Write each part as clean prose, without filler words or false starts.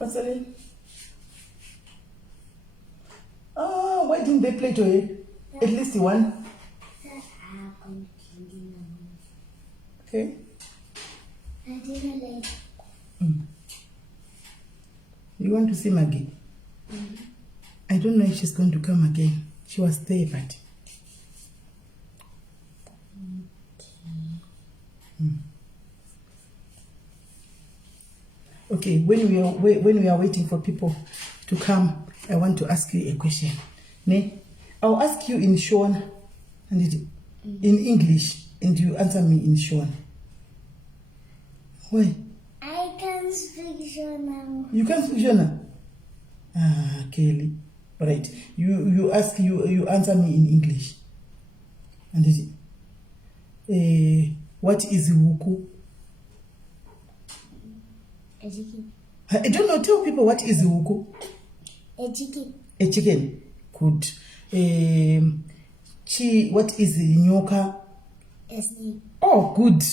What's the name? Oh, why didn't they play to it? At least one. Okay. I didn't like. You want to see Maggie? I don't know if she's going to come again. She was there, but. Okay, when we are waiting for people to come, I want to ask you a question. Ne? I'll ask you in Shona and in English, and you answer me in Shona. Why? I can speak Shona. You can speak Shona? Ah, Kelly. Right. You answer me in English. And what is wuku? A chicken. I don't know. Tell people what is wuku. A chicken. A chicken. Good. What is nyoka? A snake. Oh, good.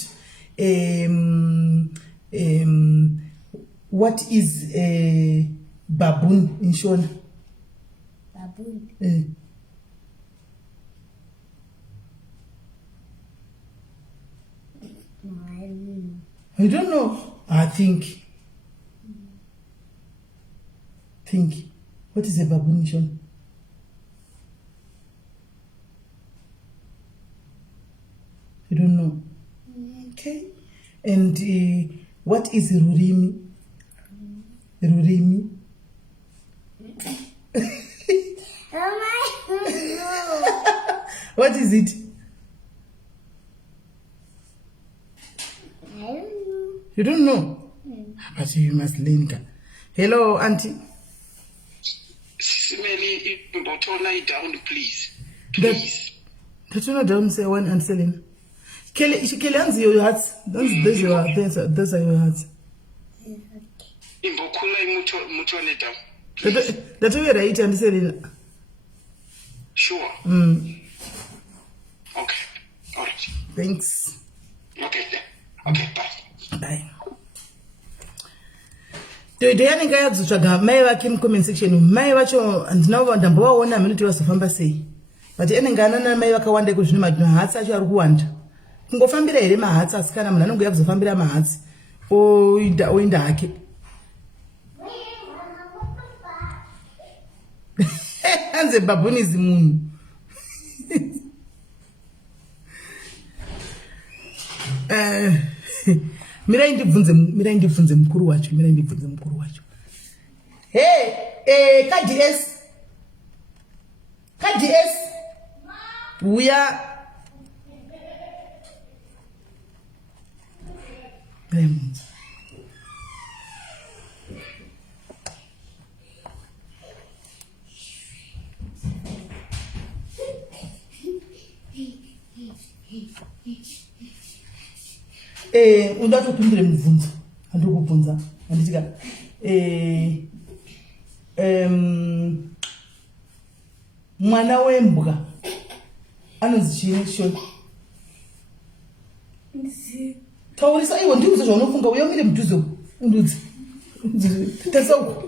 What is a baboon in Shona? Baboon. No, I don't know. I don't know. I think. What is a baboon in Shona? I don't know. Okay. And what is Rurimi? Rurimi? What is it? I don't know. You don't know? But you must learn. Hello, Auntie. Simeli, turn it down, please. That you know down say one and selling. Kelly answer your hearts. Those are your hearts. Imbokula mucho down. That you right and selling. Sure. Okay. All right. Thanks. Okay. Okay. Bye. Bye. Today I kuzotsvaga mai vake mucomment section. Mai vacho andinavo ndambovaona minute vasofamba sei. But enenge anana mai vakawanda kuzvino madino hatsi acho ari kuwanda. Kungofambira here mahatsi asi kana munhu anongouya kuzofambira mahatsi oinda hake. Anze baboon is munhu. Mirai ndibvunze mukuru wacho. Hey, KDS. Uya. Undatopindire mubvunzo andikubvunza anditika mwana wembwa anonzi chini shoni taurisa iwo ndiuze zvaunofunga uyaumire mudhuze undudzi tarisa uko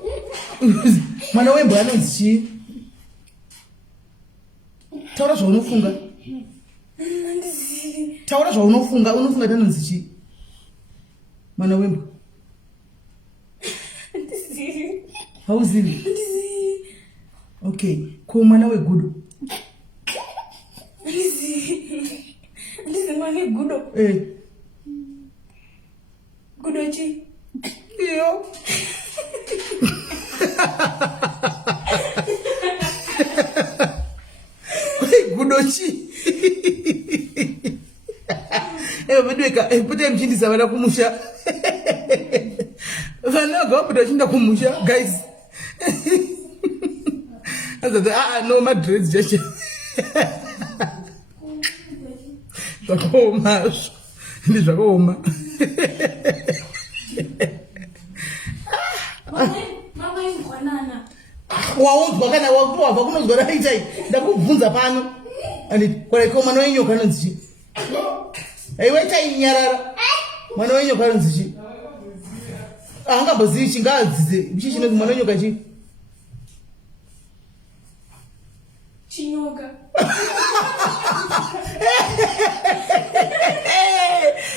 mwana wembwa anonzi chii taura zvaunofunga unofunga tanonzi chii mwana wembwa hauzivi. Okay, ko mwana wegudo Ndizi mwana gudo. Gudo chi? Iyo. Gudo chi? Bedweka, pute mchindisa wana kumusha. Vanaga pute chinda kumusha, guys. No, my dreads just. Takoma. Ndizvakaoma. Mama ingwanana. Waunzwa kana wabva kunonzwa raitai. Ndakubvunza pano. Andi kwa mwana wenyoka anonzi. Aiwaita inyarara. Mwana wenyoka anonzi. Haangambozivi chingadzize. Ichi chinonzi mwana wenyoka chi. Chinyoka.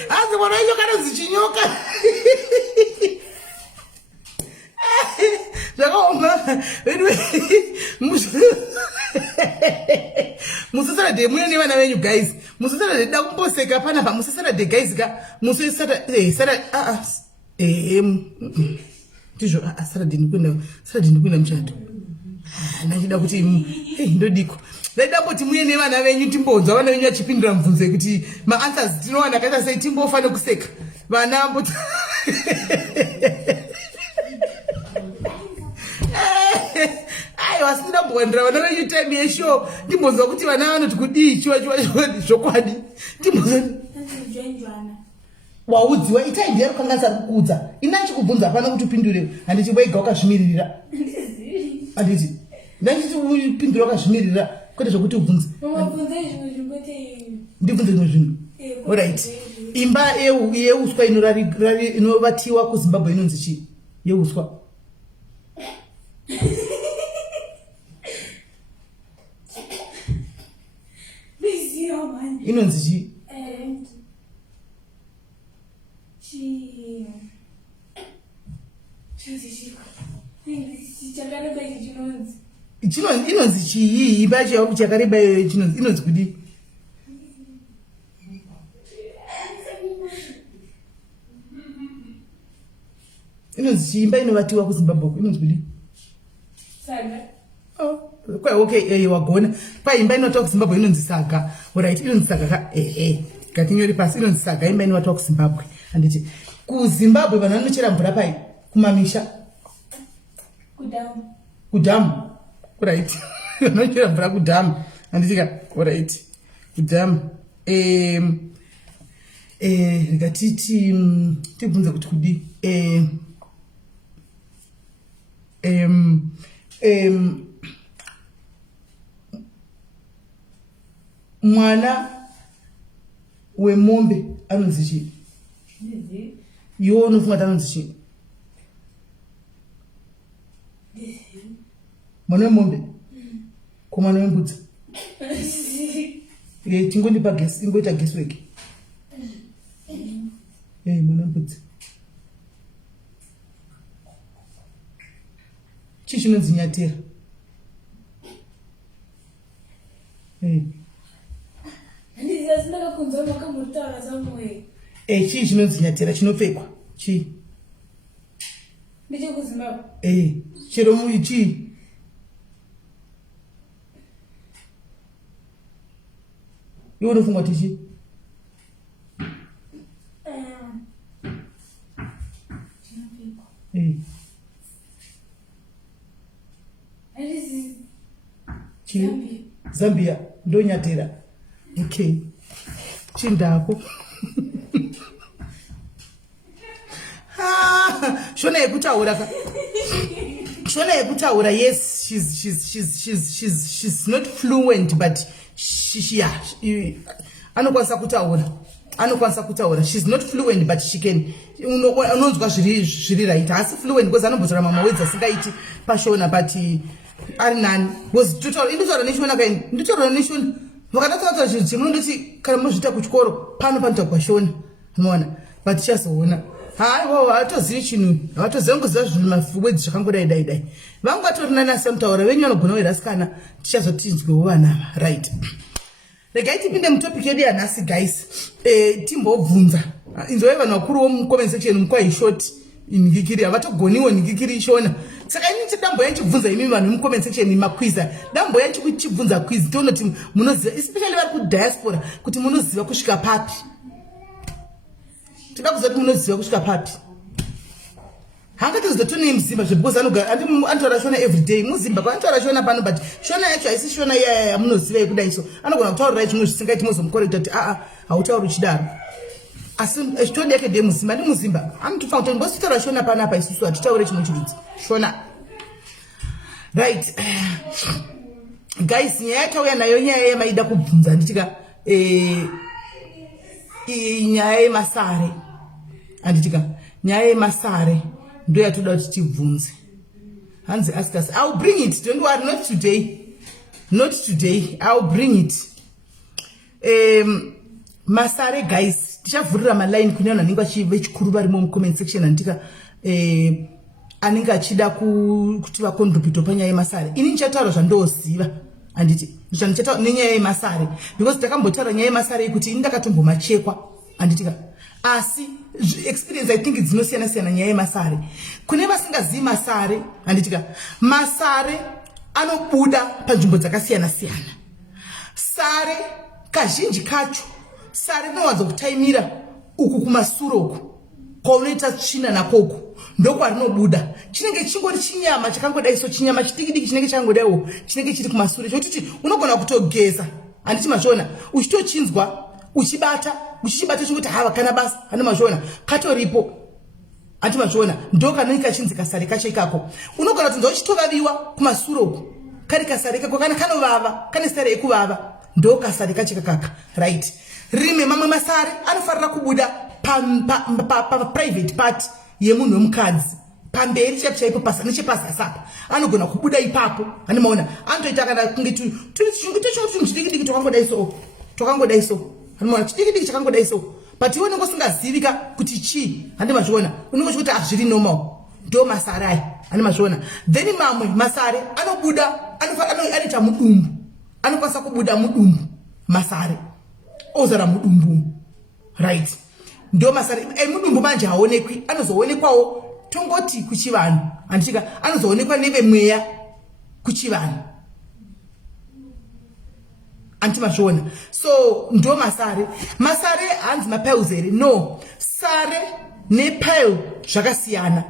Asi mwana wenyoka anonzi chinyoka. Zvakaoma. Musaturday mune nevana venyu guys. Musaturday da kumboseka panapa. Musaturday guys ka. Musaturday Saturday ndikuenda muchato. Ndachida kuti ndodiko. Ndaida kuti muye nevana venyu timbonzwa vana venyu vachipindura mubvunzo kuti maanswers tinowana akaita sei timbofane kuseka. Vana mboti wasina kuwandira vana venyu time yeshow timbonzwa kuti vana vanoti kudii chiwa zvokwadi. Timbonzwa waudziwa itai ndiye rukanganisa kukuudza. Ina chikubvunza hapana kuti upindure. Handiti wega wakazvimirira. Handiti. Ndachiti upindure wakazvimirira. Kwete zvokuti ubvunze. Ndibvunze zvimwe zvinhu. Alright. Imba yeuswa inovatiwa kuZimbabwe inonzi chii? Yeuswa. Inonzi chii? Inonzi chii? Imba chakareba inonzi kudii? Inonzi chii? Imba inovatiwa kuZimbabwe inonzi kudii? Saga. Okay, wagona. Imba inovatiwa kuZimbabwe inonzi saga. Alright, inonzi saga ka ngatinyore pasi. Inonzi saga imba inovatiwa kuZimbabwe. Handiti kuZimbabwe vanhu vanochera mvura pai kumamisha. Kudhamu. Alright. Vanochera mvura kudhamu. Handitika. Alright. Kudhamu. Rikatiti tibvunze kuti kudii. Mwana wemombe anonzi chii? Iwo unofunga kuti anonzi chii? Mwana wemombe? Kumwana wembudzi? Tingondipa guess, ingoita guess work. Mwana wembudzi. Chii chinonzi nyatera? Chii chinonzi nyatera chinopfekwa? Chii? Chero muri chii? Iwo unofunga kuti chii? Zambia ndo nyatera. Okay. Chindako. Shona yekutaura ka. Shona yekutaura, yes, she's not fluent, but she anokwanisa kutaura. She's not fluent, but she can. Unonzwa zviri right. Asi fluent because anombotaura mama words asingaiti pashona, but ari nani. Was nditaura neshona kaini. Nditaura neshona. Vakataura zvinhu zvinondoti kana munozviita kuchikoro pano panoita kwashona. Unoona? But chazoona. Hatozivi chinhu. Hatozivi ngoziva zvinhu mafwedzi zvakangodai. Vangu vatorina nasemutaura venyu vanogona werasikana tichazotinzwewo vana. Right. Regai tipinde mutopic yedu yanhasi guys. Timbobvunza. Inzwai vanhu vakuru vomucomment section mukwai short inhikiri havatogoniwo nhikiri ishona. Saka ini chidambo yanchibvunza imi vanhu mucomment section makwiza. Dambo yanchibvunza quiz tonoti munoziva, especially vari kudiaspora, kuti munoziva kusvika papi. Toda kuziva kuti munoziva kusvika papi. Hangati zotoni muzimba because anotaura shona everyday. Muzimbabwe anotaura shona pano, but shona yacho haisi shona iya munoziva yekudai so. Anogona kutaurira chimwe zvisingaiti mozomukorekta kuti hautauri uchidaro. Asi chitodi yake ndiye muzimba. Ndi muzimba anotofanira kuti ngositaura shona panapa isusu hatitaure chimwe chirudzi. Shona. Right. Guys, nyaya yatauya nayo nyaya yemaida kubvunza nditika nyaya yemasare. Anditika nyaya yemasare ndo yatoda kuti tibvunze. Hanzi ask us. I'll bring it. Don't worry, not today. Not today. I'll bring it. Masare guys, tichavhurira maline kune vanhu vanenge vechikuru varimo mucomment section andika anenge achida kuti vakontribute panyaya yemasare. Ini ndichataura zvandoziva anditi ndichataura nenyaya yemasare because ndakambotaura nyaya yemasare kuti ini ndakatombomachekwa anditika asi experience I think dzinosiyana siyana nyaya yemasare. Kune vasingazivi masare anditika masare anobuda panzvimbo dzakasiyana siyana. Sare kazhinji kacho sare rinowanza kutaimira uku kumasuro uku kwaunoita tsvina nakoko ndokwarinobuda. Chinenge chingori chinyama chakangodai so chinyama chidiki chinenge changodaiwo chinenge chiri kumasure chokuti unogona kutogeza handiti mazvona uchitochinzwa uchibata chingoti hava kana basa handi mazvona katoripo handi mazvona ndo kanenge kachinzi kasare kacho ikako. Unogona kunzwa uchitovaviwa kumasuro uku kari kasare kako kana kanovava kane sare yekuvava ndo kasare kacho kakaka right. Rime mamwe masare anofarira kubuda pa private part yemunhu wemukadzi pamberi chaipo pasa nechepasasapa anogona kubuda ipapo animaona anotoita kana kunge chidiki tokangodai so animaona chidiki chakangodai so but iwe unenge usingazivika kuti chii handi mazviona unenge uchikuti hazviri normal ndo masare aya handi mazviona. Then mamwe masare anobuda anoita mudumbu anokwanisa kubuda mudumbu masare ozara mudumbu right ndo masare mudumbu manje haonekwi anozoonekwawo tongoti kuchivanhu anditika anozoonekwa nevemweya kuchivanhu antimazviona. So ndo masare hanzi mapiles here no sare nepile zvakasiyana.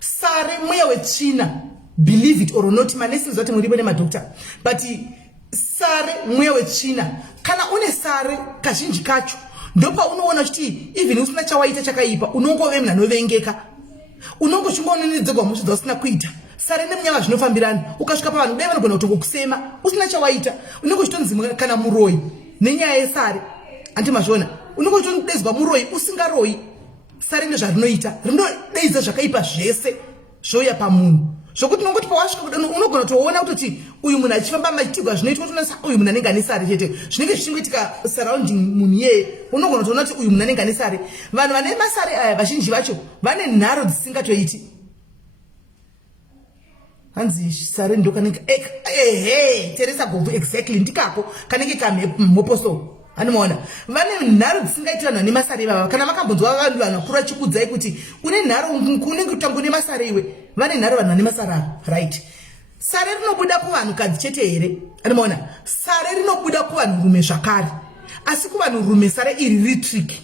Sare mweya wetsvina believe it or not manesi zvati muripo nemadokta but sare mweya wetsvina kana une sare kazhinji kacho ndopa unoona kuti even usina chawaita chakaipa unongove munhu anovengeka unongochingoononodzegwa musvidza usina kuita. Sare nemunyama zvinofambirana ukasvika pavanhu dai vanogona kutokusema usina chawaita unenge uchitonzi kana muroyi nenyaya yesare handi mazvona unenge uchitodedzwa muroyi usingaroyi. Sare ndezvarinoita rinodeidza zvakaipa zvese zvouya pamunhu zvokuti nongoti pawasvika kudano unogona kutoona kutoti uyu munhu achifamba machitigwa zvinoitwa kutonasa uyu munhu anenge ane sare chete zvinenge zvichingoitika surrounding munhu iyeye unogona kutoona kuti uyu munhu anenge ane sare. Vanhu vane masare aya vazhinji vacho vane nharo dzisingatoiti hanzi sare ndo kanenge teresa gobvu exactly ndikako kanenge kamhoposo anomaona vane nharo dzisingaiti vanhu vane masare vava. Kana makambonzwa vanhu vakuru vachikudzai kuti une nharo unenge kutanga une masare iwe vane nharo vanhu vane masare ava right. Sare rinobuda kuvanhukadzi chete here anomaona sare rinobuda kuvanhurume zvakare asi kuvanhurume sare iri ritriki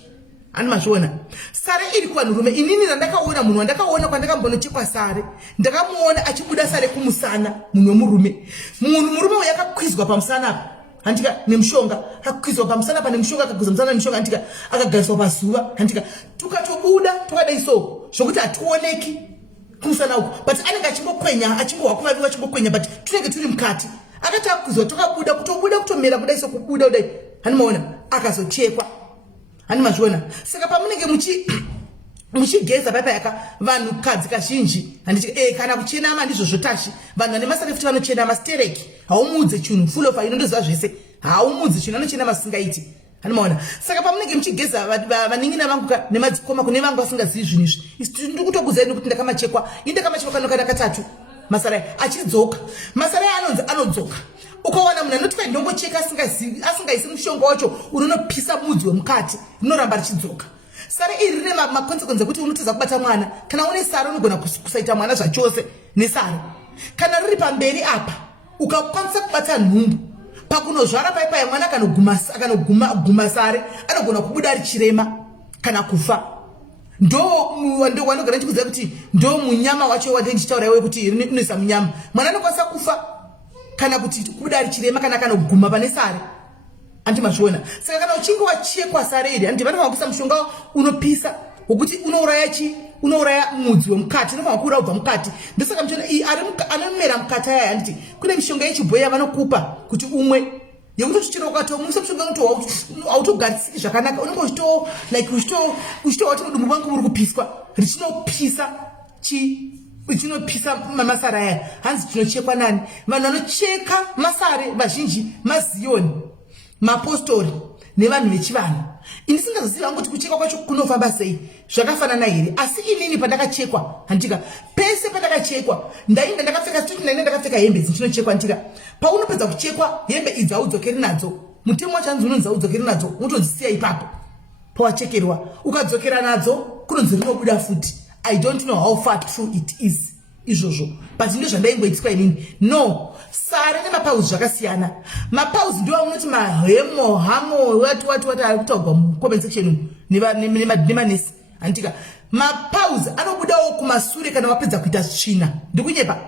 ani mazviona. Sare iri kuvanhurume inini randakaona munhu wandakaona kwandakambonochekwa sare ndakamuona achibuda sare kumusana munhu wemurume murume uyu akakwizwa pamusana apa handika nemushonga akakwizwa pamusana pane mushonga akagwiza musana nemushonga handika akagariswa pazuva handika tukatobuda tukadai so zvokuti hatuoneki kumusana uku but anenge achimbokwenya achimbohwakuvaviwa achimbokwenya but tunenge turi mukati akati akwizwa tokabuda kutobuda kutomera kudai so kubuda kudai handimaona akazochekwa handi mazviona. Saka pamunenge muchigeza paipayaka vanhukadzi kazhinji handiti kana kuchenama ndizvo zvotashi vanhu vane masare futi vanochenama stereki haumudze chinhu full of inondoziva zvese haumudze chinhu anochenama singaiti handimaona. Saka pamunenge muchigeza vaningina vangu nemadzikoma kune vangu vasingazivi zvinhu izvi ndiri kutokuzai kuti ndakamachekwa kanokana katatu masare achidzoka masare anodzoka ukaona munhu anoti ndongocheka asingaisi mushonga wacho unonopisa mudzi wemukati rinoramba richidzoka. Sare iri rine makonsekwenzi ekuti unotadza kubata mwana kana une sare unogona kusaita mwana zvachose nesare. Kana riri pamberi apa ukakwanisa kubata nhumbu pakunozvara paipaya mwana akanoguma sare anogona kubuda ari chirema kana kufa. Ndo wanogona ndichikuziva kuti ndo munyama wacho wandichitaura iwe kuti unoisa munyama mwana anokwanisa kufa kana kuti kubuda ari chirema kana akanoguma pane sare handi mazviona. Saka kana uchinge wachekwa sare iri handi vanofanira kuisa mushonga unopisa wokuti unouraya mudzi wemukati unofanira kuura ubva mukati. Ndosaka muchiona anomera mukati aya handiti kune mishonga yechibhoyi yavanokupa kuti umwe yekuti uchichera ukatomuisa mushonga unoto hautogarisiki zvakanaka unenge uchitowa kuti mudumbu mangu muri kupiswa richinopisa chinopisa masara aya hanzi chinochekwa nani? Vanhu vanocheka masare vazhinji maziyoni, mapostori nevanhu vechivanhu. Indisingazoziva kuti kuchekwa kwacho kunofamba sei, zvakafanana here. Asi inini pandakachekwa handika, pese pandakachekwa ndainda ndakapfeka suti, ndainda ndakapfeka hembe dzichinochekwa. Ndika paunopedza kuchekwa hembe idzi haudzokeri nadzo, mutemo wacho hanzi unonzi haudzokeri nadzo, unotodzisiya ipapo pawachekerwa. Ukadzokera nadzo kunonzi rinobuda futi. I don't know how far true it is izvozvo, but ndo zvandaingoitiswa inini. No, sare nemapauzi zvakasiyana. Mapauzi ndio unoti mahemo hamo wati ari kutaurwa mukomment section nemanesi. Andika mapauzi anobudawo kumasure kana wapedza kuita tsvina. Ndikunyepa,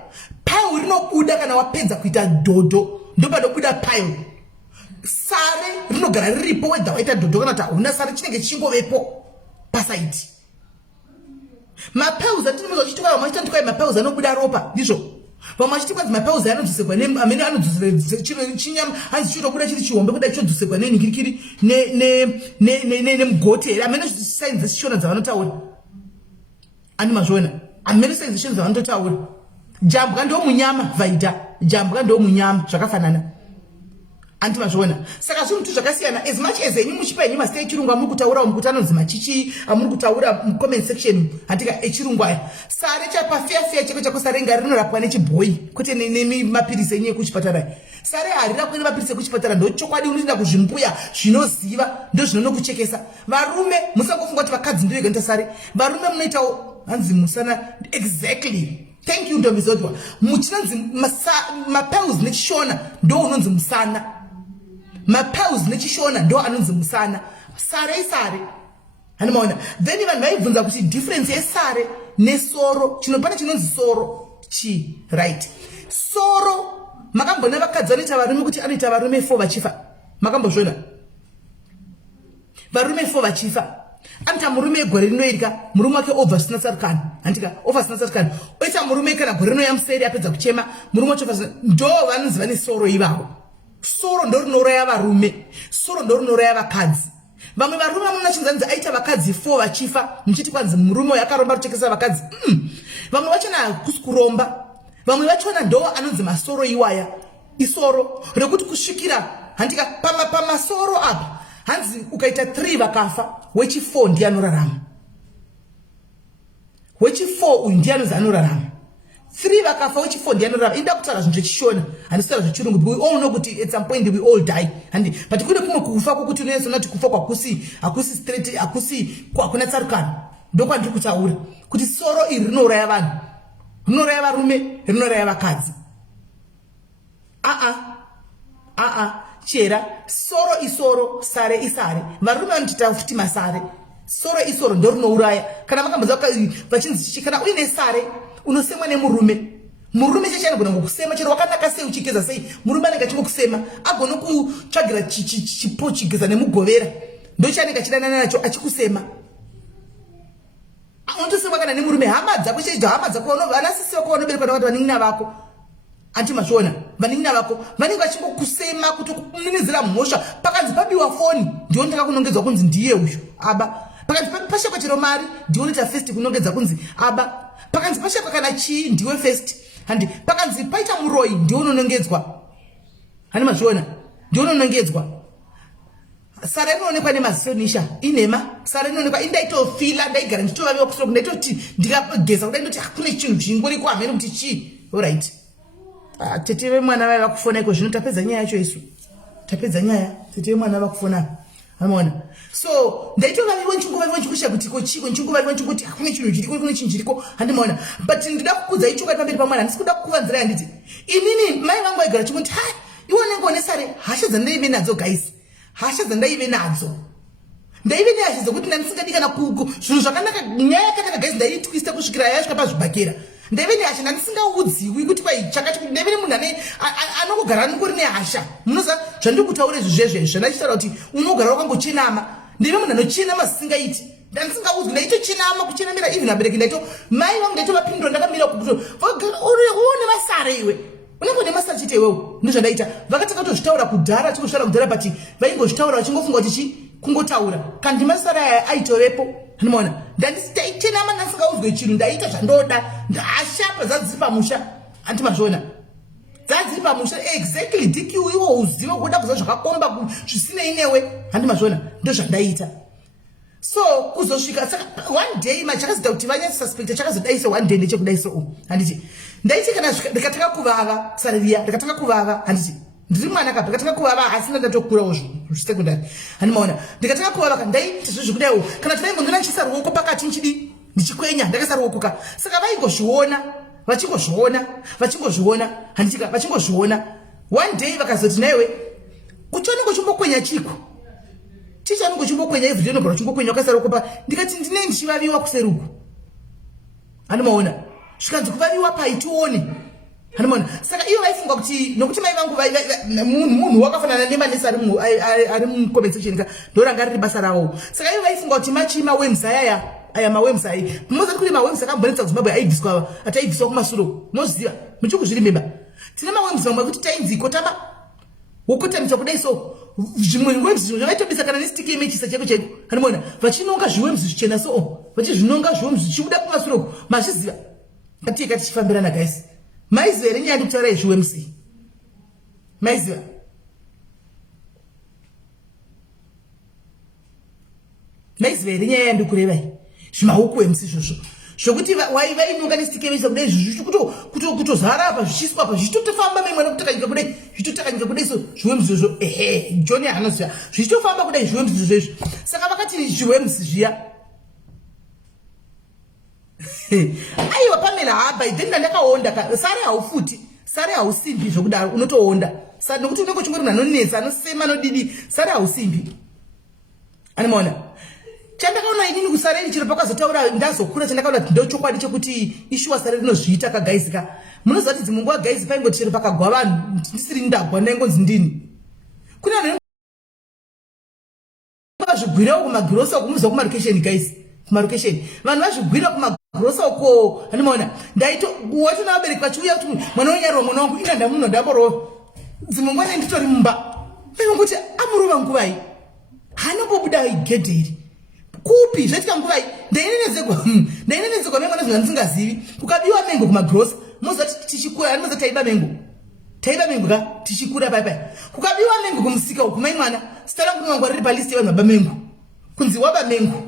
pau rinobuda kana wapedza kuita dhodho, ndo panobuda pau. Sare rinogara riripo whether waita dhodho kana kuti hauna sare, chinenge chingovepo pasaiti. Mapauzi atinomuza kuchitika vamwe vachitandikwa mapauzi anobuda ropa, ndizvo. Vamwe vachitikwa mapauzi anodzoserwa amene anodzoserwa chinyama, hanzi chinobuda chiri chihombe kuda chodzoserwa nenhingirikiri nemugoti, amene signs dzechishona dzavanotaura. Ani mazvona, amene signs dzechishona dzavanotaura. Jambwa ndo munyama vaida, jambwa ndo munyama zvakafanana. Anti mazvona. Saka zvinhu zvakasiyana, as much as enyu muchipenyu masta echirungu amuri kutaura mukuti anonzi machichi, amuri kutaura mucomment section handika echirungu aya. Sare chapafia cheko chakosarenga rinorapwa nechibhoyi kwete nemapirisi enyu ekuchipatara. Sare harirapwi nemapirisi ekuchipatara, ndo chokwadi unoenda kuzvimbuya zvinoziva ndo zvinonokuchekesa. Varume musangofunga kuti vakadzi ndiyo inoita sare. Varume munoitawo hanzi musana exactly. Thank you ndombi zodwa. Muchinonzi mapauzi nechishona ndo unonzi musana. Mapauzi nechishona ndo anonzi musana. Sare. Hanimaona. Then vanhu vaibvunza kuti difference yesare nesoro. Chinopana chinonzi soro. Right. Soro. Makambona vakadzi anoita varume kuti anoita varume 4 vachifa. Makambozvona. Varume 4 vachifa. Anta murume gore rinoirika, murume wake obva sina tsarukani. Handika obva sina tsarukani. Oita murume kana gore rinoyamuseri apedza kuchema, murume wacho ndo vanonzi vane soro ivavo. Soro ndo rinoraya varume, soro ndo rinoraya vakadzi. Vamwe varume munochinzanzi aita vakadzi 4 vachifa, muchiti kwanzi murume yakaromba kuchekesa vakadzi. Vamwe vachona kusikuromba. Vamwe vachona ndo anonzi masoro iwaya. Isoro rekuti kusvikira handika pamasoro apa. Hanzi ukaita 3 vakafa, wechi 4 ndiye anorarama. Wechi 4 ndiye anorarama. 3 vakafa, wechi 4 ndiye anorarama. Inda kutaura zvinhu zvechishona, handisitaura zvechirungu. We all know kuti at some point we all die. Handi, but kune kumwe kufa kwokuti unoyenza kuti kufa hakusi straight, hakuna tsarukano. Ndokwa ndiri kutaura kuti soro iri rinoraya vanhu. Rinoraya varume, rinoraya vakadzi. Chera, soro isoro, sare isare. Varume vanotita futi masare. Soro isoro ndo rinouraya. Kana makamboza vachinzi kana uine sare unosemwa nemurume. Murume cheche anogona kukusema chero wakanaka sei uchigeza sei. Murume anenge achinokusema agona kutsvagira chipo chigeza nemugovera. Ndo chanenge achidanana nacho achikusema. Unotosema kana nemurume hama dzako cheje hama dzako vanasisi vako vanoberekwa navanhu vaningina vako. Anti mashona, vaningina vako, vanenge vachingokusema kuti kuminizira mhosva, pakanzi pabiwa foni, ndiyo ndaka kunongedzwa kunzi ndiye uyu, aba. Pakanzi pashakwa chero mari, ndiyo nita first kunongedza kunzi aba. Pakanzi pashakwa kana chii, ndiwe first. Handi, pakanzi paita muroi, ndiyo unonongedzwa. Hani mashona, ndiyo unonongedzwa. Sare inoonekwa nemasonisha, inema, sare inoonekwa indaitofila, ndaigara nditovaviwa kusoro, ndaitoti ndikageza, ndaitoti hakuna chinhu chingori kwa hamene kuti chii. Alright. Tete mwana vava kufona iko zvino tapedza nyaya yacho isu. Tapedza nyaya, tete mwana vava kufona. Unaona? So, ndaitovaviwa nchungukusha kuti kochiko nchunguvaviwa nchunguti hakuna chinhu chiriko kune chinhu chiriko handimaona. But ndida kukudza icho kai pamberi pamwana ndisikuda kukuvanzira yanditi. Inini mai vangu vaigara chikuti ha ione ngone sare hasha dzandaive nadzo guys. Hasha dzandaive nadzo. Ndaive nehasha dzokuti ndisingadikana kuku zvinhu zvakanaka nyaya yakanaka guys ndaitwista kusvikira yasvika pazvibhakera. Ndeveni hasha ndisingaudziwi kuti kwai chakati ndeveni munhu anongogara anongori nehasha. Munoza zvandiri kutaura izvezvezvo zvandachitaura kuti unogara wakangochenama. Ndeve munhu anochenama zvisingaiti. Ndandisingaudzwi ndaitochenama kuchenamira even abereki ndaito mai vangu ndaitovapindura ndakamira kuti uone masare iwe. Unenge une masare chete iwewo. Ndozvandaita. Vakatanga kutozvitaura kudhara chikuzvitaura kudhara but vaingozvitaura vachingofunga kuti kungotaura. Kandi masare aya aitorepo. Hanomaona. Ndaichenama ndandisingaudzwi ndazwe chinhu ndaita zvandoda ndashapa zadziri pamusha andimazviona dzadziri pamusha exactly DQ iwo uziva kuda kuza zvakakomba zvisinei newe handimazviona ndozvandaita so kuzosvika saka one day machakazita kuti vanyasuspecta chakazodaisa one day ndechekudaiso handiti ndaiti kana ndikatanga kuvava saririya ndikatanga kuvava handiti ndiri mwana kabva ndikatanga kuvava asina ndatokurawo zvesekondari handimaona ndikatanga kuvava kandaita zvezvekudaio kana taimbondona ndichisa ruoko pakati nchidi ndichikwenya ndakaisa ruoko ka saka vachingozviona handitika vachingozviona one day vakazoti naiwe kuchonengo chimbokwenya chiko chichanongo chimbokwenya ivhu ndinogara chimbokwenya wakaisa ruoko pa ndikati ndinei ndichivaviwa kuseruku handimaona zvikanzi kuvaviwa paitione handimaona saka iyo vaifunga kuti nokuti mai vangu munhu wakafanana nemanesi ari mucomment section ka ndoranga riri basa ravo saka iyo vaifunga kuti mawems aya mawems ai munozati kuti mawems akambonetsa kuzimbabwe aibviswa ataibviswa kumasuro moziva muchikuzvirimemba tina mawems mamwe kuti tainziko tamba wokotamisa kudai so zvimwe wems zvimwe zvavaitobisa kana nesitiki yemechisa cheko cheko handimaona vachinonga zviwems zvichena so vachizvinonga zviwems zvichibuda kumasuro mazviziva katieka tichifambirana guys maiziva here nyaya ndikutaura yezviwems maiziva here nyaya yandikurevai zvimaukuwems izvozvo zvokuti vainonga nesitikemeisa kudai izvozvo kutozara apa zvichiswa apa zvichitotofamba memwana kutakanyika kudai zvichitotakanyika kudai so zviwems izvozvo John hanoziva zvichitofamba kudai zviwems izvozvo saka vakati zviwems zviya aiwa pamela haba then ndandakaonda sare haufuti sare hausimbi zvokudaro unotoonda nokuti unenge uchingori anonetsa anosema anodidi sare hausimbi animaona chandakaona inini kusareni chiro pakazotaura ndazokura chandakaona kuti ndochokwadi chekuti ishuwa sare rinozviita kagaizika munoziva kuti dzimwe nguva gaizi paingoti chiro pakagwa vanhu ndisiri ndagwa ndaingonzi ndini kune vanhu vazvigwirawo kumagirosa kumuza kumarokesheni gaizi kumarokesheni vanhu vazvigwira kumagirosa uko handimaona ndaito watona vabereki vachiuya kuti mwana wonyarwa mwana wangu ina ndamuno ndamborova dzimwe nguva nditori mumba kuti amurova nguvai hanombobuda igedhe iri kupi zvatika nguvai ndainenedzegwa memwana zvinhu ndisingazivi kukabiwa mengo kumagirosa mozati tichikura hanimozati taiba mengo ka tichikura paipai kukabiwa mengo kumusika uku mai mwana sitara kuti wangu riri palisti yevanhu vaba mengo kunzi waba mengo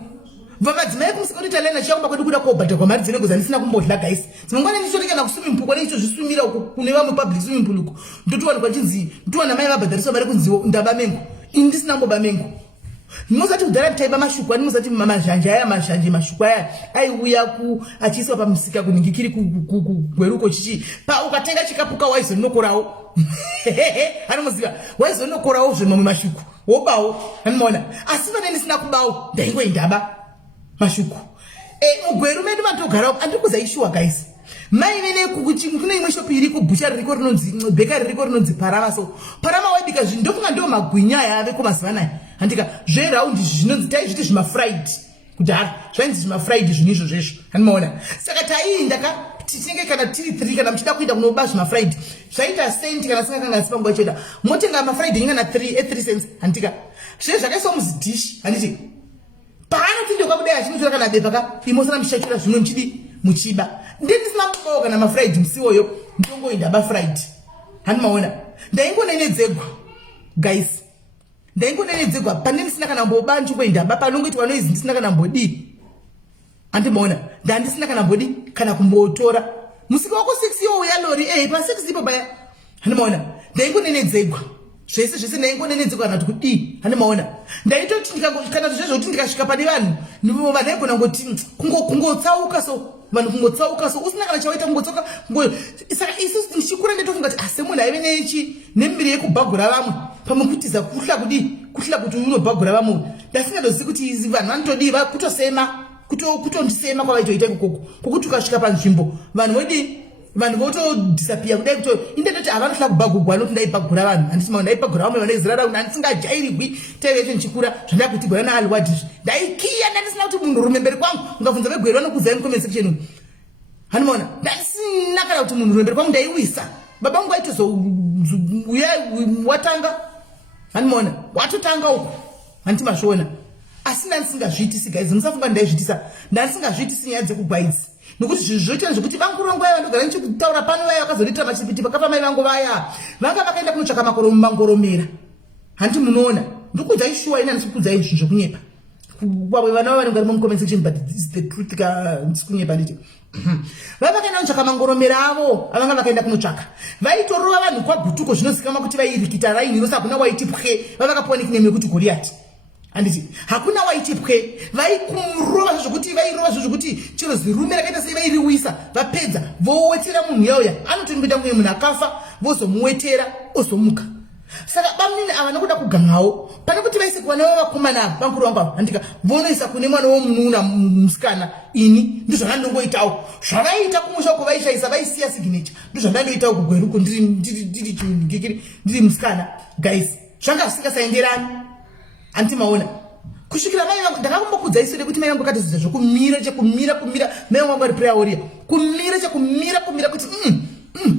vamadzimai kumusika kuti talena chiyakuba kwedu kuda kobhadharwa mari dzenengo dzandisina kumbodla gaisi dzimwe ngwana ndichorekana kuswimming pool kwaneichozviswimira uko kune vamwe public swimming pool uko ndotiwanikwa chinzi ndotiwana mai vabhadhariswa mari kunziwo ndaba mengo ini ndisina mboba mengo ndinozati kudhara taiba mashuku andinozati mazhanje aya mazhanje mashuku aya aiuya achiiswa pamusika kuningikiri kugweruko chichi ukatenga chikapuka waizonokorawo anomuziva waizonokorawo zvemamwe mashuku wobawo handimaona asi vane ndisina kubawo ndaingoindaba mashuku mugweru medu matogara andiri kuzaishuwa guys mai vene kune imwe shopi iriko bhucha ririko rinonzi bheka ririko rinonzi parama so parama waibika zvinhu ndofunga ndo magwinya yave kumazuva anaya handika zveraundi zvinonzi taizviti zvimafried kudhara zvainzi zvimafried zvinhu izvozvezvo handimaona saka taiinda tinenge kana tiri 3 kana muchida kuita kunoba zvimafried zvaita senti kana singakanga asi panguva choda motenga mafried ingana 3 cents handika zve zvakaiswa muzidhishi handiti paanotindoka kudai achinotora kana bepa imosana muchachura zvino muchidi muchiba ndisina kubawo kana mafried musiwoyo ndongoindaba fried handimaona ndaingonenedzegwa guys ndaingonenedzegwa pane ndisina kana mboba nchimboindaba panongoti vanoizi ndisina kana mbodi handimaona ndandisina kana mbodi kana kumbotora musika wako 6 yo uya lori pa 6 ipo paya handimaona ndaingonenedzegwa zvese ndaingonenedzegwa kana kuti handimaona ndaitoti kana zvezvokuti ndikasvika pane vanhu vanaigona ngoti kungotsauka so vanhu kungotsauka so usina kana chawaita kungotsauka saka isusu ndichikura ndatofunga kuti asi munhu aive nemiviri yekubhagura vamwe pamwe kutiza kuhla kuti unobhagura vamwe ndasingadozivi kuti izi vanhu vanotodiva kutosema kutondisema kwavaitoita ikoko kokuti ukasvika panzvimbo vanhu votodhisapiya kudai kuti indetoti havanohla kubhagurwa anoti ndaibhagura vanhu handisima ndaibhagura vamwe vanezira raunda handisingajairigwi taivecho ndichikura zvandakuitigwana naalwadizvi ndaikiya ndandisina kuti munhu rume mberi kwangu ungabvunza vegweri vanokuzai mucomment section handimaona ndandisina kana kuti munhu rume mberi kwangu ndaiwisa baba vangu vaitozouya watanga handimaona watotanga uko handitimazviona asi ndanisingazviitisi guys, musafunga ndaizviitisa, ndanisingazviitisi nyaya dzekugwaidzi nokuti zvinhu zvoita zvekuti vankuru vangu vaya vanogara ndichitaura pano vaya vakazorita machipiti pakafa mai vangu vaya vanga vakaenda kunotsvaka makoro mumangoromera. Handi munoona ndikuudzai shuwa ina ndisikuudzai zvinhu zvokunyepa vamwe vana vava vanenge vari mucomment section but it's the truth ka ndisikunyepa ndicho. Vakaenda kunotsvaka mangoromera avo avanga vakaenda kunotsvaka vaitorova vanhu kwagutuko zvinozikanwa kuti vairikita raini inosi hakuna waiti pwe vavakapiwa nickname yekuti Goliath. Handiti hakuna waiti pwe vaikumurova zvokuti vairova zvokuti chero zirume rakaita sei vairiwisa vapedza vowetera munhu yauya anotombita mumwe munhu akafa vozomuwetera ozomuka. Saka bamunini ava nokuda kugangawo pane kuti vaise kuvana vavakomana vankuru vangu ava handika vonoisa kune mwana womunun'una musikana ini ndozvandongoitawo zvavaita kumusha uko vaishaisa vaisiya signature ndozvandandoitawo kugweruko ndiri musikana guys zvanga zvisingasaenderani. Anti maona kusvikira mai vangu ndakakumbokudzai sure kuti mai vangu akatozvidza zvokumira chekumira mai vangu ari prayer warrior kumira chekumira kuti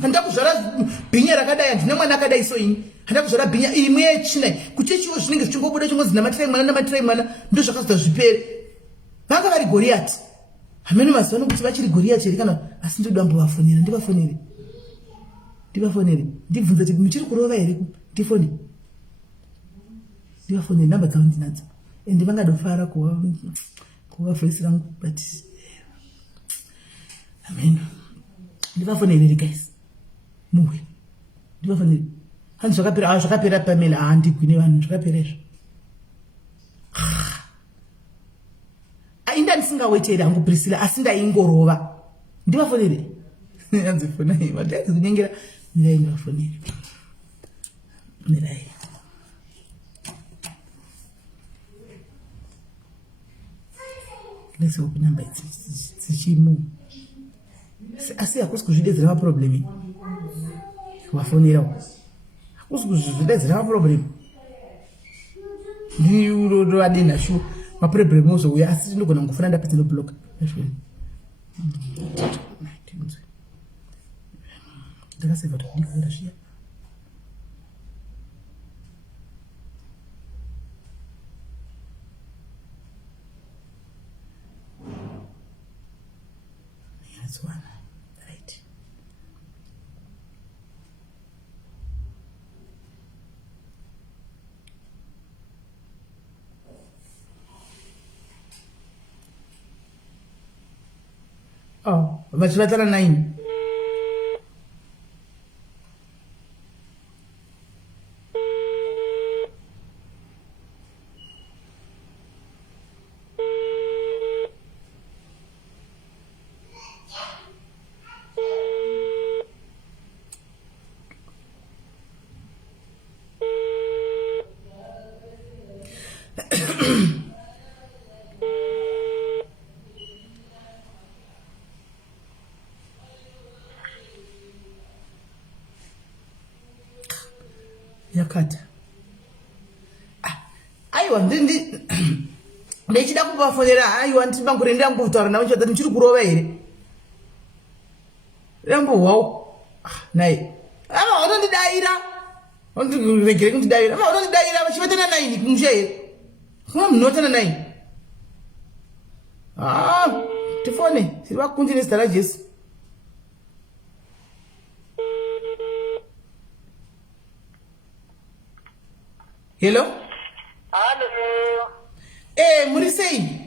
handida kuzvara bhinya rakadai handina mwana akadai so ini handida kuzvara bhinya imwe yechina kuti chiwo zvinenge zvichingobuda chingonzi namatirai mwana ndozvakazodza zvipere. Vanga vari Goliath hamene mazuva nokuti vachiri Goliath here kana asi ndoda mbovafonera ndivafonere ndibvunza kuti muchiri kurova here ndifone ndivafonere namba dzavo ndinadzo ende vangadofara kuva voice rangu but amen ndivafonere guys muwe ndivafonere hanzi zvakapera pamela handigwine vanhu zvakapera izvo ainda ndisingaweteri hangu Priscilla asi ndaingorova ndivafonere hanzi fonai vataizi kunyengera mirai ndivafonere mirai let's open number dzichimu asi hakusi kuzvidedzera maproblemi kuvafonerawo hakusi kuzvidedzera maproblemi ndiurodovadina shu maproblemi ozouya asi tinogona kungofuna ndapedza nobloka ndakaseva tokundikuvera zviya that's one right. Oh, vachivatana 9 yakata aiwa ndichida kuvafonera aiwa ndibangure ndangutaura navo chata ndichiri kurova here rambohwawo nai ama vatondidaira regere kundidaira ama vatondidaira vachivatana 9 kumusha here kuma munotana 9 tifone tiri vakunjire zita rajesu. Hello? Hello. Muri sei?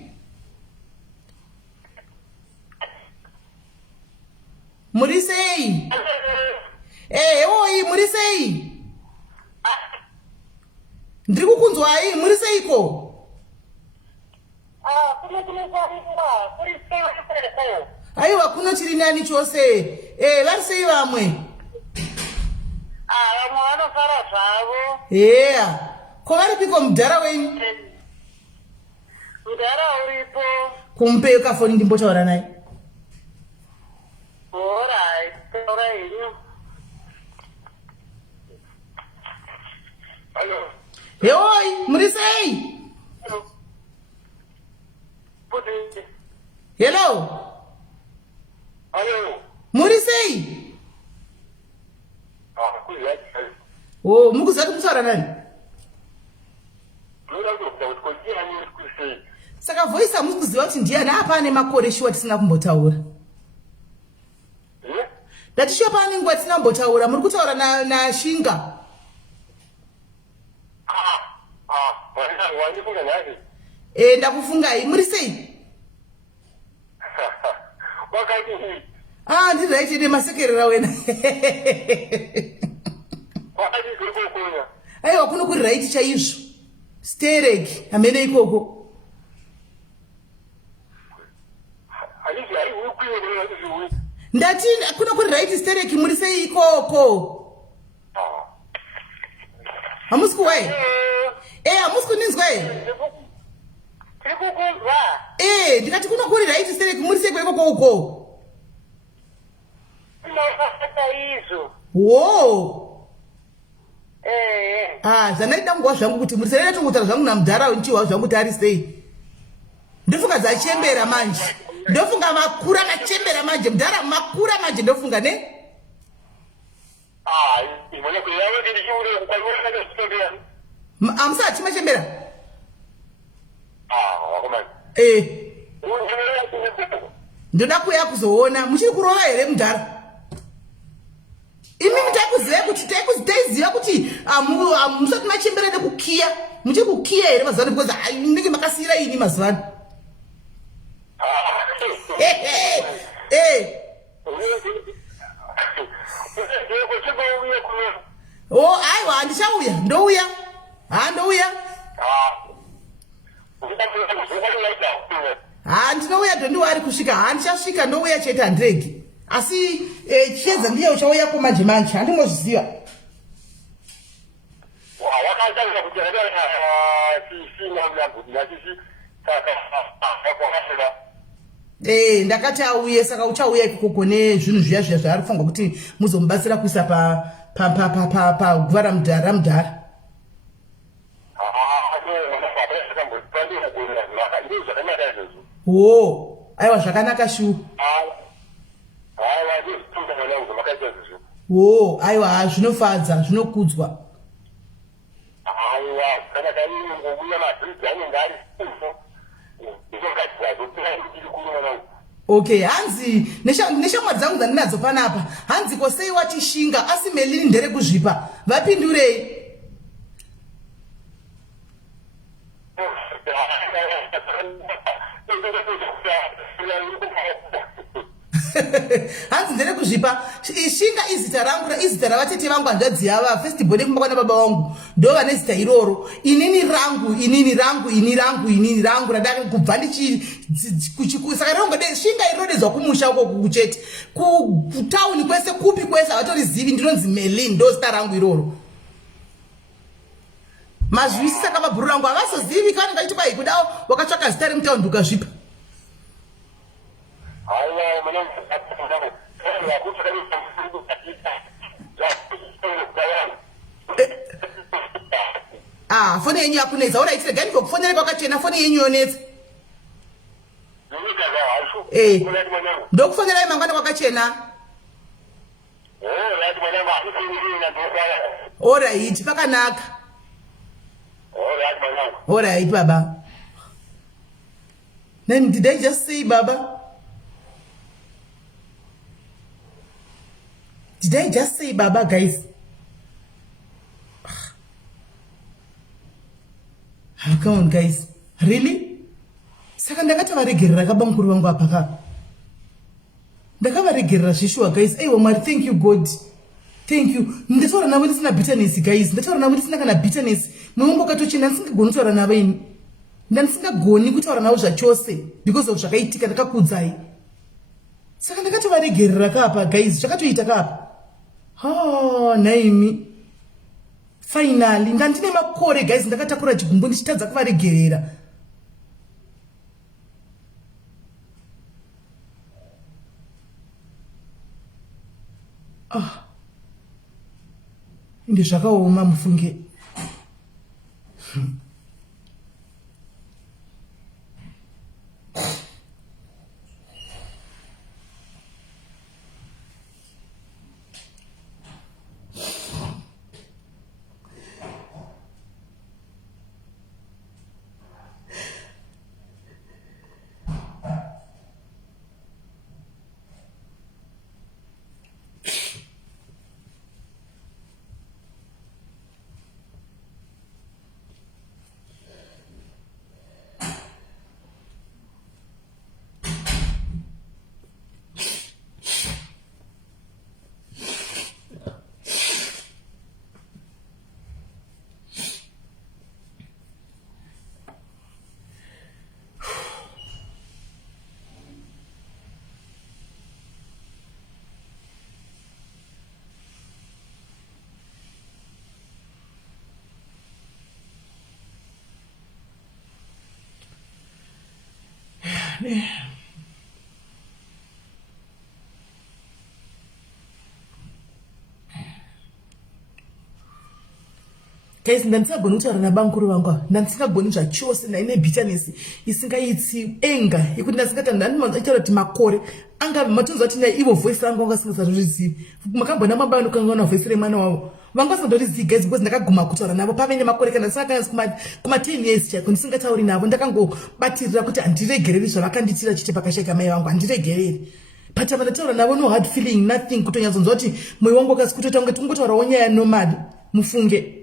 Muri sei? Oi, muri sei? Ndiri kukunzwai, muri seiko? Aiwa kuno chiri nani chose. Vari sei vamwe? Vamwe vanofara zvavo. Yeah. Kovaripiko mudhara wenyu? Mudhara uripo. Kumpe kafoni ndimbotaura naye. Alright, taura henyu. Hello. Oi, muri sei? Hello. Hello. Muri sei? Kuyachi. Oh, mukuzati kutaura nani? Ndoda kuziva kuti kochii hani uri kusei. kuziva kuti ndiani apa ane makore shuwa tisina kumbotaura. Ndati shuwa paane nguva tisina kumbotaura muri kutaura na Shinga. Wandifunga nhasi. Ndakufungai muri sei? Wakati Ndiri right ine masekerera wena. wakati kukunya. Aiwa kuno kuri right chaizvo. Stereki amene ikoko. Alisi ai ukuye kuna izwi. Ndati kuno kuri right stereki muri sei ikoko. Hamusku wai? Hamusku ninzwa Ndikukuzwa. ndikati kuno kuri right stereki muri sei ikoko uko. Ndakafata izvo. Wo. Zvanaida nguva zvangu kuti muri sei tongutaura zvangu namudhara nchiwa zvangu kuti ari sei. Ndofunga dzachembera manje. Ndofunga makura machembera manje mudhara makura manje ndofunga ne? Imone kuyawe ndirichiure kwayiona ndositobera. Amusati machembera? Wakomani. Ndoda kuya kuzoona muchiri kurova here mudhara. Imimi taikuziva kuti taiziva kuti musati machembera nekukiya. Muchiri kukiya here mazuvano because ndinenge makasiyira ini mazuvano. Aiwa handichauya ndouya. Ndouya. Ndinouya ndondiwari kusvika handichasvika ndouya chete handiregi. Asi chiedza ndiye uchauya kumanje manje handingozviziva. Wakatanga kuti ndakati auye saka uchauya ikoko nezvinhu zviya zviya zvaari kufunga kuti muzomubatsira kuisa paguva ramudhara. Aiwa zvakanaka shu. Aiwa zvinofadza zvinokudzwa. Okay, hanzi neshamwari dzangu dzandinadzo panapa hanzi kosei wati Shinga asi Melini ndere kuzvipa vapindurei. Hanzi ndere kuzvipa Shinga izita rangu izita ravatete vangu hanzvadzi yava first born kumba kwana baba vangu ndo vane zita iroro. Inini rangu radaka kubva saka rongo Shinga irodedzwa kumusha uko kuchete kutauni kwese kupi kwese avatorizivi ndinonzi Melini ndo zita rangu iroro. Mazvisi saka mabhuru rangu havazozivi kana ngachiti pai kudawo wakatsvaka zita remutaundi ukazvipa. Foni yenyu yakunetsa uraitire gani kokufonera kwakachena foni yenyu yonetsa. Ndokufonerai mangwana kwakachena. Alright, pakanaka. Alright, Baba. Then did I just say Baba? Did I just say Baba, guys? Come on, guys. Really? Saka ndakatavaregerera kabamukuru vangu apa kapa. Ndakavaregerera zvishua, guys. Aiwa Mwari, thank you God. Thank you. Ndataura navo ndisina bitterness, guys. Ndataura navo ndisina kana bitterness. Mumbo katochena ndisingagoni kutaura navo ini. Ndisingagoni kutaura navo zvachose because of zvakaitika ndakakudzai. Saka ndakatovaregerera kapa, guys. Zvakatoita kapa. Naimi. Finally, ndandine makore, guys. Ndakatakura chigumbu ndichitadza kuvaregerera. Inde zvakaoma mufunge. guys, ndandisagoni kutaura nabankuru vangu ndandisingagoni zvachose naine bitterness isingaitsi enga yekuti ndasingata ndandimanzachitaura kuti makore anga matonzwa kuti naivo voice rangu vanga singasarizivi makambona mamba nokangana voice remwana wavo vanga vasingandorizivi guys because ndakaguma kutaura navo pave nemakore kana ndisingakanyasi kuma 10 years chaiko ndisingatauri navo ndakangobatirira kuti handiregereri zvavakandiitira chite pakasheka mai vangu handiregereri but vandataura navo no hard feeling nothing kutonyatsanzwa kuti mwoyo wangu wakasi kutoita kunge tingotaurawo nyaya nomad mufunge.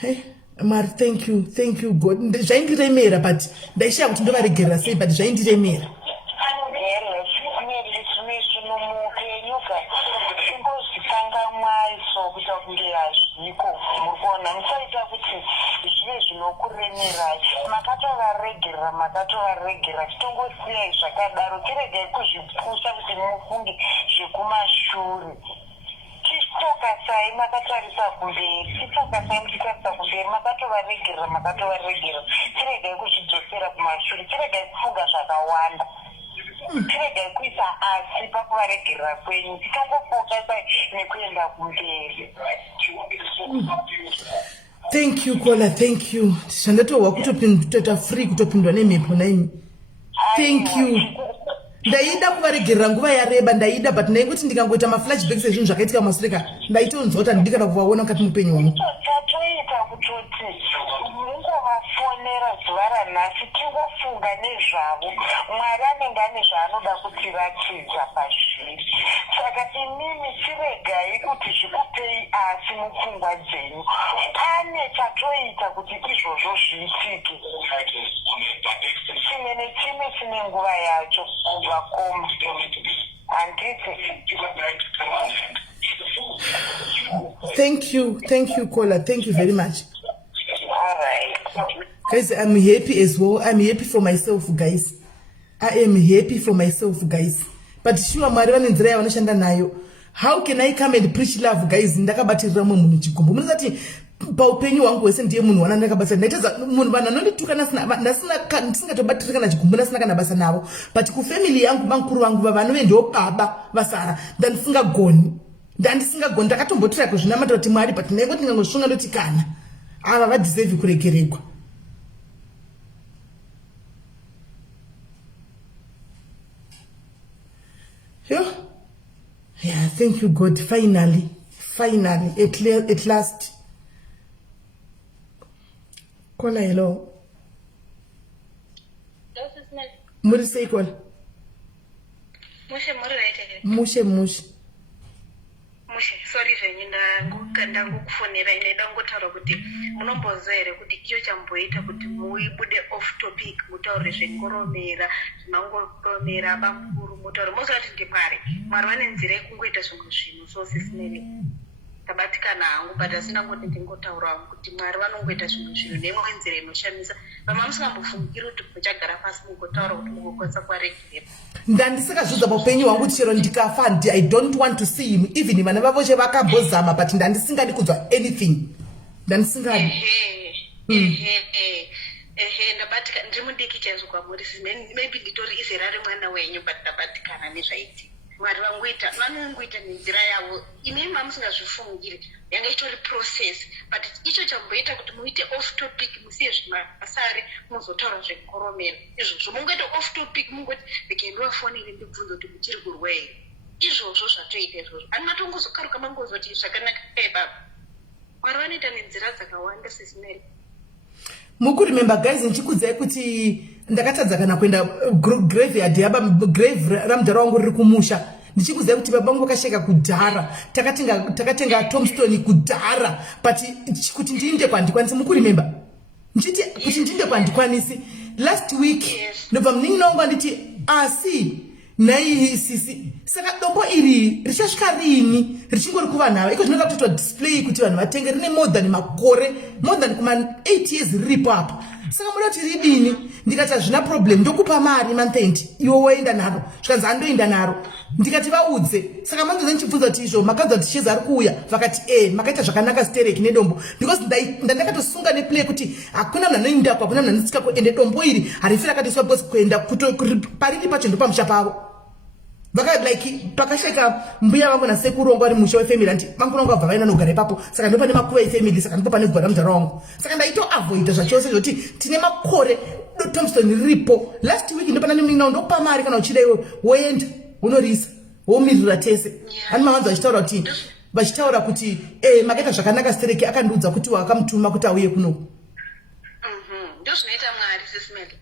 Hey, Mari, thank you, God. Zvaindiremera, but ndaishaya kuti ndovaregerera sei, but zvaindiremera. makatovaregera titongosiyai zvakadaro tiregai kuzvipusha kuti mufunge zvekumashure. Titokasai makatarisa kumberi, titokasai muchitarisa kumberi, makatovaregera tiregai kuzvidzosera kumashure, tiregai kufunga zvakawanda, tiregai kuisa asi pakuvaregerera kwenyu, titongofokasai nekuenda kumberi. Thank you, Kola, thank you. Zvandatova kutoita free kutopindwa nemhepo naimi. Thank you. Ndaida kuvaregerera nguva yareba ndaida, but ndaingoti ndikangoita maflashbacks ezvinhu zvakaitika mumasireka ndaitonzwa kuti handikada kuvaona mukati mupenyu wangu. Tatoita kutoti mungovafonera zuva ranhasi tingofunga nezvavo, Mwari anenge ane zvaanoda kutiratidza pazviri. Saka imimi tiregai kuti zvikupei asi mupfungwa dzenyu. Pane chatoita kuti izvozvo zviitike. Chimwe nechimwe chine nguva yacho vakoma. Thank you, Kola. Thank you very much. All right. Guys, I'm happy as well. I'm happy for myself, guys. I am happy for myself, guys. But sure, Mwari vanenzira yavanoshanda nayo. How can I come and preach love, guys? Ndakabatirira mwe munhu chikombo. Munozati paupenyu wangu wese ndiye munhu wana ndakabatsira. Ndaitaza munhu vana nonditukana ndisingatobatirira kana chikombo ndasina kana basa navo. But kufamily yangu bankuru vangu vanove ndio baba vasara. Ndandisingagoni ndakatombotora kuzvinamata kuti Mwari, but ndaingoti ndingangosvunga ndoti kana ava vadeserve kuregererwa. Yeah, thank you, God. Finally, at last. Kola, hello. Muri sei Kola? Mushe. Sorry zvenyu ndangokufonera ine dangotaura kuti munomboziva here kuti iyo chamboita kuti muibude off topic mutaure zvengoromera zvinongoromera bamukuru mutaure moziva kuti Mwari vane nzira yekungoita zvimwe zvinhu so sisinene tabatikana hangu but asina ngoti ndingotaura kuti Mwari vanongoita zvimwe zvinhu neimwe nzira inoshamisa vama musingambofungiri kuti muchagara pasi mugotaura kuti mugokwanisa kuvaregerera. Ndandisingazvidza paupenyu hwangu kuti chero ndikafa I don't want to see him, even vana vavo vakambozama, but ndandisingadi kunzwa anything. Ndandisingadi. Ndabatika ndiri mudiki chaizvo kwamuri, maybe nditori izera remwana wenyu, but ndabatikana nezvaiti Mwari vanongoita nenzira yavo. Imimi mamusingazvifungiri yanga itori process, but icho chamboita kuti muite off topic, musiye zvimasare muzotaura zvekoromera. Izvozvo mungoita off topic mungoti reke ndivafonere ndibvunza kuti muchiri kurwei. Izvozvo zvatoita izvozvo. Ani matongozokaruka mangozoti zvakanaka baba. Mwari vanoita nenzira dzakawanda sesineri. Mukuremember guys, nchikudzai kuti ndakatadza kana kuenda graveyard yaba grave ramudhara wangu riri kumusha. Ndichikudzai kuti baba vangu vakasheka kudhara. Takatenga tombstone kudhara, but kuti ndiinde kwandikwanisi. Mukuremember nchiti kuti ndiinde kwandikwanisi last week ndobva muningi wangu anditi asi nai sisi saka dombo iri richasvika rini richingori kuva navo iko zvinoda kutoitwa display kuti vanhu vatenge rine more than kuma 8 years riripo apa, saka muda kuti ridini ndikati hazvina problem ndokupa mari month iwe woenda naro zvikanzi andoenda naro ndikati vaudze saka mandoza ndichibvunza kuti izvo makadza kuti chizi ari kuuya vakati makaita zvakanaka stereki nedombo because ndandakatosunga neplay kuti hakuna munhu anoendako hakuna munhu anosvikako ende dombo iri harifi rakatiswa because kuenda pariri pacho ndopamusha pavo like pakasheka mbuya vangu nasekuru wangu ari musha wefamily andi vangu vabva vaenda nogara ipapo saka ndo pane makuva efamily saka ndipo pane gwara mudhara wangu saka ndaitoavoida zvachose zvoti tine makore Thompson riripo last week ndo pana neminao ndokupa mari kana uchida iwe woenda wonorisa womirira tese ani mavanzi vachitaura kuti makaita zvakanaka stereki akandiudza kuti wakamutuma kuti auye kunoku ndozvinoita mwari sesimele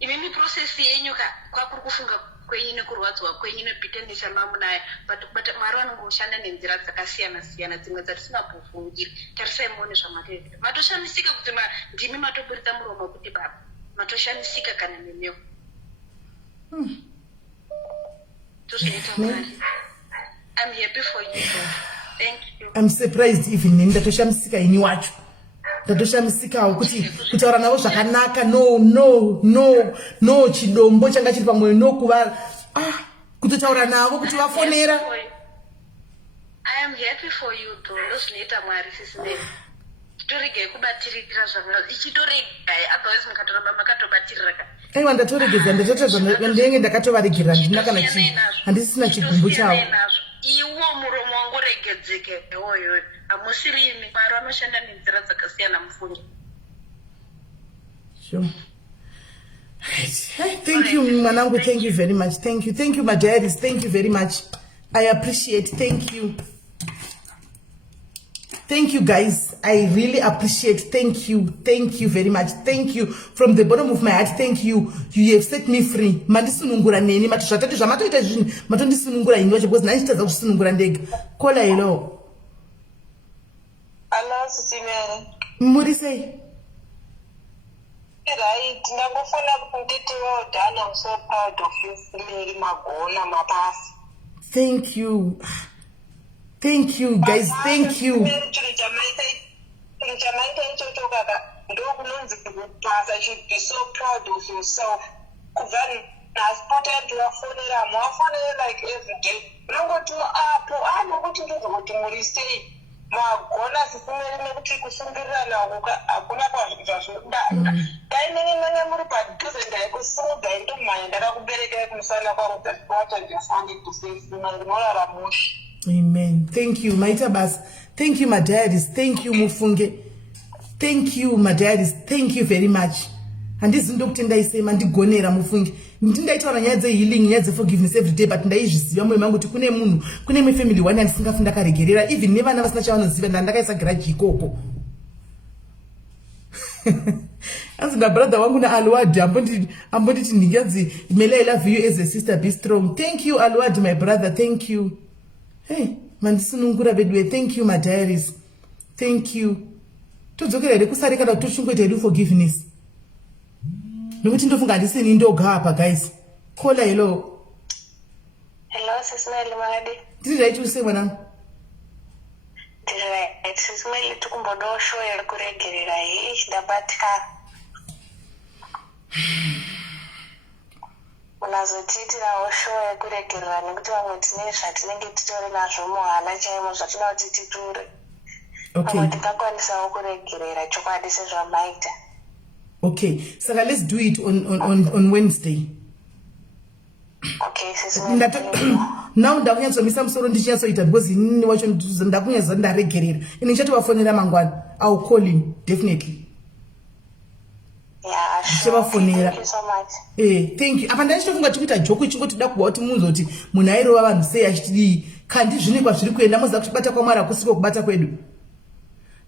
imimi process yenyu kwakuri kufunga kwenyu nekurwadzwa kwenyu nepita nechamamu naye but mwari vanongoshanda nenzira dzakasiyana siyana dzimwe dzatisingambofungiri tarisai muone zvamatoita matoshamisika kuti ndimi matoburitsa muromo kuti baba matoshamisika kana nemewo tozvinoita mwari. I'm happy for you though. Thank you. I'm surprised even nini ndatoshamisika ini wacho ndatoshamisikawo kuti kutaura navo zvakanaka no chidombo changa chiri pamwoyo nokuva kutotaura navo kuti vafonera. I am happy for you though. Ndozvinoita mwari sisinei titorege kubatirira zvakanaka ichitoregai otherwise mukatoramba makatobatirira aiwa ndatoregedza ndatotaura ndenge ndakatovaregerera ndina kana chii handisina chigumbu chavo iwo muromo wangu regedzeke oyo hamusirimi mwari vanoshanda nenzira dzakasiyana mufungi. Sure. Thank you mwanangu, thank you very much. Thank you my dearies, thank you very much. I appreciate. Thank you guys, I really appreciate. Thank you very much. Thank you from the bottom of my heart. Thank you have set me free. Mandisunungura neni matoshatatu zvamatoita zvinhu matondisunungura ini wacho because nandichitadza kusunungura ndega. Kola hello. Hello sisimere. Muri sei? Right, ndangofuna kuti nditi well done. I'm so proud of you Simere Magona mapasi. Thank you guys, thank you. You should be so proud of yourself. As important to like every day. Amen. Thank you, Maita Bas. Thank you, my daddies. Thank you, Mufunge. Thank you, my daddies. Thank you very much. And this is Dr. Ndaisema ndigonera Mufunge. Ndaitaura nyaya dzehealing, nyaya dzeforgiveness every day, but ndaizviziva moyo mangu kuti kune munhu, kune family one andisingafunda karegerera, even nevana vasina chavanoziva ndandakaisa garaji ikoko. As my brother wangu na Alwadi, ambonditi ndingazi, Mela, I love you as a sister, be strong. Thank you, Alwadi, my brother. Thank you. Hey, mandisunungura bedwe. Thank you, my diaries. Thank you. Todzokera here kusarika kana toshungoita hedu forgiveness. Nokuti ndofunga handisini ndoga apa guys. Kola hello. Hello, Sismeli Magadi. Tiri right use mwanangu. Tiri right. Sismeli tukumbodosho ya kuregerera hii ndabatika. Unazotitirawo show yekuregerera nekuti vamwe tine zvatinenge titori nazvo muhana chaimo zvatina kuti titure. Vamwe tingakwanisawo kuregerera chokwadi sezvamaita. Okay, so let's do it on Wednesday. Okay, now ndakunyatsomisa musoro ndichinyatsoita because inini wacho ndakunyatsa ndaregerera. Ini ndichatovafonera mangwana. I'll call him definitely. Yeah, sure. Thank you so much. Thank you. Apa ndachitofunga tikuita joke chingoti dakuba kuti munzoti munhu airova vanhu sei achiti kandi zvinekwa zviri kuenda moza kutibata kwamwari akusiko kubata kwedu.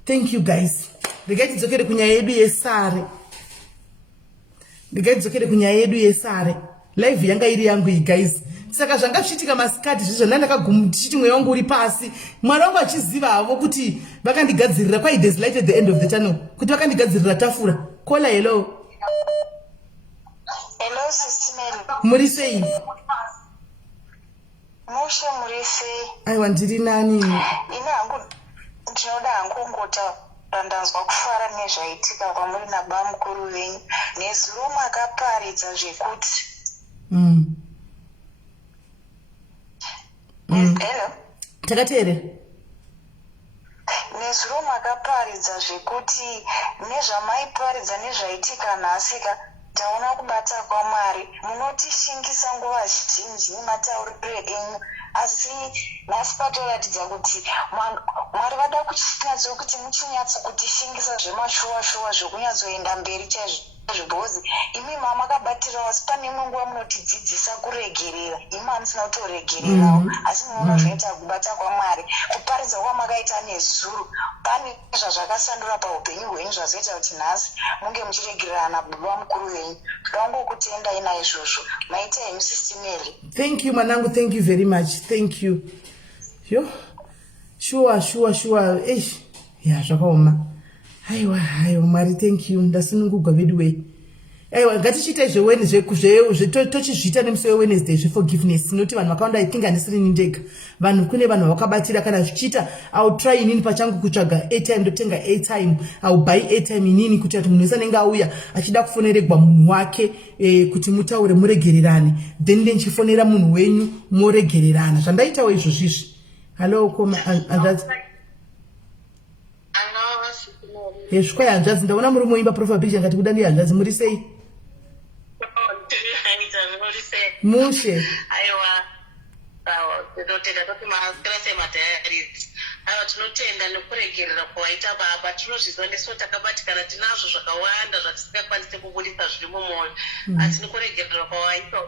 Thank you guys. Regai tidzokere kunyaya yedu yesare. Live yanga iri yangu iyi guys. Saka zvanga zvichitika masikati zvizvo ndakagumutichiti mweya wangu uri pasi. Mwari wangu achiziva havo kuti vakandigadzirira kwai there's light at the end of the channel. Kuti vakandigadzirira tafura. Kola hello. Hello Sisimeli. Muri sei? Mushe muri sei? Aiwa ndiri nani? Ina hangu ndinoda hangu ngota ndanzwa kufara nezvaitika kwamuri nababa mukuru venyu nezuro makaparidza zvekuti hello takateerera nezuro makaparidza zvekuti nezvamaiparidza nezvaitika nhasika taona kubata kwaMwari munotishingisa nguva zhinji matauriro enyu asi nhasi patoratidza kuti Mwari vada kuchinyatso kuti muchinyatso kutishingisa zvemashuwa zvokunyatsoenda mberi chaizvo zvibhozi imi mamakabatirawo asi pane imwe nguva munotidzidzisa kuregerera imi hamusina kutoregererawo asi munoona zvinoita kubata kwaMwari kuparidza kwamakaita nezuro pane zvazvakasandura paupenyu hwenyu zvazoita kuti nhasi munge muchiregererana baba mukuru venyu ndangokutendai naizvozvo maita henyu sistimeli. Thank you manangu, thank you very much, thank you. Yo sure ya zvakaoma. Aiwa Mwari, thank you. Ndasunungurwa vedu we. Aiwa ngatichiita tochizviita nemusi weWednesday zveforgiveness noti vanhu vakawanda I think handisiri ndega. Vanhu kune vanhu vakabatira kana zvichiita I'll try inini pachangu kutsvaga airtime ndotenga airtime I'll buy airtime inini kuti munhu wese anenge auya achida kufoneregwa munhu wake kuti mutaure muregererane then ndichifonera munhu wenyu moregererana zvandaitawo izvozvizvi. Hello koma andazi Yeshwa hanzvadzi ndaona muri muimba Prophet Bridget ngati kuda ndiye hanzvadzi muri sei? Mushe. Aiwa. Tinotenda kuti makrase madhayaris. Aiwa tinotenda nekuregerera kwaita baba tinozvizwa nesu takabatikana tinazvo zvakawanda zvatisingakwanisi kubudisa zviri mumwoyo. Asi nekuregerera kwawaita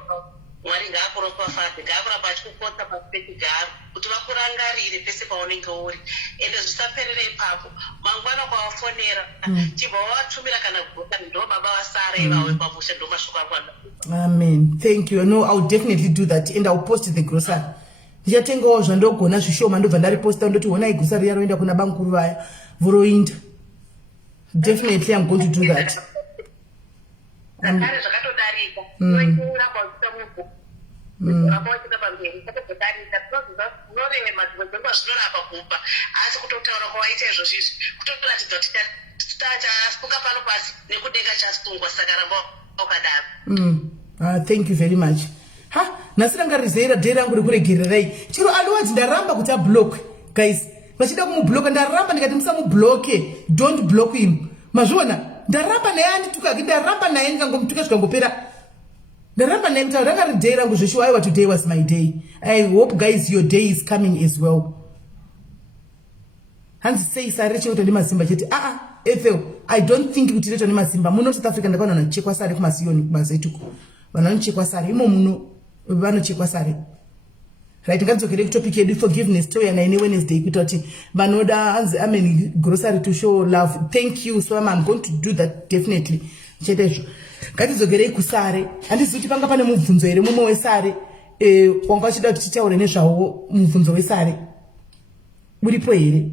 Mwari ngaakuropafadze ngaakuramba achikukotsa pasi pechigaro kuti vakurangarire pese paunenge uri ende zvisaperere ipapo mangwana kwawafonera chibva wawatumira kana kugota ndo baba vasara ivawe pavusha ndo mashoko akwanda. Amen. Thank you. No, I'll definitely do that and I'll post the grocery. Ndichatengawo zvandogona zvishoma ndobva ndariposta ndoti honai grocery yaroenda kuna bamukuru vaya voroinda. Definitely I'm going to do that. Zvakare zvakatodarika. Unoramba uchitamuko. Unoramba uchita pamberi. Zvakatodarika. Unorema zvimwe zvinorapa kupa. Asi kutotaura kwawaita izvozvizvi. Kutoratidza kuti tachasuka pano pasi nekudenga chasungwa saka ramba wakadaro. Thank you very much. Nhasi rangarizera dhee rangu rekuregererai. Chiro otherwise ndaramba kuti ablock. Guys, vachida kumubloka ndaramba ndikati musamubloke. Don't block him. Mazviona? Ndaramba naye andituka ndaramba naye ndikangomutuka zvikangopera. Ndaramba naye kuti ranga day rangu zveshuwa today was my day. I hope guys your day is coming as well. Hanzi sei sare chinoto nemasimba cheti Ethel, I don't think kuti recho nemasimba muno South Africa ndakaona vanachekwa sare kumasiyoni kumazetuko. Vanachekwa sare imo muno vanochekwa sare. Right, ngadzokere kutopic yedu forgiveness to yana ine Wednesday kuita kuti vanoda hanzi amen grocery to show love. Thank you so I'm going to do that definitely. Chetezvo. Ngatizogerei kusare. Handizivi kuti panga pane mubvunzo here mumwe wesare wanga uchida kuti titaure nezvawo mubvunzo wesare. Uripo here?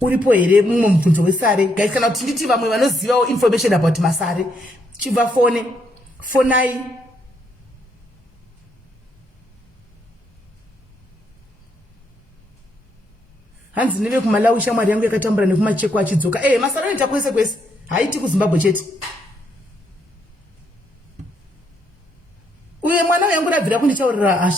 Uripo here mumwe mubvunzo wesare? Guys, kana kuti nditi vamwe vanozivawo information about masare chibva fonai. Hanzi neve kuMalawi shamwari yangu yakatambura nekumacheko achidzoka. Masara anoita kwese haiti kuZimbabwe chete. Uye mwana wangu rabvira kunditaurira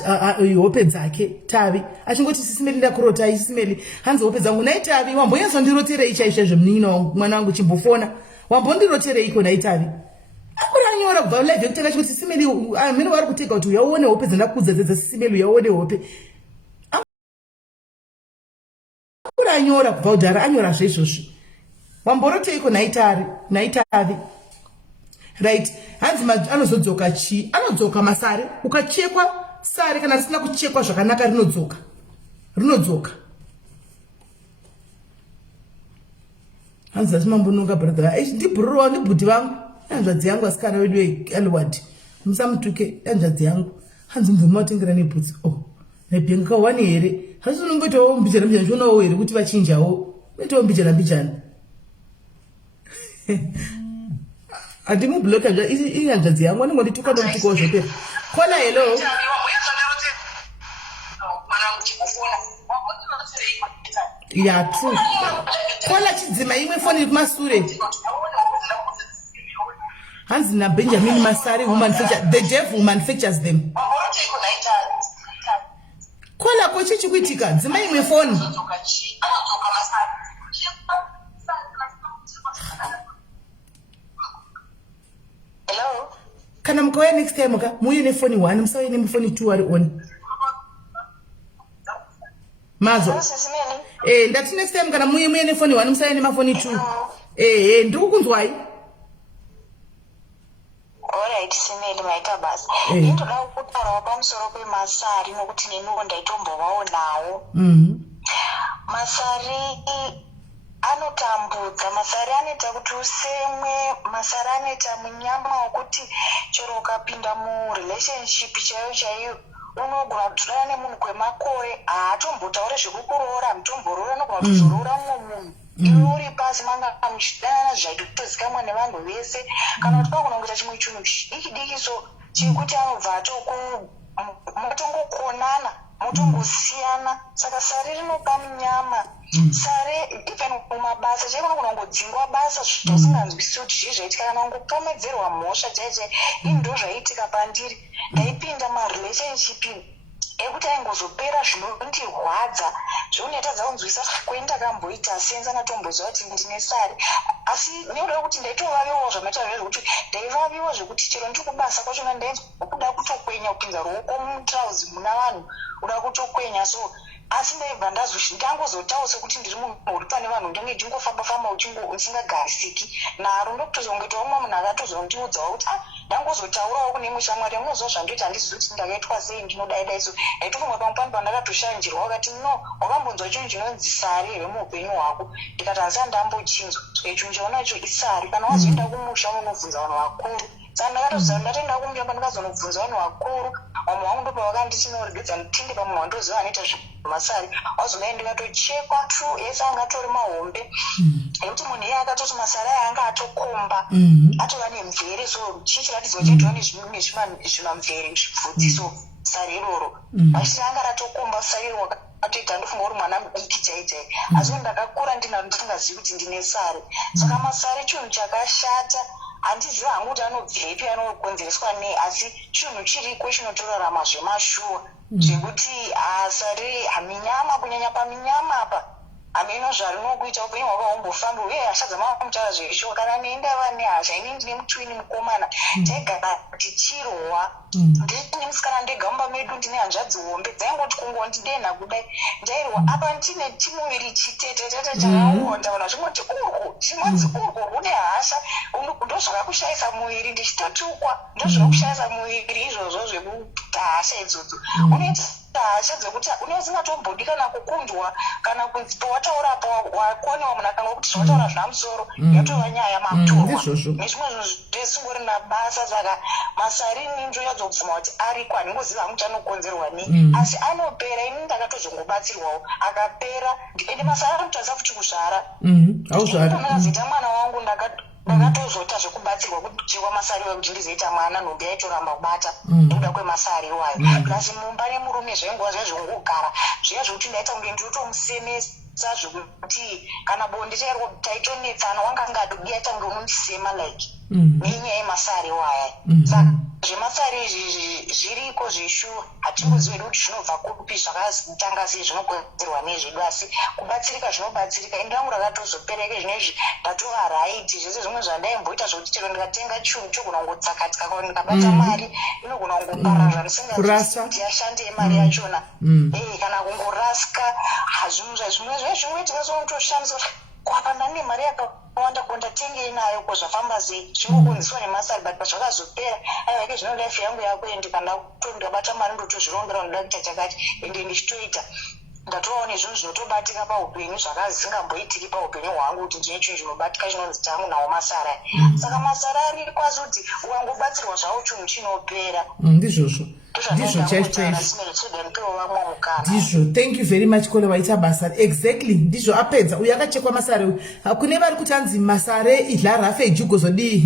hope dzake Tavi achingoti sisimeli ndakurota isisimeli hanzi hope dzangu nai Tavi wambonyazva ndiroterei chaizvo zvemunino wangu mwana wangu chimbofona wambondiroterei iko nai Tavi akura kubva live yekutanga chikuti sisimeli mene vari kutega kuti uyaone hope dzandakudza dzesisimeli uyaone hope anyora kubva kudhara anyora zvezvozvo wamboroteiko nai Tavi right hanzi anozodzoka anodzoka masare ukachekwa sare kana risina kuchekwa zvakanaka rinodzoka hanzi asimambononga brother ndibhuruwa ndibhuti vangu hanzvadzi yangu asikana wedu Elward musamutuke hanzvadzi yangu hanzi mvuma utengera nebhutsi nebhenga kawani here hanzi unomboitawo mbijana chionawo here kuti vachinjawo unoitawo mbijana andimubloka ihanzvadzi yangu anongondituka nomutukawo zvopera kola hello Yeah, true. Kola chidzima imwe phone iri kumasure. Hanzi na Benjamin Masari who manufactures, the Jeff who manufactures them. Kola kochichi kuitika, dzima imwe phone. Hello? Kana mukauya next time muye nefoni 1 musauye nemufoni 2 ari on. Mazo. Ndati next time kana muye nefoni 1 musauye nemafoni 2. Ndikukunzwai. Alright, Simeli maita basi. Ndoda kutaura pamusoro pemasari nokuti neniwo ndaitombovawo nawo. Masari anotambudza, masari anoita kuti usemwe, masari anoita munyama wekuti chero ukapinda murelationship chaiyo unogona kutodana nemunhu kwemakore haatombotaure zvekukuroora, mutomboroora anogona kutozoroora mumwe munhu. Iwe uri pasi manga muchidanana zvaitozikamwa nevanhu vese, kana kuti pagona kuita chimwe chinhu chidiki so chekuti anobva motongokonana, motongosiyana. Saka sari rinopa munyama. Sare even kumabasa chaikona kunongodzingwa basa zvitosinganzwisisi kuti zvii zvaitika, kana kungokamedzerwa mhosva chaizai. Ini ndo zvaiitika pandiri. Ndaipinda marelationship ekuti aingozopera zvinondirwadza zvounetadza kunzwisa kwendakamboita senza ndatomboziva kuti ndine sari. Asi neuda kuti ndaitovaviwawo zvamaita zvezvekuti ndaivaviwa zvekuti chero ndiri kubasa kwachona ndainzwa kuda kutokwenya kupinza ruoko mutrauzi muna vanhu, uda kutokwenya. So asi ndaibva ndangozotawo sekuti ndiri munhu uri pane vanhu ndinge ndingofamba-famba usingagarisiki naro. Ndokutozongoitawo umwe munhu akatozondiudzawo kuti ndangozotaurawo kune imwe shamwari yamunoziva zvandoita handisi kuti ndakaitwa sei ndinodaidai. So ndaitofunga pamwe pano pandakatoshanjirwa wakati no wakambonzwa chinhu chinonzi sari here muupenyu hwako. Ndikati handisi ndambochinzwa. Chinhu chaunacho isari. Kana wazoenda kumusha unobvunza vanhu vakuru. Saka ndakatoziva ndatoenda kumuyamba ndikazonobvunza vanhu vakuru. Vamwe vangu ndo pavakandichinooregedza nditinde pamunhu wandoziva anoita zvemasari. Wazomai ndikatochekwa true ese anga atori mahombe ekuti munhu iye akatoti masari aya anga atokomba atova nemvere. So chichiratidzwa chaitova nezvimamvere zvibvudzi. So sari iroro vachiti anga ratokomba sari iro wakatoita ndofunga uri mwana mudiki chaijai. Asi ndakakura ndisingazivi kuti ndine sari. Saka masari chinhu chakashata. Handizivi hangu kuti anobveipi anokonzereswa nei, asi chinhu chiriko chinotorarama zvemashuwa zvekuti sari haminyama, kunyanya paminyama apa hamino zvarinokuita upenyu hwaka umbofamba uye hasha dzamamutaura zveishuwa. Kana neindava nehasha ini ndine mutwini mukomana taigara tichirwa ndine musikana ndega mumba medu ndine hanzvadzi hombe dzaingoti kungondidenha kudai ndairwa apa ndine chimuviri chitetetete chakaonda vanhu zvingoti urwu chinonzi urwu rune hasha ndozvakakushayisa muviri ndichitotukwa ndozvakakushayisa muviri izvozvo zvekuhasha idzodzo unoita hasha dzekuti unozingatombondi kana kukundwa kana kunzi pawataurapo wakoniwa munhu akanga kuti zvawataura zvina musoro yatova nyaya makutorwa nezvimwe zvinhu zvesingori nabasa. Saka masari ninjo yadzobvuma kuti ariko handingoziva hangu kuti anokonzerwa nei, asi anopera. ini ndakatozongobatsirwawo akapera ende masari anotadza futi kuzvara. Ndakazoita mwana wangu ndakatozota zvekubatsirwa kuchekwa masari wekuti ndizoita mwana nhombe yaitoramba kubata nekuda kwemasari iwayo. Plasi mumba nemurume zvainguva zvaizvongogara zviya zvokuti ndaita kunge ndinotomusemesa zvekuti kana bonde taitonetsana wanga ngadodi aita kunge unondisema like nenyaya yemasari iwaya. Saka zvemasari izvi zviriko zvishuwa. Hatingozivi kuti zvinobva kupi, zvakatanga sei, zvinokonzerwa nezvedu, asi kubatsirika zvinobatsirika. Ende rangu rakatozopereke zvinezvi ndatova raiti zvese zvimwe zvandaimboita zvokuti chero ndikatenga chinhu chogona kungotsakatika kana ndikabata mari inogona kungoparara ndisingazivi yashande mari yachona kana kungorasika. Zvimwe tikazonotoshandisa kwapanda nemari yakawanda kondatengei nayo kozvafamba sei zvingokonzeswa nemasari but pazvakazopera aivaike zvino life yangu yako ende kana ndabata mari ndotozvirongera ndoda kuita chakati ende ndichitoita. Ndatovawo nezvinhu zvinotobatika paupenyu zvakazingamboitiki paupenyu hwangu kuti ndine chinhu chinobatika chinonzi changu nawo masara. Saka masara ari kwazi kuti ukangobatsirwa zvawo chinhu chinopera. Ndizvozvo chaizvo. Thank you very much Kole waita basa. Exactly. Ndizvo apedza uyu akachekwa masare uyu. Kune vari kuti anzi masare idlarafe ijugozodi.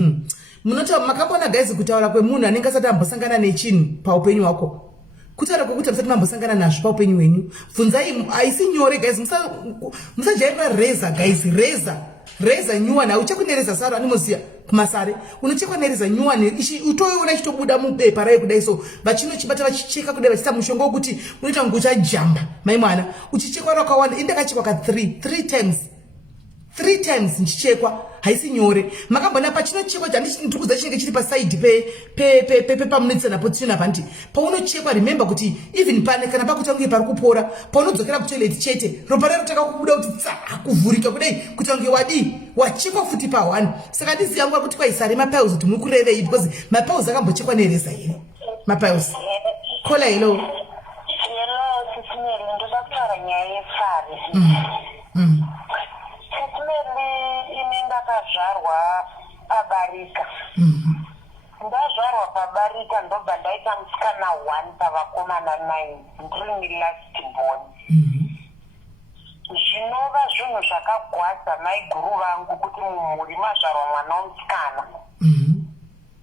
Munoti makambona guys kutaura kwemunhu anenge asati ambosangana nechinhu paupenyu hwako. kutaura kwekuti musati mambosangana nazvo paupenyu hwenyu. Bvunzai, haisi nyore guys, musajairira reza guys, reza nyuwani, hauchakunereza saro anomuziya kumasare, unochekwa nereza nyuwani, utoiona ichitobuda mubepa rayo kudai, so vachinochibata vachicheka kudai vachiita mushonga wekuti unoita kunge uchajamba mai mwana, uchichekwa rakawanda. Indakachekwa ka 3 times ndichekwa, haisi nyore. Makambona pachinochekwa ndikuza chinenge chiri pasaidi pamunetsana potsina pandi paunochekwa. Remember kuti even pane kana pakuti unge pari kupora, paunodzokera kutoilet chete ropa rero takakubuda kuti kuvhurika kudai kuti unge wachekwa futi pa1. Saka ndizi yangu kuti kwaisare mapiles kuti mukurevei, because mapiles akambochekwa nereza here. Mapiles kola hello. Hello, Sisimeli, ndoda kutaura nyaya yesari. Sisimeli, ini ndakazvarwa pabarika. Ndazvarwa pabarika ndobva ndaita musikana 1 pavakomana 9. Ndiri last born. Zvinova zvinhu zvakagwadza mai guru vangu kuti mumhuri mazvarwa mwana womusikana.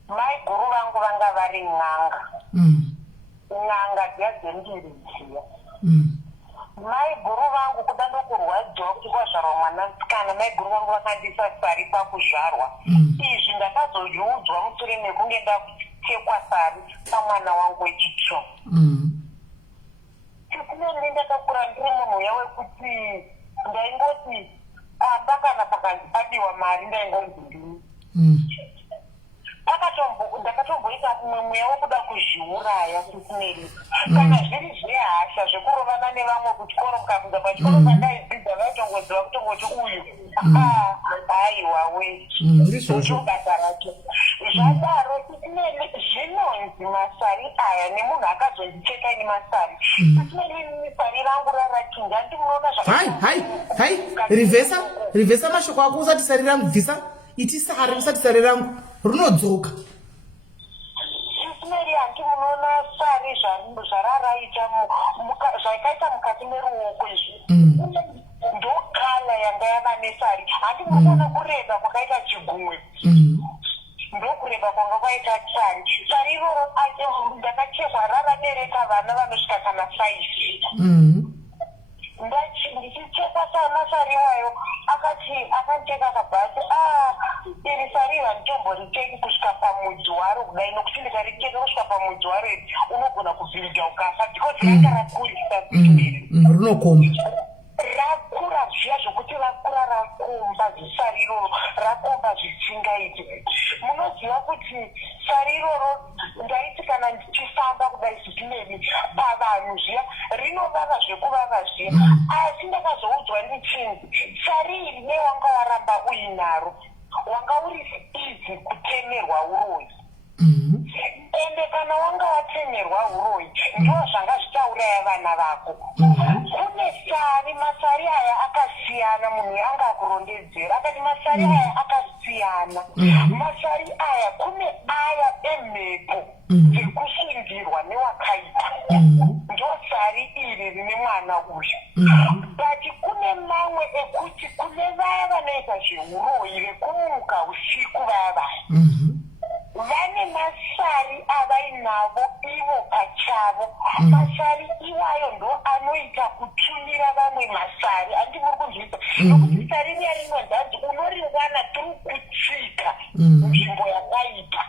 Mai guru vangu vanga vari n'anga. N'anga dzadzembiri dziya. Mai guru vangu kuda ndokurwadziwa kuti kwazvarwa mwana musikana, mai guru vangu vakandisa sari pakuzvarwa. Izvi ndakazozviudzwa mushure mekunge ndachekwa sari pamwana wangu wechicho. Chisimeli ndakakura ndiri munhu uya wekuti ndaingoti amba kana pakanzi padiwa mari ndaingonzi ndini. Ndakatomboita mweya wekuda kuzviuraya Sisimeli. Kana zviri zvehasha zvekurovana nevamwe kuchikoro, mukabvunza pachikoro pandaidzidza vaitongoziva kutongoti uyu haiwawe ndizvobasa rake. Zvadaro Sisimeli, zvinonzi masari aya nemunhu akazondicheka ini masari. Sisimeli, sari rangu rarachinja, ndimunoona hai rivhesa mashoko ako usati sari rangu, bvisa iti sari usati sari rangu runodzoka. Sisimeli, handimunoona sari zvararaita zvakaita mukati meruoko izvi. Ndokala yanga yava nesari. Handimunoona kureba kwakaita chigumwe. Ndokureba kwanga kwaita sari. Sari iroro ndakachekwa rarabereka vana vanosvika kana 5. Ndichicheka masari wayo akacheka akabhati iri sari handitomboriteki kusvika pamudzi waro kudai, nokuti ndikaricheka kusvika pamudzi waro unogona kuvhiringa ukafa, because ranga rakurisa Sisimeli. Runokomba rakura zviya zvokuti rakura rakomba zisari iroro rakomba zvisingaiti. Munoziva kuti sari iroro ndaiti kana ndichifamba kudai Sisimeli pavanhu zviya rinovava zvekuvava zviya. Asi ndakazoudzwa ndichinzi sari iri newanga waramba uinaro wanga uri izi kutemerwa uroyi. Ende kana wanga watemerwa uroyi ndo zvanga zvichauraya vana vako. Kune sari, masari aya akasiyana. Munhu yanga akurondedzera akati masari aya akasiyana. Masari aya kune aya emhepo dzekusundirwa newakaipa, ndo sari iri rine mwana uyu. But kune mamwe ekuti kune vaya vanoita zveuroyi vekumuka usiku vaya vane masari avainavo ivo pachavo. Masari iwayo ndo anoita kutumira vamwe masari. Handimuri kunzvisa nokuti sari riya rinonzanzi unoriwana turi kutsika nzvimbo yakaipa.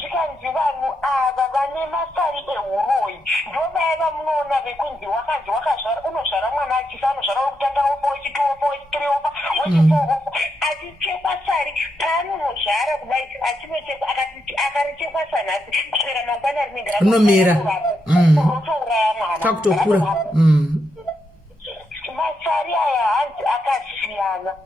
Zvikanzi vanhu ava vane masari euroyi ndo vaya vamunoona vekunzi wakazi wakazvara, unozvara mwana achisa, anozvara wekutanga ofa, wechiti ofa, wechitiri ofa, wechi4 ofa. Achichekwa sari paanonozvara kudai achinochekwa, akarichekwa sanhasi kusvika mangwana rinenge rinomera rotouraya mwana kakutokura. Masari aya hanzi akasiyana.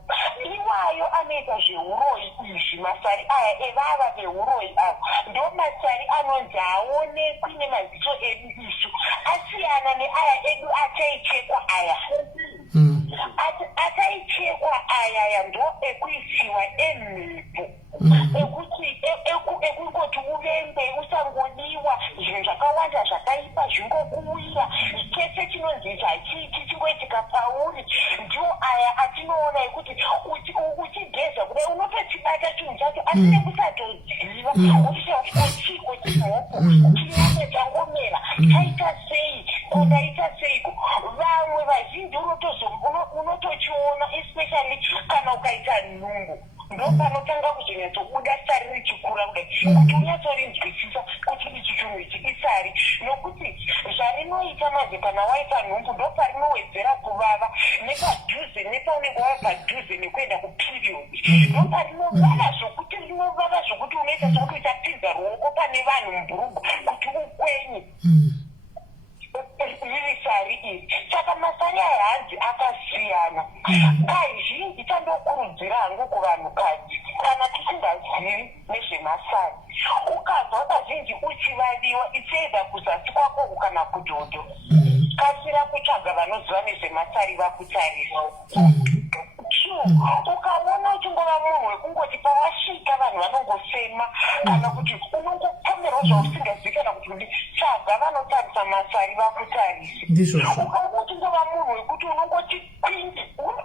Iwayo anoita zveuroyi izvi, masari aya evava veuroyi ava ndo masari anonzi haonekwi nemaziso edu isu, asiyana neaya edu achaichekwa aya. Achaichekwa aya ndo ekuisiwa emhepo, ekungoti uvembe usangodiwa, zvinhu zvakawanda zvakaipa zvingokuwira, chese chinonzi chachiti chingoitika pauri. Ndo aya atinoona ekuti uchigeza kudai unototibata chinhu chacho asi nekusatodziva uchitochiko chinopo chinenge changomera kuzonyatsobuda sari richikura kudai kuti unyatsorinzwisisa kuti ichi chinhu ichi isari, nokuti zvarinoita manje kana waita nhumbu ndoparinowedzera kuvava nepadhuze nepaunenge wava padhuze nekuenda kuperiodi, ndoparinovava zvokuti rinovava zvokuti unoita sokuti uchapinza ruoko pane vanhu mubhurugu kuti ukwenye riri sari iri. Saka masari aya hanzi akasiyana. Kazhinji tandokurudzira hangu kuvanhukadzi kana tisingazivi nezvemasari, ukanzwa kazhinji uchivaviwa itseedza kuzasi kwako kana kudhodho, kasira kutsvaga vanoziva nezvemasari vakutarisa. Ukaona uchingova munhu wekungoti pawasvika vanhu vanongofema kana kuti unongopomerwa zvausingazivi kana kuti tsvaga vanotarisa masari vakutarise. Ukaona uchingova munhu wekuti unongoti kwindi,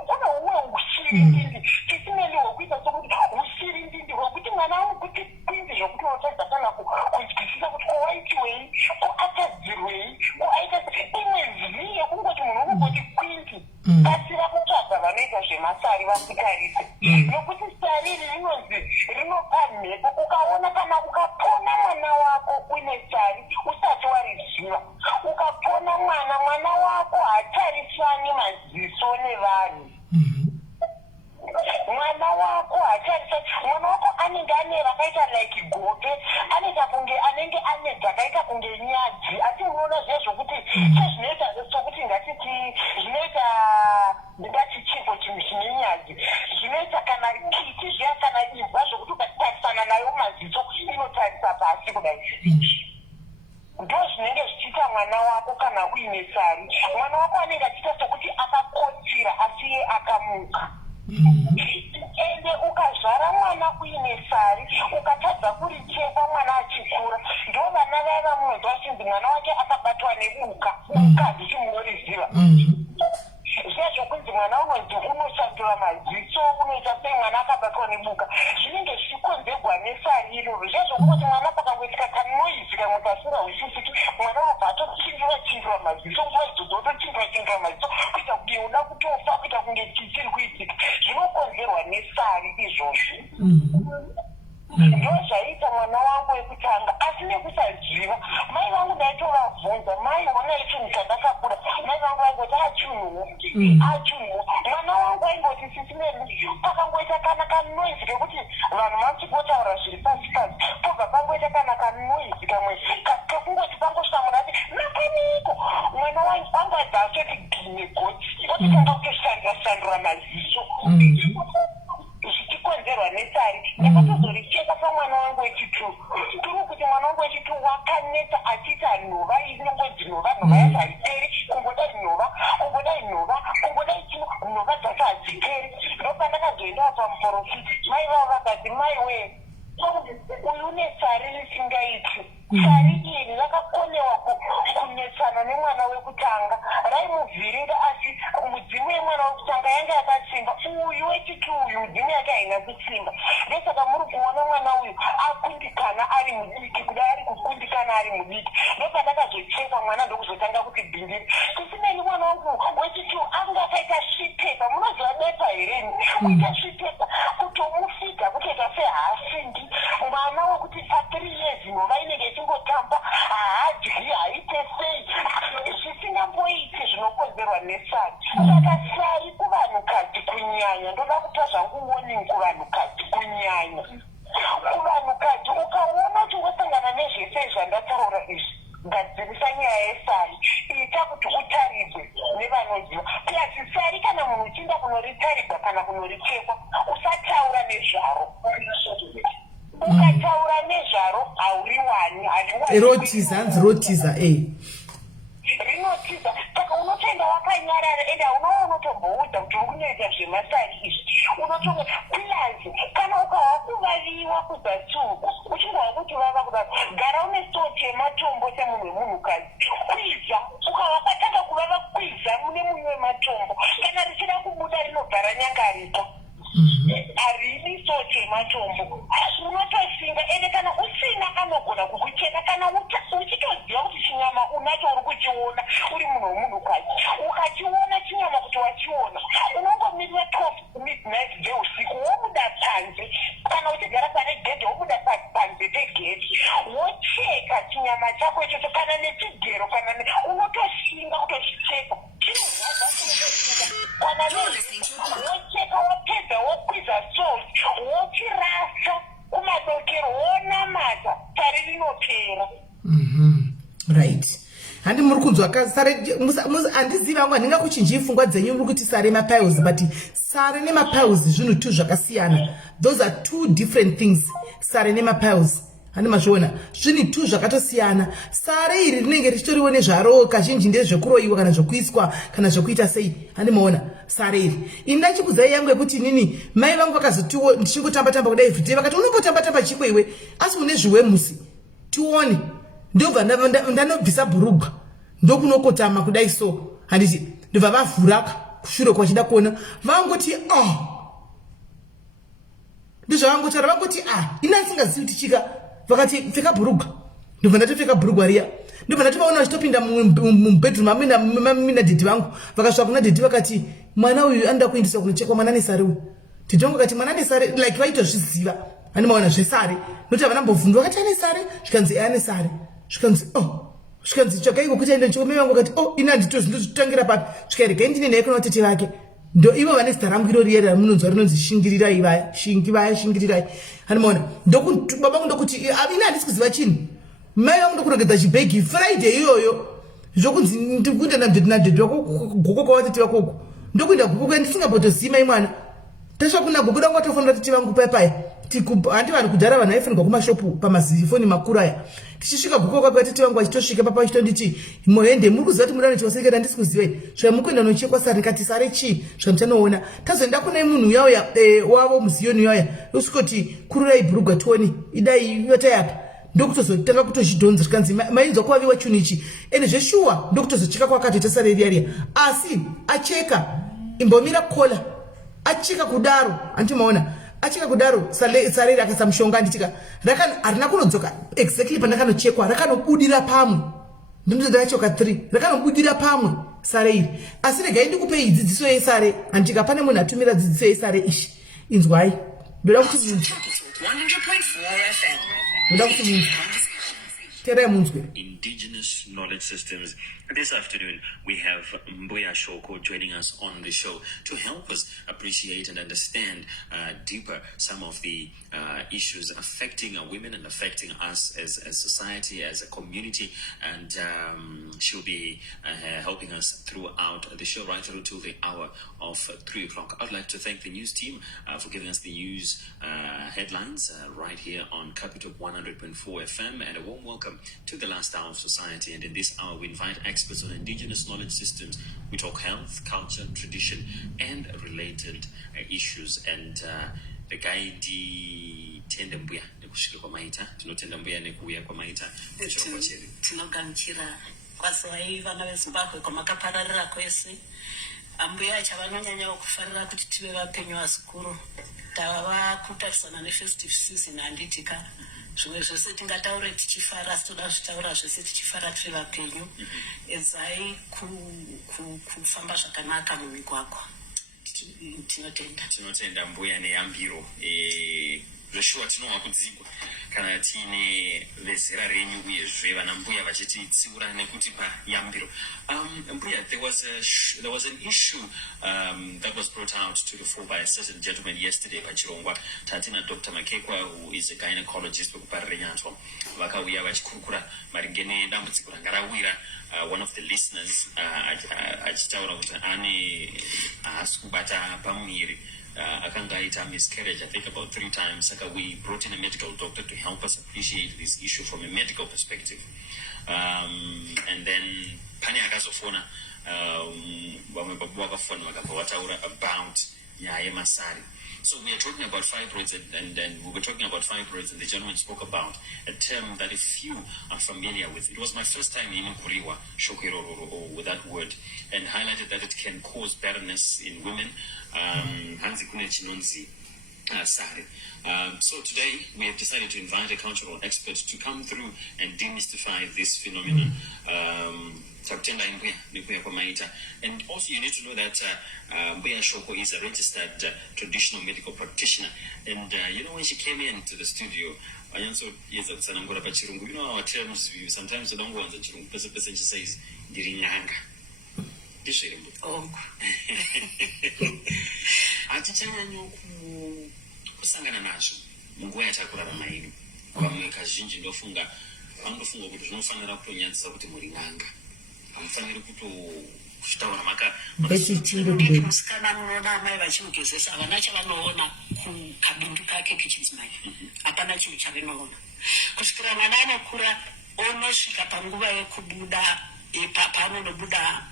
kune umwe usirindindi tisimeli hwekuita sokuti usirindindi hwekuti mwana wangu kuti kwindi zvokuti unotaridza kana kunzwisisa kuti kowaitiwei, koatadzirwei, koaita imwe zii yekungoti munhu unongoti kwindi, kasira kutsvaga vanoita zvemasari vakutarise. Nokuti sari iri rinonzi rinopa mhepo. Ukaona kana ukapona mwana wako uine sari usati wariziva, ukapona mwana wako hatarisani maziso nevanhu. Mwana wako hacharisani, mwana wako anenge ane rakaita like gope, anoita kunge anenge ane dzakaita kunge nyadzi, asi unoona zviya zvokuti sezvinoita sokuti ngatiti zvinoita ndingati chipo chinhu chine nyadzi, zvinoita kana kiti zviya kana imbwa zvokuti ukatarisana nayo maziso inotarisa pasi kudai. Ndo zvinenge zvichiita mwana wako kana uine sari. Mwana wako anenge achiita sokuti akakotsira asi iye akamuka. Ende ukazvara mwana uine sari ukatadza kurichekwa mwana achikura, ndo vana vaya vamunonzwa vachinzi mwana wake akabatwa nebuka, buka dzichimuoriziva. Zviya zvokunzi mwana unonzi unoshandura maziso, unoita sei mwana akabatwa nebuka, zvinenge zvichikonzerwa nesari iroro. Zviya zvokungoti mwana pakangoitika kanoizi kamwe kasingahwisisiki, mwana unobva atochinjura maziso, nguva idzodzo otochinjura maziso kuita kunge uda kutofa, kuita kunge chichiri kuitika. Zvinokonzerwa nesari izvozvi. Ndo zvaita mwana wangu wekutanga, asi nekusaziva mai vangu ndaitovabvunza, mai onai chinhu chandakakura, mai vangu vaingoti achunhu. Mwana wangu aingoti sisimeni, pakangoita kana kanoizi kekuti vanhu vanchipotaura zviri pasi pasi, pobva pangoita kana kanoizi kamwe kekungoti pangosvika munhu ati nakaniko, mwana wangu adzasoti gine gotsi, ototanga kutoshandura maziso zvichikonzerwa nesari. Ndakatozoricheka pamwana wangu wechitu, tiri kuti mwana wangu wechitu wakaneta achiita nhova, inongodzi nhova yacho haiperi, kungodai kungodai chino, nhova dzacho hadziperi. Ndopandakazoendawo pamuprofiti, mai vavo vakati mai wee, uyu une sari risingaiti. Sari iri rakakonewa kunetsana nemwana wekutanga, raimuvhirira, asi mudzimu yemwana wekutanga yanga yakasimba. Uyu wechitu uyu mudzimu yake haina kusimba. Ndosaka muri kuona mwana uyu akundikana ari mudiki, kudai ari kukundikana ari mudiki. Ndopandakazochekwa mwana ndokuzotanga kuti bhindiri. Tisimeni mwana wangu wechitu anga akaita svipepa, munoziva bepa hereni, kuita svipepa, kutomufidha kutoita sehasindi. Mwana wekuti pa3 years nhova inenge ichingotamba, haadyi, haite sei, zvisingamboiti zvinokonzerwa nesari. Saka sari kuvanhukadzi kunyanya, ndoda kupa zvangu warning kuvanhukadzi kunyanya. Kuvanhukadzi ukaona kuti wosangana nezvese zvandataura izvi, ngadzirisa nyaya yesari, ita kuti utarirwe nevanoziva. Piyasi sari kana munhu uchienda kunoritarirwa kana kunorichekwa, usataura nezvaro. Ukataura nezvaro hauriwani, rotiza hanzi rotiza rinotiza. Saka unotoenda wakanyarara, ende unoona unotomboudza kuti uri kunoita zvemasari izvi, unotonga kuyazi kana ukava kuvaviwa kuzasi uku, uchingava kuti vava kudaro, gara une soo chematombo semunhu wemunhukadzi, kwiza. Ukava kwatanga kuvava, kwiza mune munhu wematombo, kana richida kubuda rinobva ranyangarika. Harini soo chematombo, unotosinga. Ende kana usina anogona kukucheka, kana uchitoziva kuti chinyama unacho uri kuchiona uri munhu wemunhukadzi, ukachiona chinyama kuti wachiona, unongomirira 12 midnight dzeusiku wobuda panze. Kana uchiti Right. Handi muri kunzwa sare andiziva vangu handinga kuchinji pfungwa dzenyu muri kuti sare mapiles, but sare nemapiles zvinhu two zvakasiyana. Those are two different things. Sare nemapiles handi mazviona zvinhu two zvakatosiyana. Sare iri rinenge richitoriwo nezvaro kazhinji ndezvekuroyiwa kana zvokuiswa kana zvokuita sei. Handi maona sare iri inda chikudzai yangu yekuti nini mai vangu vakazotiwo ndichingotamba tamba kudai vhiti vakati unombotamba tamba chiko iwe asi une zviwemusi tione ndobva ndanobvisa bhurugwa ndokunokotama kudai so handiti ndobva vavhuraka kushure kwachida kuona vangoti ndozvavangotaura vangoti ina ndisingazivi kuti chika vakati pfeka bhurugwa ndobva ndatopfeka bhurugwa riya ndobva ndatovaona vachitopinda mubedroom amina dhedhi vangu vakasvika kuna dhedhi vakati mwana uyu anoda kuendeswa kunochekwa mwana nesari uyu dhedhi vangu vakati mwana nesari like vaitozviziva handimaona zvesare nokuti havana mbovhundwa vakati ane sare zvikanzi ane sare zvikanzi tsvakaiko kuti aenda chiko mai vangu vakati ina nditotangira papi zvikaregai ndine naye kuna vatete vake ndo ivo vane zita rangu iro riye ramunonzwa rinonzi shingirirai vaya shingirirai handimaona babangu ndokuti ina handisi kuziva chinhu mai vangu ndokurongedza chibhegi friday iyoyo zvokunzi ndikuenda nadhedhi wako goko kwavatete vakoko ndokuenda goko ndisingambotozivi mai mwana tasva kuna goko dangu watofonera vatete vangu payapaya handi vanhu kudhara vanhu vaifanirwa kumashopu pamazifoni makuru aya tichisvika goko kwake vatete vangu vachitosvika papa vachitonditi mohende muri kuziva kuti mudano chiwasekera handisi kuzivai zvai mukuenda nochekwa sare ndikati sare chii zvamuchanoona tazoenda kunai munhu uyauya wavo muziyoni uyauya usikoti kururai bhurugwa tioni idai yotai apa ndokutozotanga kutozvidhonza zvikanzi mainzwa kuvaviwa chinhu ichi ende zveshuwa ndokutozocheka kwakatoita sare riya asi acheka imbomira kola acheka kudaro antimaona achika kudaro sare rakasamushonga nditika harina kunodzoka exactly pandakanochekwa rakanobudira pamwe ndinotoda yachoka 3 rakanobudira pamwe sare iri asi regai ndikupei dzidziso yesare handika pane munhu atumira dzidziso yesare ishi inzwai ndoda kuti 100.4 FM. ndoda kuti terai munzwe Indigenous knowledge systems. This afternoon, we have Mbuya Shoko joining us on the show to help us appreciate and understand deeper some of the issues affecting women and affecting us as a society, as a community. And she'll be helping us throughout the show right through to the hour of 3 o'clock. I'd like to thank the news team for giving us the news headlines right here on Capital 100.4 FM, and a warm welcome to the last hour of society. And in this hour, we invite experts on indigenous knowledge systems. We talk health, culture, tradition, and related issues. And the guide tenda mbuya nekusvika kwamaita tinotenda mbuya nekuuya kwamaita tinogamuchira kwazivai vana vezimbabwe kwamakapararira kwese ambuya chavanonyanyawo kufarira kuti tive vapenyu vazikuru tava kutarisana nefestive season handitika zvimwe zvose tingataure tichifara toda zvitaura zvese tichifara tiri vapenyu edzai kufamba zvakanaka mumigwagwa tinotenda mbuya neyambiro zveshuwa tinowa kudzigwa kana tiine vezera renyu uyezve vana mbuya vachititsiura nekutipa yambiro. Mbuya, there was an issue that was brought out to the fore by a certain gentleman yesterday pachirongwa. Tatina Dr. Makekwa, who is a gynecologist wekuparenyanswa, vakauya vachikurukura maringe nedambudziko ranga rawira one of the listeners achitaura kuti ane haasi kubata pamuviri. Akanga aita miscarriage, I think about 3 times. Saka we brought in a medical doctor to help us appreciate this issue from a medical perspective. And then pane akazofona vamwe babu vakafona vakabva vataura about nyaya yemasari. So we are talking about fibroids, and we were talking about fibroids, and the gentleman spoke about a term that a few are familiar with. It was my first time in Kuriwa, Shokiroro, with that word, and highlighted that it can cause barrenness in women. So today we have decided to invite a cultural expert to come through and demystify this phenomenon. And also you need to know that Mbuya Shoko is a registered traditional medical practitioner. And you know, when she came into the studio, you know our terms, sometimes you don't want the chirungu, person she says, Diringanga. Hatichanyanya kusangana nacho munguva yatakurarama ino. Vamwe kazhinji ndofunga vanofunga kuti zvinofanira kutonyadzisa kuti muri n'anga, hamufaniri kutotaura maka musikana munoona amai vachimugezesa havana chavanoona kukabindu kake kechidzimai, hapana chinhu chavinoona kusvikira mwana anokura onosvika panguva yekubuda paanonobuda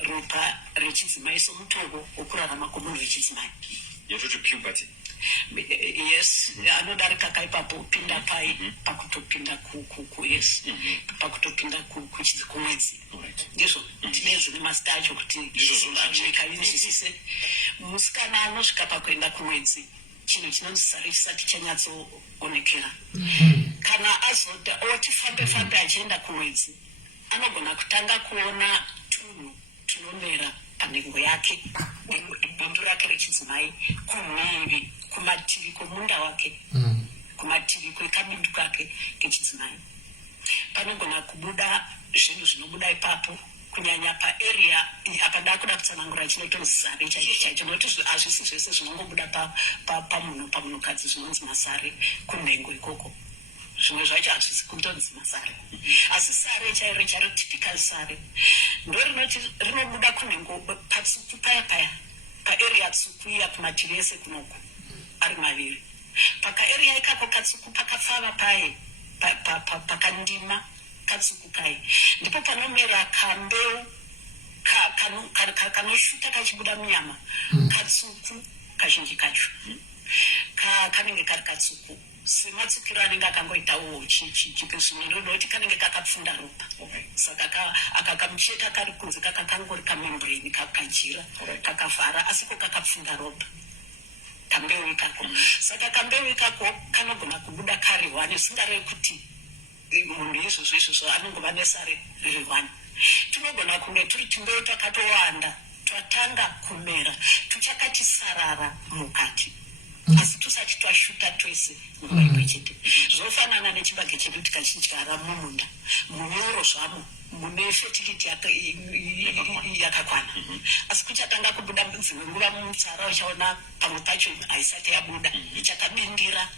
ropa rechidzimai somutovo wokurarama kwomunhu wechidzimai, yototi puberty. Yes, anodarika kaipapo pinda pai pakutopinda yes, pakutopinda kumwedzi. Ndizvo tine zvine mazita acho kuti nyika inzwisise. Musikana anosvika pakuenda kumwedzi chinhu chinonzi sare chisati chanyatsoonekera. Kana azoti oti fambe achienda kumwedzi anogona kutanga kuona tunhu tunomera panhengo yake, bindu rake rechidzimai, kumhiri, kumativi kwemunda wake, kumativi kwekabindu kake kechidzimai. Panogona kubuda zvinhu zvinobuda ipapo, kunyanya paarea apa ndakuda kutsanangura chinotonzi sare chaicho, nokuti hazvisi zvese zvinongobuda pamunhukadzi zvinonzi masare kunhengo ikoko. Zvimwe zvacho hazvisi kutonzi masare, asi sare chairo charo typical sare ndo rinoti rinobuda kunhengo patsuku paya paarea tsuku iya kumativi ese kunoku ari maviri. Pakaarea ikako katsuku pakafava paye pakandima katsuku kaye ndipo panomera kambeu kanosvuta kachibuda munyama katsuku kazhinji kacho kanenge kari katsuku sematsukiro anenge akangoitawo chipesumiro nokuti kanenge kakapfunda ropa. Saka akakamucheka kari kunze kakangori kamembreni kakajira kakavhara asiko kakapfunda ropa kambeu ikako. Saka kambeu ikako kanogona kubuda kari 1 zvisingarevi kuti munhu izvozvo anongova nesare riri 1. Tinogona kunge turi tumbeu twakatowanda twatanga kumera tuchakati sarara mukati, asi tusati twashuta twese nguva imwe chete. Zvofanana nechibage chedu tikachidyara mumunda, munyoro zvamo mune fertility yakakwana, asi kuchatanga kubuda dzimwe nguva mutsara uchaona pamwe pacho haisati yabuda ichakabindira.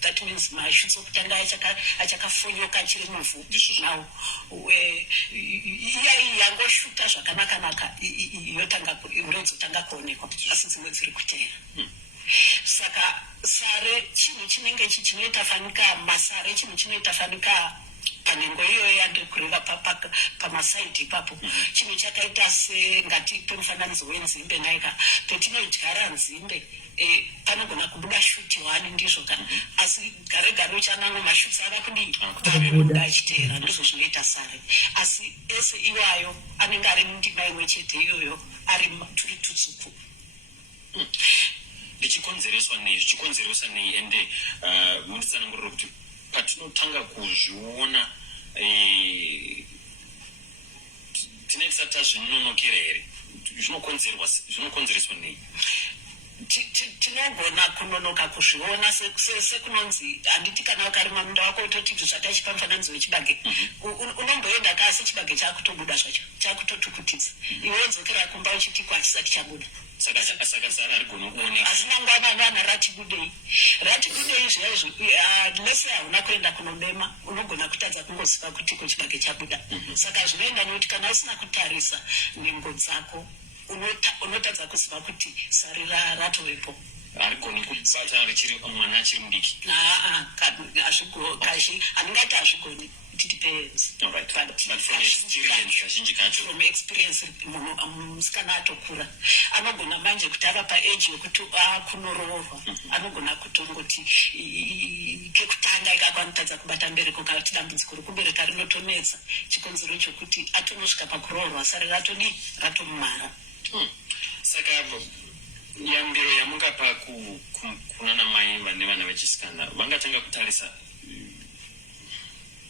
That means mashutsi okutanga achakafonyoka achiri muvhu. Now iya yangoshuta zvakanaka yotanga kuonekwa, asi dzimwe dziri kuteera. Saka sare chinhu chinenge chinoita fanika masare chinhu chinoita fanika panhengo iyoyo yandokureva pamasaidhi ipapo. Chinhu chakaita sengati pemufananidzo wenzimbe naika petinodyara nzimbe panogona kubuda shuti 1 ndizvo kana, asi gare uchanango mashutsi ava kudii kubuda achiteera, ndizvo zvinoita sare. Asi ese iwayo anenge ari mundima imwe chete iyoyo ari turi tutsuku. Ndichikonzereswa nei ende munditsanangurira kuti patinotanga kuzviona tinenge tisati tazvinonokera here, zvinokonzereswa nei? Tinogona kunonoka kuzviona sekunonzi handiti kana ukarima munda wako utoti zvatachipa mufananidzo wechibage unomboenda kasi chibage chakutobuda zvacho chakutotukutidza iwe wodzokera kumba uchitiko hachisati chabuda. Saka sara arigona kuoneka asi mangwana rati budei zvaizvo lese hauna kuenda kunomema unogona kutadza kungoziva kutiko chibage chabuda. Saka zvinoenda nekuti kana usina kutarisa nhengo dzako unotadza kuziva kuti sari ratovepo. Arigoni kubata mwana achiri mudiki? Handingati hazvigoni, it depends. But from experience kazhinji kacho, from experience musikana atokura anogona manje kuti ava paeji yekuti kunoroorwa anogona kutongoti kekutanga ikako anotadza kubata mbereko kana dambudziko rekubereka rinotonetsa chikonzero chokuti atonosvika pakuroorwa sare ratomumhara. Saka yambiro yamungapa kunana mai vane vana vechisikana vangatanga kutarisa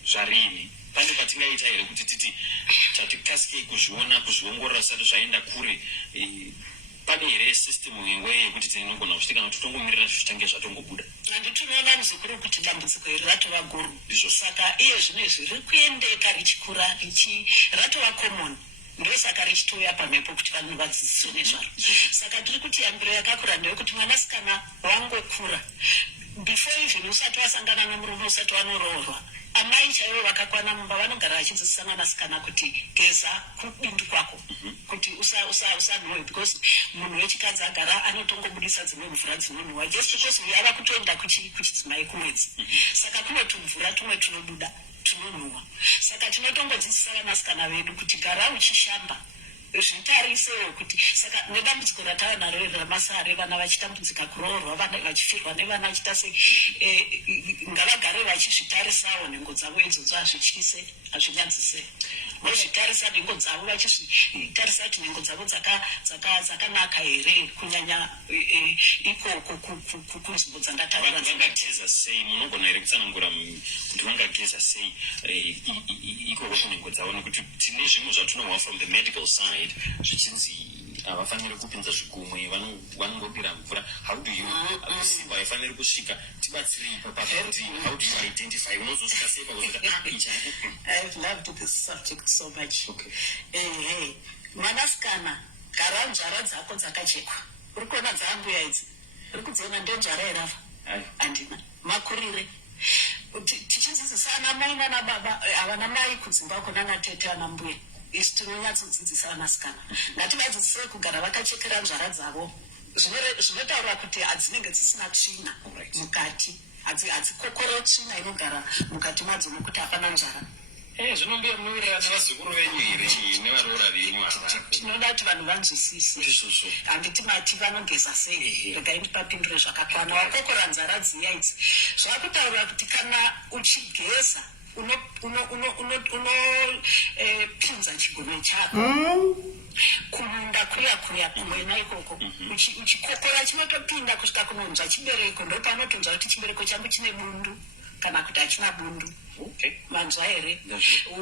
zvarini? Pane patingaita here kuti titi tatikasike kuzviongorora zvisati zvaenda kure? Pane here system yewe yekuti tinogona kuchiti kana totongomirira zvitange zvatongobuda? Handitinoona muzukuru kuti dambudziko iri ratova guru. Saka iye zvinezvi riri kuendeka richikura ratova common. Ndosaka richitouya pamhepo kuti vanhu vadzidziswe nezvaro. Saka tiri kuti yambiro yakakura ndeyekuti mwanasikana wangokura before even usati wasangana nomurume usati wanoroorwa amai chaivo vakakwana mumba vanogara vachidzidzisa mwanasikana kuti geza kubindu kwako kuti usanhuwe because munhu wechikadzi agara anotongobudisa dzimwe mvura dzinonhuwa just because yava kutoenda kuchidzimai kumwedzi saka kunoti mvura tumwe tunobuda tunonhuwa saka tinotongodzidzisa vanasikana vedu kuti gara uchishamba zvitarisewo kuti saka nedambudziko ratava naro ramasare vana vachitambudzika kuroorwa vana vachifirwa nevana vachita sei ngavagare vachizvitarisawo nhengo dzavo idzodzo hazvityise hazvinyadzise vozvitarisa nhengo dzavo vachizvitarisa kuti nhengo dzavo dzakanaka here kunyanya ikoko kunzvimbo dzandataura vangageza sei munogona here kutsanangura kuti vangageza sei ikoko kunhengo dzavo nekuti tine zvimwe zvatinowa from the medical side zvichinzi havafaniri kupinza zvigumwe vanongobira mvura. How do you kusimba haifaniri kusvika tibatsirei papakuti how do you identify unozosvika sei pakuti I've loved this subject so much. Okay. Mwanasikana gara nzvara dzako dzakachekwa uri kuona dzaambuya idzi uri kudziona ndenzvara erafa handina makurire tichinzidzisa ana mai nana baba havana mai kudzimba kona natete ana mbuya isi tinonyatsodzidzisa vanasikana ngativadzidzisei kugara vakachekera nzvara dzavo zvinotaura kuti hadzinenge dzisina tsvina mukati hadzikokoro tsvina inogara mukati madzo nokuti hapana nzvara zvinombuya munovireva nevazukuru venyu here nevaroora venyu tinoda kuti vanhu vanzwisise handiti mati vanogeza sei regai ndipapindure zvakakwana wakokora nzara dziya idzi zvakutaura kuti kana uchigeza unopinza chigome chako kumunda kuya kumwena ikoko uchikokora chinotopinda kusvika kunonzva chibereko ndopanotonzva kuti chibereko changu chine bundu kana kuti hachina bundu manzwa here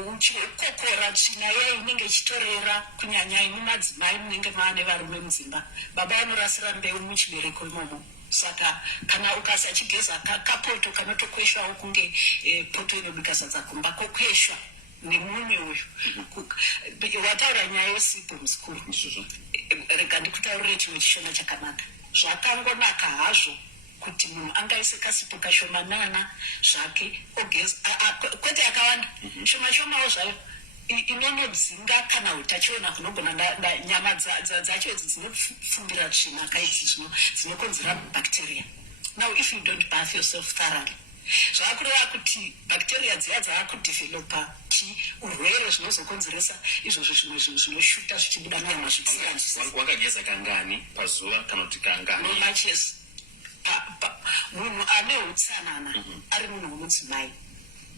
uchikokora tsvina iya inenge ichitorera kunyanya imi madzimai munenge maane varume mudzimba baba vanorasira mbeu muchibereko imomo saka kana ukasachigeza kapoto kanotokweshwawo kunge poto inobika sadza kumba kokweshwa nemunwe uyu wataura nyaya yosipo musikuru rega ndikutaurire chimwe chishoma chakanaka zvakangonaka hazvo kuti munhu angaise kasipo kashomanana zvake ogeza kwete yakawanda shoma zvayo inonodzinga kana utachiona kunogona nyama dzacho idzi dzinopfumbira tsvina kaidzi dzinokonzera bacteria. Now if you don't bath yourself thoroughly zvaakureva kuti bacteria dziya dzaakudhivhelopa urwere zvinozokonzeresa izvozvo zvimwe zvinhu zvinoshuta zvichibuda nyama wakageza kangani pazuva kana kuti kangani nomachesi munhu ane utsanana ari munhu womudzimai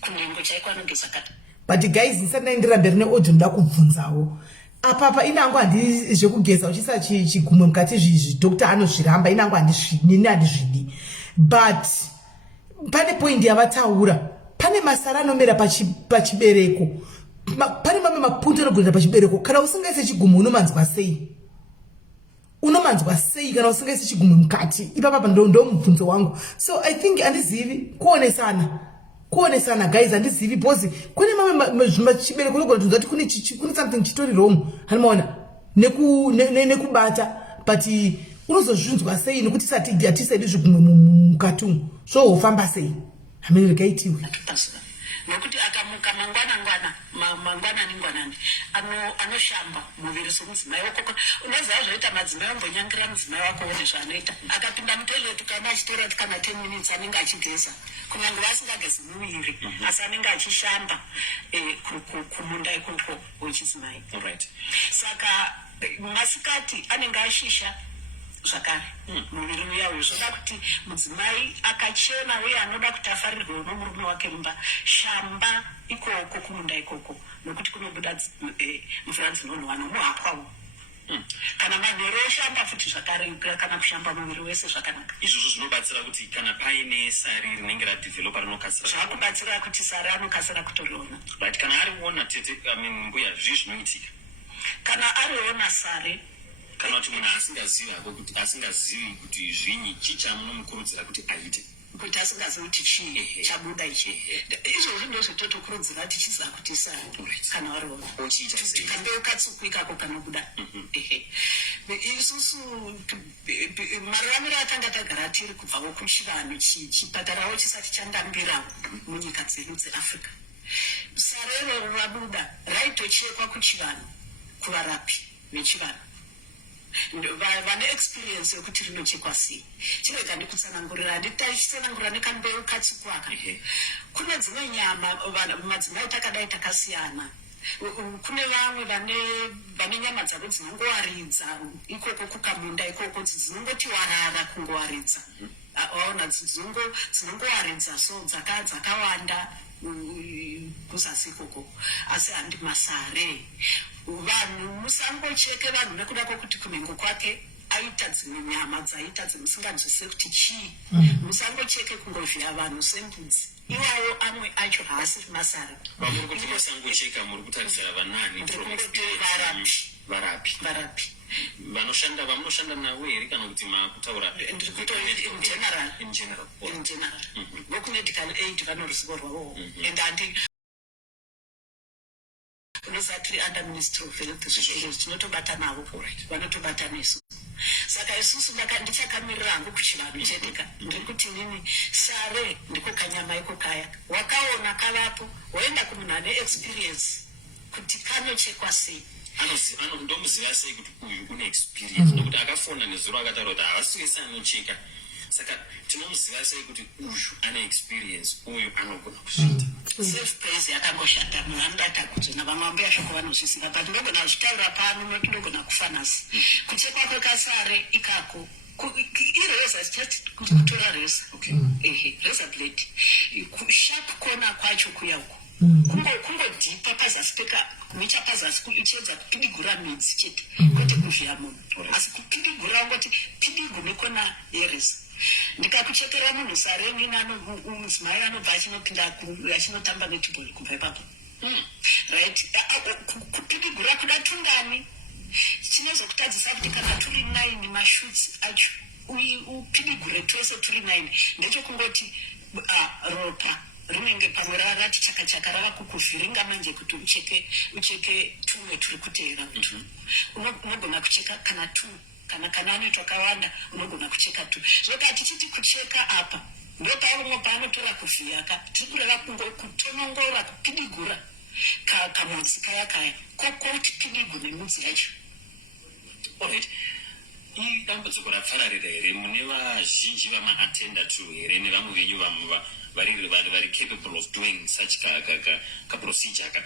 kunhengo chaiko anogeza kati but guys ndisati ndaendera mberi neaudio ndoda kubvunzawo apapa inango handi zvekugeza uchisa chigumwe mukati zvidokta anozviramba inango handizvini handizvidi but pane point yavataura pane masara anomera pachibereko pane mamwe mapundu anogondera pachibereko kana usingaise chigumwe unomanzwa sei kana usingaise chigumwe mukati ipapapa ndo mubvunzo wangu so I think handizivi kuonesana guys handizivi because kune mamwe chibereko unogona kunzwa kuti kune something chitori wrong hanimaona nekubata but unozozvinzwa sei nekuti hatisaidi zvigumwe mukati umu so ufamba sei hamene rekaitiwe nokuti akamuka mangwanani anoshamba muviri somudzimai wako unoziva zvoita madzimai ombonyangira mudzimai wako one zvaanoita akapinda mutoiletu kana achitora kana 10 minutes anenge achigeza kunyange vasingagezi muviri asi anenge achishamba kumunda ikoko wechidzimai saka masikati anenge ashisha zvakare muviri uya uyu zvoda kuti mudzimai akachena uye anoda kuti afarirwe nomurume wake mumba shamba ikoko kumunda ikoko nokuti kunobuda mvura dzinonhuwa nomuhapwawo kana manheru oshamba futi zvakare kana kushamba muviri wese zvakanaka izvozvo zvinobatsira kuti kana paine sari rinenge radhivhelopa rinokasira zvakubatsira kuti sari anokasira kutoriona but kana ariona tete mbuya zvii zvinoitika kana ariona sari kana kuti munhu asingazivi kuti zvinyi chichamunomukurudzira kuti aite kuti asingazi kuti chii chabuda ichi izvozvo ndozvototokurudzira tichiziva kuti kana wariwo kambewu katsuku ikako kanobuda isusu mararamiro atanga tagara tiri kubvawo kuchivanhu chipatarawo chisati chandambira munyika dzedu dzeafrica sarero rabuda raitochekwa kuchivanhu kuvarapi vechivanhu vane experience yekuti rinochekwa sei chirega ndikutsanangurira handitachitsanangurira nekambewu katsuku aka kune dzimwe nyama madzimai takadai takasiyana kune vamwe vane nyama dzavo dzinongowaridza ikoko kukamunda ikoko dzinongoti warara kungowaridza waona dzinongowaridza so dzakawanda kuzasi ikoko asi handi masare vanhu musangocheke vanhu nekuda kwokuti kumengo kwake aita dzimwe nyama dzaita dzimusinganzwisise kuti chii musangocheke kungovhiya vanhu sembudzi iwawo amwe acho haasi masara vamuri kuti musangocheka muri kutarisira vanani varapi vanoshanda navo here kana kuti makutaura in general vokumedical aid vano ruzivo rwavo and handi unosatiri under ministry of health zvizvo tinotobata navo vanotobata nesu saka isusu ndichakamirira hangu kuchivanhu chedeka ndikuti nini sare ndiko kanyama iko kaya wakaona kavapo waenda kumunhu ane experience kuti kanochekwa sei ndomuziva sei kuti uyu une experience nokuti akafona nezuro akataura kuti havaswese anocheka saka tinomuziva sei kuti uyu ane experience uyu anogona kuzviita self praise yakangoshata munhu anodata kuti navamwe ambuya shoko vanozvisika but ndogona kuzvitaura pano noti ndogona kufanasi kuchekwa kwekasare ikako ireza just kuti kutora reza reza blade sharp kona kwacho kuyako kungodhipa pazasi kumicha pazasi ichiedza kupidigura midzi chete kwete kuvhiya munhu asi kupidigura ungoti pidigu nekona yereza ndikakuchekera munhu sare nini mudzimai anobva achinopinda achinotamba netball kubva ipapo right kupidigura kuda tungani chinozokutadzisa kuti kana turi 9 mashutsi acho upidigure twese turi 9 ndechokungoti ropa rinenge pamwe rarati chakachaka rava kukuvhiringa manje kuti ucheke tumwe turi kuteera kuti unogona kucheka kana tu kana ane twakawanda unogona kucheka tu zvoka tichiti kucheka apa ndopamwe paanotora kuvhiyaka tiri kureva kutonongora kupidigura kamudzi kaya kokoti pidigu nemudzi yacho alright idambudziko rapfararira here mune vazhinji vamaatenda to here nevamwe venyu vamwe vari capable of doing such ka procedure ka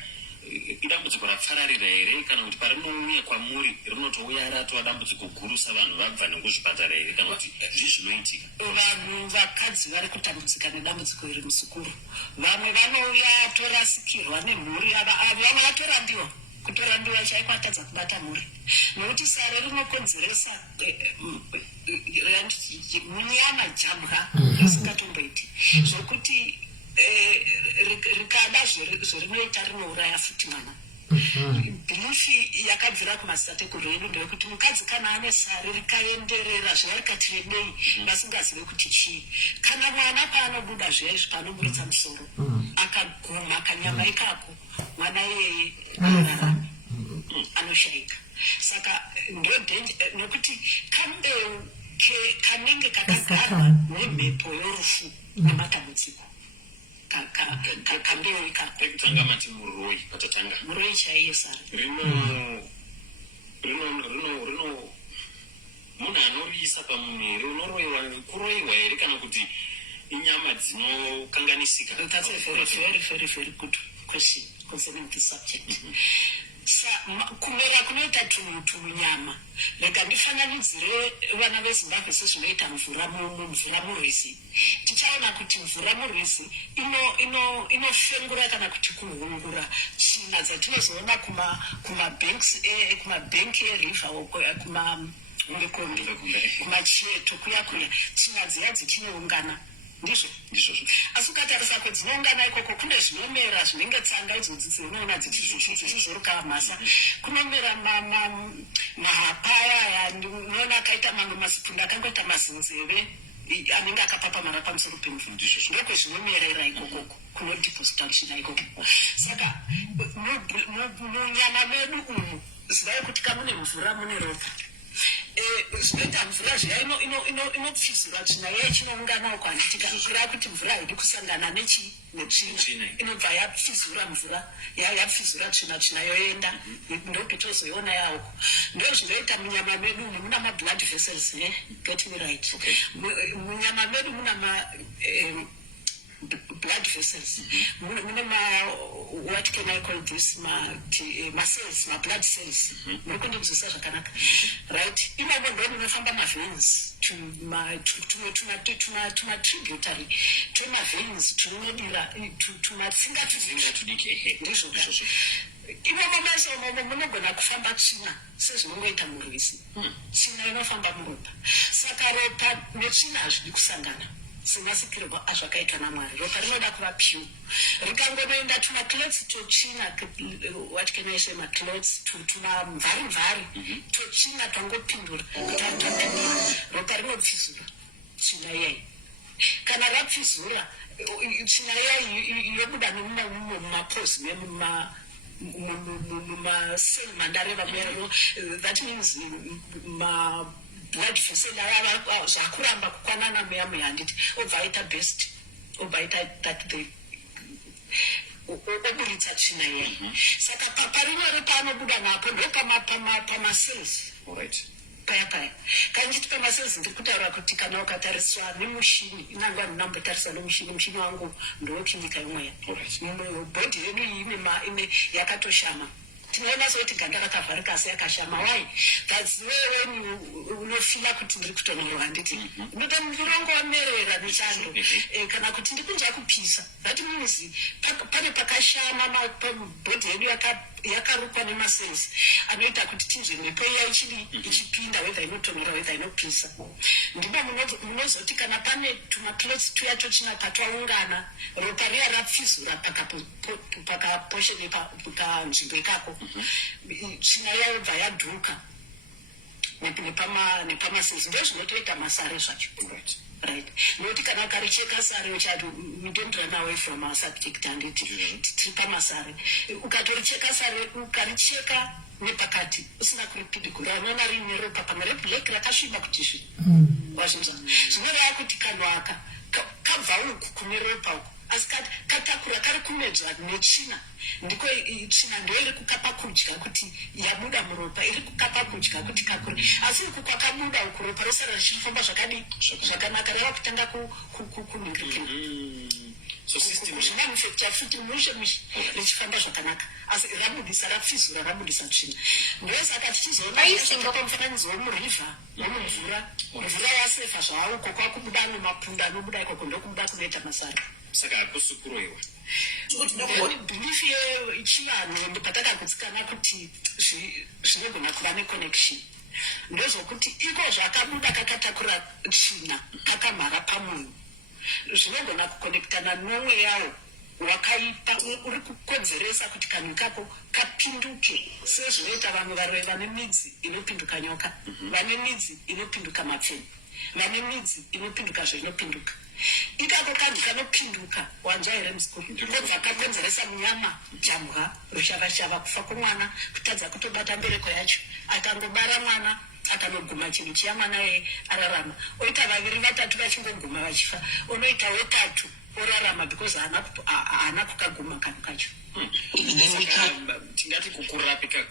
idambudziko rapfararira here kana kuti parinouya kwamuri rinotouya ratova dambudziko guru savanhu vabva nekuzvipatara here kana kuti zvizvinoitika vanhu vakadzi vari kutambudzika nedambudziko iri musukuru vamwe vanouya torasikirwa nemhuri vamwe vatorambiwa kutorambiwa chaiko atadza kubata mhuri nokuti sare rinokonzeresa munyama jambwa risingatomboiti zvokuti rikada zverinoita rinouraya futi mwana bhilifi yakabvira kumadzitateguru edu ndeyekuti mukadzi kana ane sare rikaenderera zviya rikati rebei vasingazive kuti chii kana mwana paanobuda zviya izvi paanoburitsa musoro akaguma kanyama ikako mwana iyeye ararame anoshayika saka nekuti kambewu kanenge kakagara nemhepo yorufu nematambudziko kambewu ikako pekutanga mati muroi patatanga muroi chaiye sare rino munhu anoriisa pamunhu here unoroiwa kuroiwa here kana kuti inyama dzinokanganisika That's a very very good question concerning this subject. Kumera kunoita tumunyama rega ndifananidzire vana vezimbabwe sezvinoita mvura murwizi tichaona kuti mvura murwizi inofengura kana kuti kuhungura tsvina dzatinozoona kumabhenki eriver kumakombe kumacheto kuya tsvina dziya dzichinoungana ndizvo asi ukatarisa kwedzinoungana ikoko kune zvinomera zvinenge tsanga idzodzi dzinoona dzichizoruka mhasa kunomera mahapaya aya ndinoona akaita mamwe masipunda akangoita mazinzeve anenge akapapamara pamusoro pemvura ndokwezvinomerera ikokoko kunodiposita tsvina ikoko. Saka munyama medu umu zivai kuti kamune mvura mune ropa. Zvinoita mvura zviya inopfizura tsvina iya ichinoungana uko handitika ira kuti mvura haidi kusangana netsvina inobva yapfizura mvura yapfizura tsvina yoenda ndopitozoiona yauko. Ndo zvinoita munyama medu umu muna mablood vessels, get me right. Munyama medu muna blood vessels. What can I call this? Cells, blood cells. Right? Imamo ndo munofamba veins to tributary to veins tunodira tumatsinga tudike ndizvo. Imamo maso munogona kufamba tsvina sezvinongoita murwisi. Tsvina inofamba muropa. Saka ropa netsvina hazvidi kusangana. Semasikirwa azvakaitwa naMwari. Ropa rinoda kuva pure. Rikangonoenda tumaclots totsvina, what can I say, maclots tumamvari totsvina twangopindura ropa rinopfizura tsvina iyai. Kana rapfizura tsvina iyai yobuda mumapozi mumaseli mandareva mero. That means blood vessel zvakuramba kukwanana meya handiti obva aita best obva aita that the oburitsa tsvina iyai. Saka parinyore paanobuda napo ndo pamacells paya kanjiti pamacells ndiri kutaura kuti kana ukatariswa nemushini inanga ndinambotariswa nemushini wangu ndowoklinika imweya bhodhi yedu ine yakatoshama. Tinoona sekuti ganda rakavharika asi yakashama. Why? That's when unofila kuti ndiri kutonhorwa handiti ndoda murongo wamerera nechando kana kuti ndikunja kupisa. That means pane pakashama bhodhi yedu yakarukwa nemacells anoita kuti tinzwe mhepo iya ichipinda whether inotonhora whether inopisa. Ndipo munozoti kana pane tumaclots tuya totsvina patwaungana ropa riya rapfizura pakaposheni panzvimbo ikako tsvina yabva yadhuka nepamacells. Ndo zvinotoita masare zvacho. Right. Noti kana ukaricheka sare uchati we don't run away from our subject handiti tiri pamasare. Ukatoricheka sare ukaricheka nepakati usina kuripidikura unoona riine ropa pamwe reblack rakasviba kuti wazvinza zvinoreva kuti kanhu aka kabva uku kune ropa uku asi katakura kari kumedzwa netsvina. Ndiko tsvina ndo iri kukapa kudya kuti yabuda muropa iri kukapa kudya kuti kakure. Asi uku kwakabuda uku ropa rosara richifamba zvakanaka rava kutanga kunhingirikira kuzvinamufekta futi mushe richifamba zvakanaka asi rabudisa rapfizura rabudisa tsvina. Ndosaka tichizoona pamufananidzo womuriva mvura yasefa zvauko kwakubuda nemapunda anobuda ikoko ndokubuda kunoita masara. Saka akusukuroiwa belief yechivanhu patakagutsikana kuti zvinogona kuva neconnection ndozokuti iko zvakabuda kakatakura tsvina kakamhara pamunhu zvinogona kukonektana nomwe yawo wakaipa uri kukonzeresa kuti kanhu ikako kapinduke sezvinoita vanhu vane midzi inopinduka nyoka, vane midzi inopinduka mapfene, vane midzi inopinduka zvinopinduka. Ikako kanhu kanopinduka wanzwa here musikuru ndobva kakonzeresa munyama jambwa rushava kufa kwomwana kutadza kutobata mbereko yacho akangobara mwana akanoguma chinhu chiya mwana ararama oita vaviri vatatu vachingoguma vachifa unoita wetatu orarama because haana kukaguma kanhu kacho. Tingati kurapika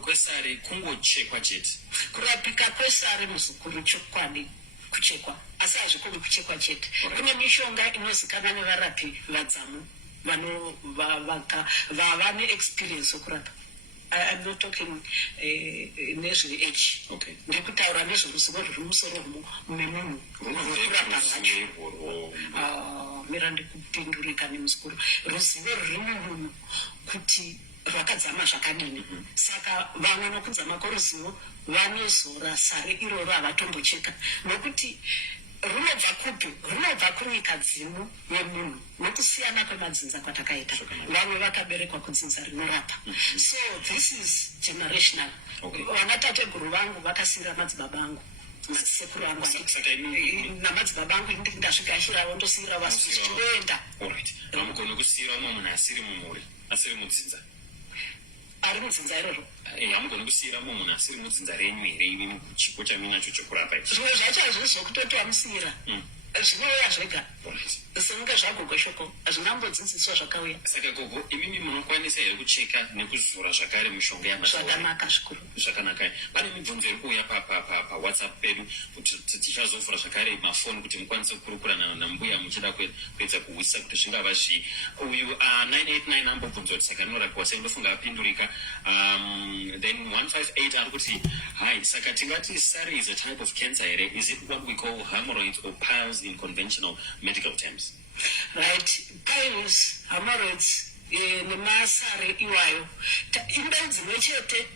kwesare kungochekwa chete. Kurapika kwesare muzukuru chokwadi kuchekwa asi hazvikoni kuchekwa chete. Kune mishonga inozikana nevarapi vadzamu vane experience yokurapa. I'm not talking nezveage. Okay. Ndikutaura nezveruzivo rwuri musoro memunhu rwekurapa rwacho. Mira ndikupindurika nemusikuru. Ruzivo rwuri mumunhu kuti rwakadzama zvakadini. Saka vamwe nokudzama kworuzivo vanozora sare iroro havatombocheka nokuti runobva kupi? Runobva kunyika dzimu yemunhu nokusiyana kwemadzinza kwatakaita. Vamwe vakaberekwa kudzinza rinorapa. So this is generational. Vana tateguru vangu vakasira madzibaba angu madzissekuru angu namadzibaba angu ndasvikashirawo ndosiyira vasichichienda. Alright. Vamugona kusiyira umwe munhu asiri mumhuri, asiri mudzinza. Ari mudzinza iroro. Hamugona kusiyira umwe munhu asiri mudzinza renyu here ivi muchipo chaminacho chekurapa ichi. Zvimwe zvacho hazvisi zvokutoti wamusiyira. Zvinouya zvega. Semunge zvagogo shoko hazvinambodzidziswa zvakauya. Saka gogo imimi munokwanisa here kucheka nekuzora zvakare mishonga yamazuva. Zvakanaka zvikuru. Zvakanaka. Pane mibvunzo iri kuuya pa WhatsApp pedu kuti tichazovhura zvakare mafoni kuti mukwanise kukurukura nambuya muchida kuedza kuwisisa kuti zvingava zvii. Uyu 989 ambobvunza kuti saka rinorapiwa sei, ndofunga apindurika. Then 158 ari kuti hi, saka tingati SARI is a type of cancer here. Is it what we call hemorrhoids or piles in conventional medical terms? Right, piles, hemorrhoids, nemasare iwayo. Indau dzimwe chete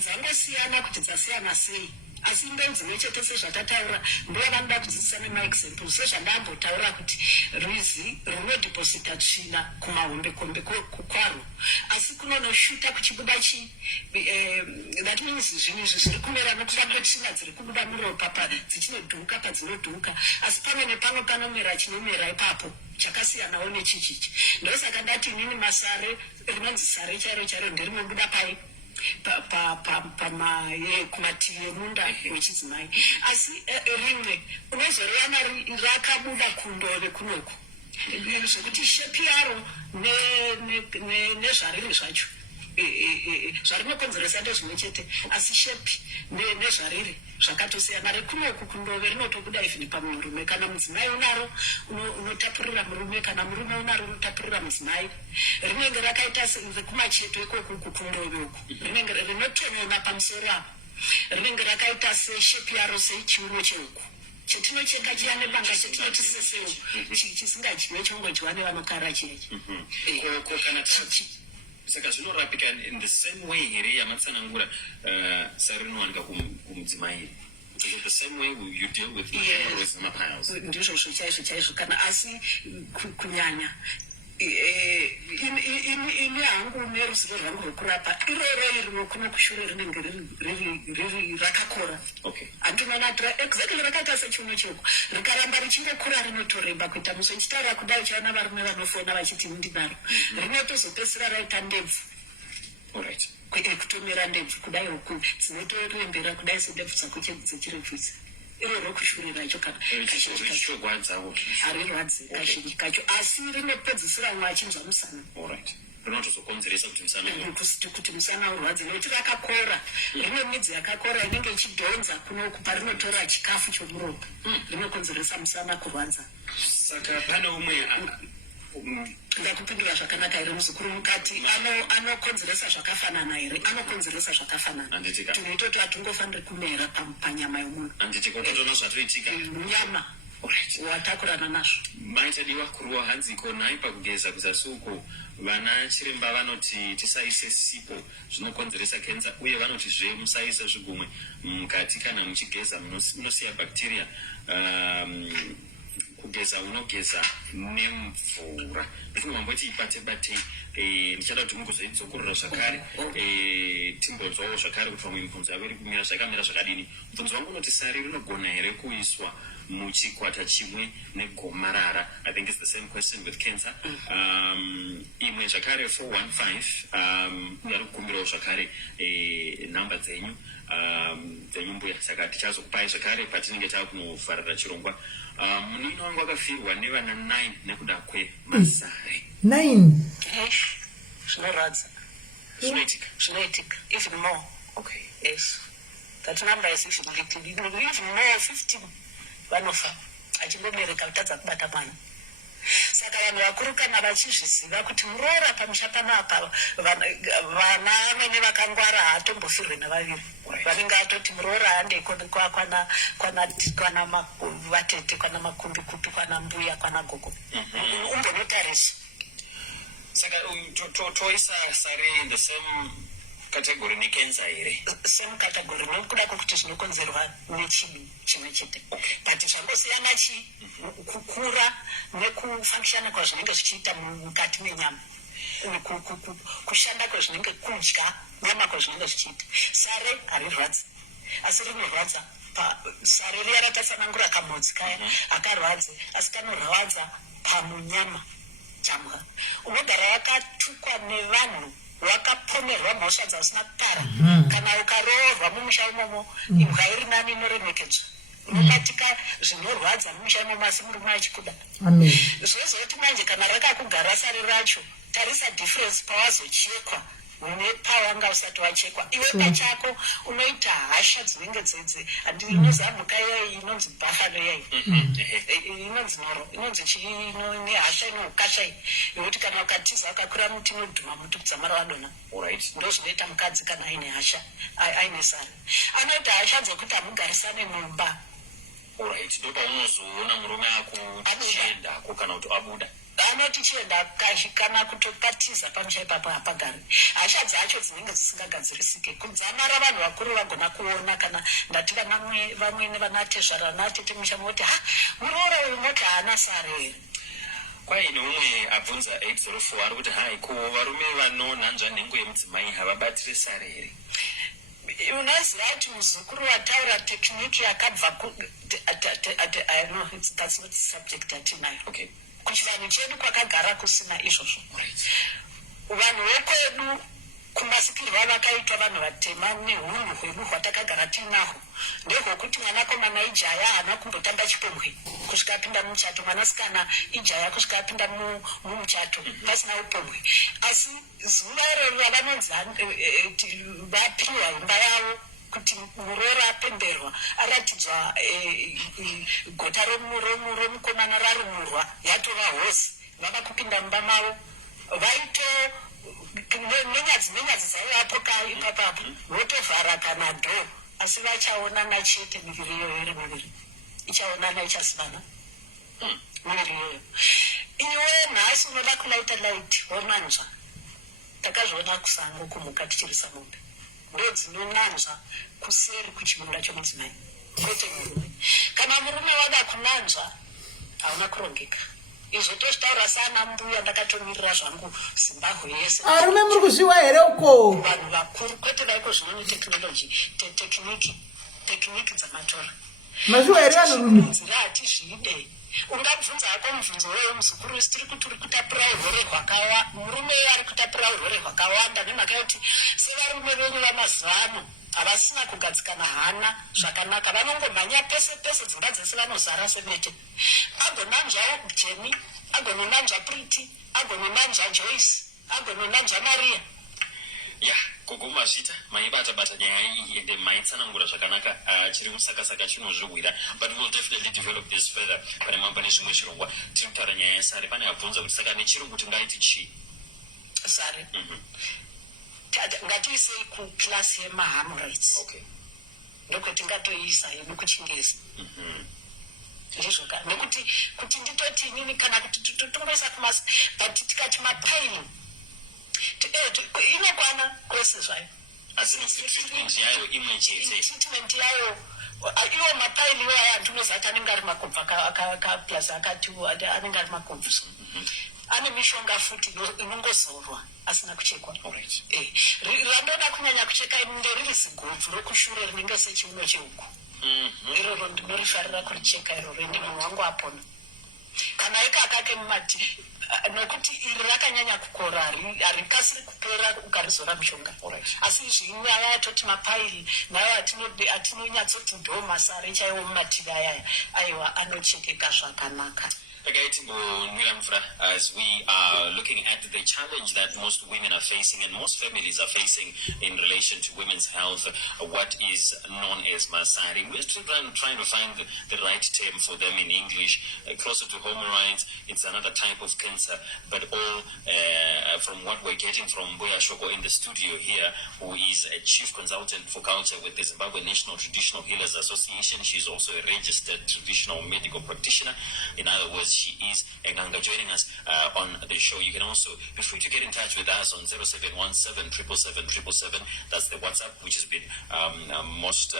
dzangosiyana kuti dzasiyana sei. Asi indau dzimwe chete sezvatataura ndovanoda kudzidzisa nemaexample sezvandambotaura kuti rwizi runodhiposita tsvina kumahombekombe kwaro, asi kunonoshuta kuchibuda that means zvinhu izvi zviri kumera nokuda kwetsvina dziri kubuda muropa dzichinodhuka padzinodhuka, asi pamwe nepano panomera chinomera ipapo chakasiyanawo nechichichi. Ndosaka ndati inini masare rinonzi sare chairo chairo nderinobuda pai kumativi emunda wechidzimai, asi rimwe unozoriwana rakabuda kundove kunoku zvekuti shepi yaro nezvariri zvacho zvarinokonzeresa ndezvimwe chete, asi shepi nezvariri zvakatosiyana. Rekunoku kundove rinotobuda even pamurume, kana mudzimai unaro unotapurira murume, kana murume unaro unotapurira mudzimai. Rinenge rakaita sekumacheto ikoku kundove uku, rinenge rinotonona pamusoro apo, rinenge rakaita seshepi yaro sechiuno cheuku chetinocheka chiya nebanga chetinoti seseu chisingadyiwe chongodyiwa nevanokara chiyechi. Saka zvinorapika in the same way here yamatsanangura sari rinowanika kumudzimai. Is it the same way you deal with hemorrhoids and piles? Ndizvo chaizvo kana asi kunyanya ini hangu neruzivo rwangu rwekurapa iroro iri kuno kushure rinenge riri rakakora. Handinonatira exactly rakaita sechiuno cheuku, rikaramba richingokura rinotoreba kuita musi chitaura kudai uchaona varume vanofona vachiti ndinaro, rinotozopedzisira raita ndebvu. Kutomera ndebvu kudai uku dzinotorembera kudai sedebvu dzako dzechirebvudzi. Iroro kushure racho kana harirwadzi kazhinji kacho, asi rinopedzisira mwe achinzwa musana. Rinotozokonzeresa kuti musana urwadze nokuti rakakora, rine midzi yakakora inenge ichidhonza kunoku parinotora chikafu chomuropa, rinokonzeresa musana kurwadza. Saka pane umwe ndakupindura zvakanaka here muzukuru mukati anokonzeresa zvakafanana here? Anokonzeresa zvakafanana. Tinototi hatungofaniri kumera panyama yomunhu. Anditikototoona zvatoitika nyama watakurana nazvo. Maitadiwa kuruwa hanziko nhai pakugeza kuzasi uko vana chiremba vanoti tisaise sipo zvinokonzeresa kenza, uye vanotizve musaise zvigumwe mukati kana muchigeza munosiya bacteria. Kugeza unogeza nemvura. Ndifuna mamboti ibate ndichada kuti mugozoidzokorora zvakare timbonzwawo zvakare kuti vamwe mibvunzo yavo iri kumira zvakamira zvakadini. Mubvunzo wangu unoti sari rinogona here kuiswa muchikwata chimwe negomarara? I think it's the same question with cancer. Imwe zvakare 415 yari kukumbirawo zvakare nhamba dzenyu mbuya, saka tichazokupai zvakare patinenge takunovharira chirongwa. Munini wangu akafirwa nevana 9 nekuda kwemasare. 9 zvinoradza. Zvinoitika even more. Yes, that number is even more 15 vanofa achingobereka kutadza kubata mwana. Saka vanhu vakuru kana vachizviziva kuti muroora pamusha panapa vana vamene vakangwara hatombofirwe navaviri, vanenge atoti muroora handeko kwana vatete, kwana makumbikupi, kwana mbuya, kwana gogo, umbonotarisa. Saka toisa sare in the same category necancer here? Same category, nokuda kwokuti zvinokonzerwa nechibi chimwe chete, but zvangosiyana kukura nekufunctiona kwazvinenge zvichiita mukati menyama, kushanda kwazvinenge kudya nyama kwazvinenge zvichiita. Sare harirwadzi, asi rinorwadza sare riya ratasanangura kamhodzi kaya akarwadze asi kanorwadza pamunyama chamwa unogara wakatukwa nevanhu wakaponerwa mhosva dzasina kupara kana ukaroorwa mumusha imomo imbwa iri nani inoremekedzwa unobatika zvinorwadza mumusha imomo asi murume achikuda zvezoti manje kana rakakugara sare racho tarisa difference pawazochekwa nepawanga usati wachekwa iwe pachako unoita hasha dzinenge dzedze inozamuka iyai inonzi bhafalo iyai inonzi nhoro inonzi nehasha inoukasha iyi yokuti kana ukatiza wakakwira muti inodhuma muti kudzamara wadona ndo zvinoita mukadzi kana aine hasha aine sare anoita hasha dzekuti hamugarisane mumba ndopaunozoona murume akuchiendako kana kuti abuda anoti chienda kana kutokatiza pamusha ipapo hapagari hasha dzacho dzinenge dzisingagadzirisike kudzamara vanhu vakuru vagona kuona kana ndati vamwene vanatezvara vanatete musha moti muroora uyu moti haana sare here kwaine umwe abvunza 804 ari kuti hai ko varume vanonhanzva nhengo yemudzimai havabatiri sare here unoziva kuti muzukuru wataura tekiniki yakabva that's not subject atinayo kuchivanhu chedu kwakagara kusina izvozvo vanhu vekwedu kumasikirwa vakaitwa vanhu vatema neunhu hwedu hwatakagara tinahwo ndehwokuti mwanakomana ijaya haana kumbotamba chipombwe kusvika apinda mumuchato mwanasikana ijaya kusvika apinda mumuchato pasina upombwe asi zuva iroro ravanonzi vapiwa imba yavo kuti muroora apemberwa aratidzwa gota romukomana rarumurwa yatova hosi vava kupinda mumba mavo vaito nenyadzi dzaivapo ipapapo votovhara kana dho asi vachaonana chete miviri iyoyo iri miviri ichaonana ichasivana miviri iyoyo iwe nhasi unoda kulaita light wonanzva takazviona kusango kumuka tichirisa mombe ndo dzinonanzva kuseri kuchimunda chomudzimai kwete murume kana murume wada kunanzva hauna kurongeka izvo tozvitaura sana mbuya ndakatomirira zvangu zimbabwe yese arume muri kuzviwa here uko vanhu vakuru kwete daiko zvinoni tekiniki dzamatora mazviwa here vanhurume dzira hati zvide ungabvunza hako mubvunzo weyo muzukuru isi tiri kuti uri kutapira urwere hwakawa murume ari kutapira urwere hwakawanda nemhaka yekuti sevarume venyu vamazuva ano havasina kugadzikana hana zvakanaka vanongomhanya pese pese dzimba dzese vanozara semete agonanzva jeni agononanzva priti agononanzva joyce agononanzva maria gogo mazvita maibata nyaya iyi ende maitsanangura zvakanaka chiri musakasaka chinozviwira but we'll definitely develop this further pane mamba nezvimwe zvirongwa tiri kutaura nyaya yesare pane abvunza kuti saka nechirungu tingaiti chii sare ngatiisei kuklasi yemahamrights ndokwetingatoiisa yedu kuchingezi ndizvoka nekuti kuti nditoti inini kana kuti tongoisa kumasi but tikati mapaini inokwana kwese zvayo asi treatment yayo imwe chete treatment yayo iwo mapaini iwaya andinozati anenge ari makobvu plus akatiwo anenge ari makobvu ane mishonga futi inongozorwa asina kuchekwa randoda kunyanya kucheka ndoriri zigobvu rokushure rinenge sechiuno chehuku iroro ndinorifarira kuricheka iroro ende munhu wangu apona kana ikakake mumati nokuti iri rakanyanya kukora harikasiri kupera ukarizora mushonga asi zvinyaya yatoti mapairi nayo atinonyatsoti dhoma sare chaiwo mumativi ayaya aiwa anochekeka zvakanaka. As we are looking at the challenge that most women are facing and most families are facing in relation to women's health, what is known as Masari. We're still trying to find the right term for them in English. Closer to hemorrhoids, it's another type of cancer, but all from what we're getting from Mbuya Shoko in the studio here, who is a chief consultant for culture with the Zimbabwe National Traditional Healers Association. She's also a registered traditional medical practitioner. In other words, she is Enganga joining us on the show. You can also be free to get in touch with us on 0717 777. That's the WhatsApp, which has been most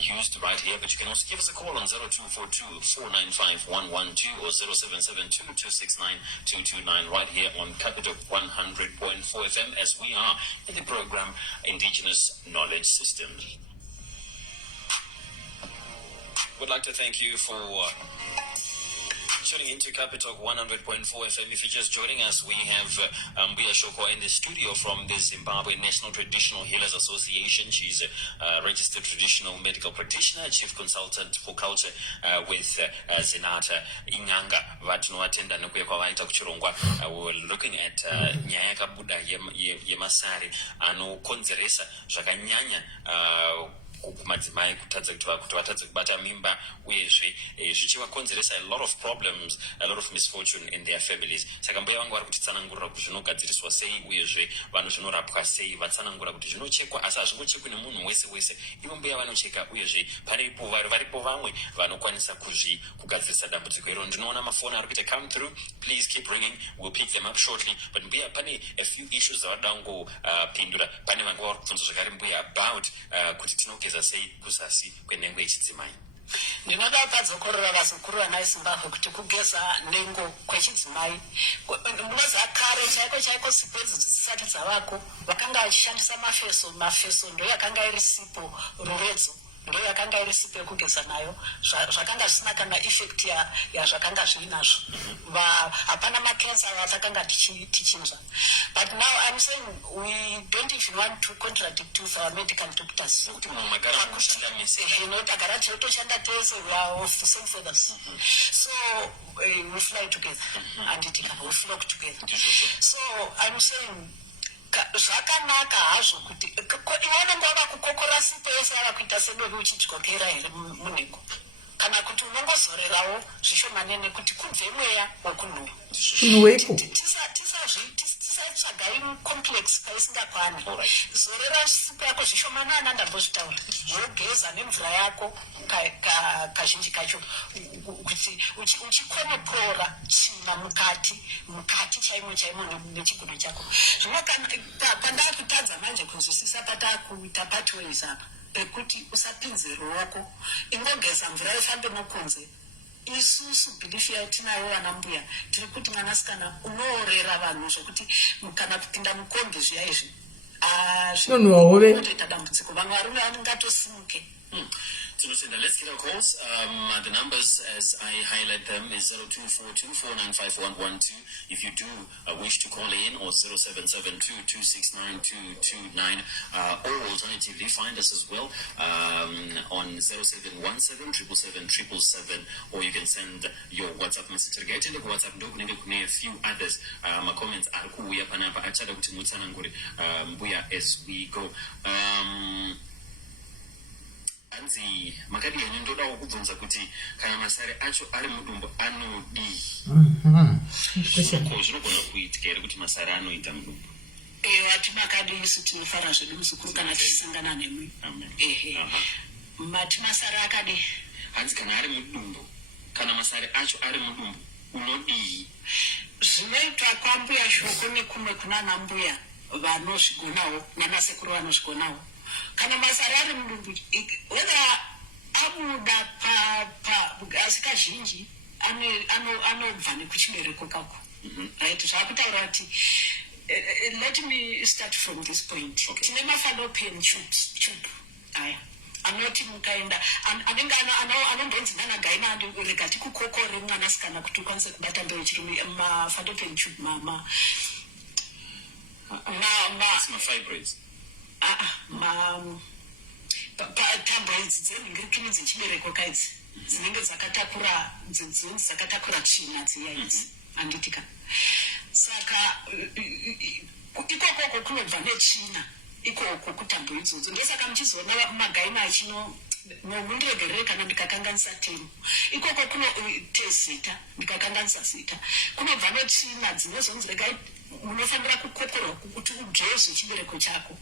used right here. But you can also give us a call on 0242 495 112 or 0772 269 229 right here on Capital 100.4 FM as we are in the program Indigenous Knowledge Systems. would like to thank you for tuning into Capital 100.4 FM. If you're just joining us, we have Mbuya Shoko in the studio from the Zimbabwe National Traditional Healers Association. She's a registered traditional medical practitioner, chief consultant for culture with Zenata Inyanga Vatinoatenda Nukuya Kwaita Kuchurongwa. We're looking at Nyayaka Buddha Yemasari Anu Konzeresa Shakanyanya kumadzimai kutadza kuti vatadze kubata mimba uyezve zvichivakonzeresa a lot of problems, a lot of misfortune in their families. Saka mbuya vangu vari kutitsanangurira kuti zvinogadziriswa sei uyezve vanhu zvinorapwa sei. Vatsanangura kuti zvinochekwa asi hazvingochekwi nemunhu wese wese. Ivo mbuya vanocheka uyezve varipo vamwe vanokwanisa kugadzirisa dambudziko iro. Ndinoona mafoni ari kuita come through. Please keep ringing, we'll pick them up shortly. But mbuya pane a few issues zvavada kungopindura. Pane vanga vari kubvunza zvakare mbuya about kuti tinogeza sei kuzasi kwenhengo yechidzimai. Ndinoda padzokorora vazukuru vana Zimbabwe kuti kugeza nhengo kwechidzimai munoziva kare chaiko sipo idzi dzisati dzavako vakanga vachishandisa mafeso ndo yakanga iri sipo ruredzo ndo yakanga iri sipo yekugeza nayo zvakanga zvisina kana effect yazvakanga zviri nazvo hapana makensa atakanga tichinzwa. But now I'm saying we don't even want to contradict with our medical doctors. Tagara toshanda tose, we are of the same feathers. So we fly together and we flock together. So I'm saying zvakanaka hazvo kuti ione ngava kukokora sipo yese yava kuita sedori uchityokera here munhengo kana kuti unongozorerawo zvishomanene kuti kubve mweya wokunhuru tisatsvagai complex kaisingakwana. Zorera sipo yako zvishomanana ndambozvitaura wogeza nemvura yako kazhinji kacho kuti uchikonopora tsvina mukati chaimo nechigunwe chako. Zvino pandava kutadza manje kunzwisisa patakuita pathways apa pekuti usapinze ruoko ingogeza mvura ifambe nokunze. Isusu bhilifu yatinayo vana mbuya tiri kuti mwanasikana unoorera vanhu zvokuti kana kupinda mukombe zviya izvi zvinotoita dambudziko. Vamwe varume vanongatosimuke. Let's get our calls. The numbers, as I highlight them, is 0242495112 if you do wish to call in, or 0772269229, or alternatively find us as well on 0717777777, or you can send your WhatsApp message. Get in the WhatsApp dog, a few others. My comments are kuya panapa achada kuti mutsanangure mbuya as we go. Anzi makadi yenyu ndoda kukubvunza kuti kana masare acho ari mudumbu anodii. Zvinogona kuitika here kuti masare anoita mudumbu? Vati makadi isu tinofara zvedu muzukuru kana tichisangana nemwe. Mati masare akadi hanzi kana ari mudumbu, kana masare acho ari mudumbu unodii? Zvinoitwa kwambuya shoko nekumwe kunana mbuya vanozvigonawo nanasekuru vanozvigonawo. Kana masare ari mudumbu whether abuda asi kazhinji anobva nekuchibereko kako. Right, zvakutaura kuti let me start from this point. Tine mafallopian tube aya anoti mukaenda anenge anombonzi nana gaina rega tikukokore mwanasikana kuti ukwanise kubata mbeu chirume mafallopian tube fibroids. Tambo idzi dzenhingirikini dzechibereko kaidzi dzinenge dzakatakura tsvina dziya idzi handitika. Saka ikoko kunobva netsvina ikoko kutambo idzodzo. Ndosaka muchizoona magaina achino mundiregerere kana ndikakanganisa temu ikoko kunotezita ndikakanganisa zita kunobva netsvina dzinozonzi regai munofanira kukokorwa kuti ugeze chibereko chako.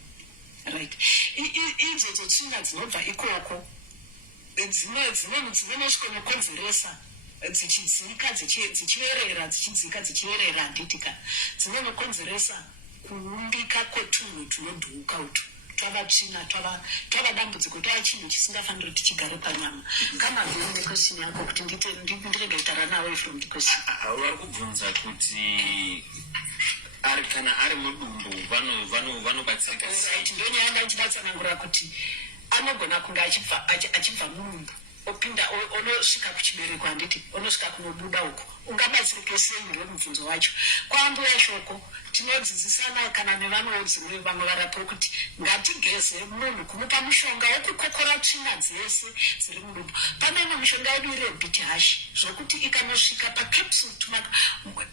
Right. Idzodzo tsvina dzinobva ikoko dzinokonzeresa dzichidzika dzichierera handitika dzinokonzeresa kuumbika kwetunhu tunodhuka utu twava tsvina twava dambudziko twava chinhu chisingafaniri kuti chigare panyama. Kama vhiri question yako kuti ndirege kutara nawe from the question. Vari kubvunza kuti kana ari mudumbu vanobatsirika sei? Ndonyaya ndichibatsanangura kuti anogona kunge achibva mudumbu opinda onosvika kuchibereko handiti onosvika kunobuda uko ungabatsirike sei ngemubvunzo wacho. Kwambuya shoko tinodzidzisana kana nevanowo dzimwe vamwe varapo kuti ngatigeze munhu kumupa mushonga wokukokora tsvina dzese dziri mudumbu. Pane imwe mishonga yedu iri yebhiti hashi zvokuti ikanosvika pacapsule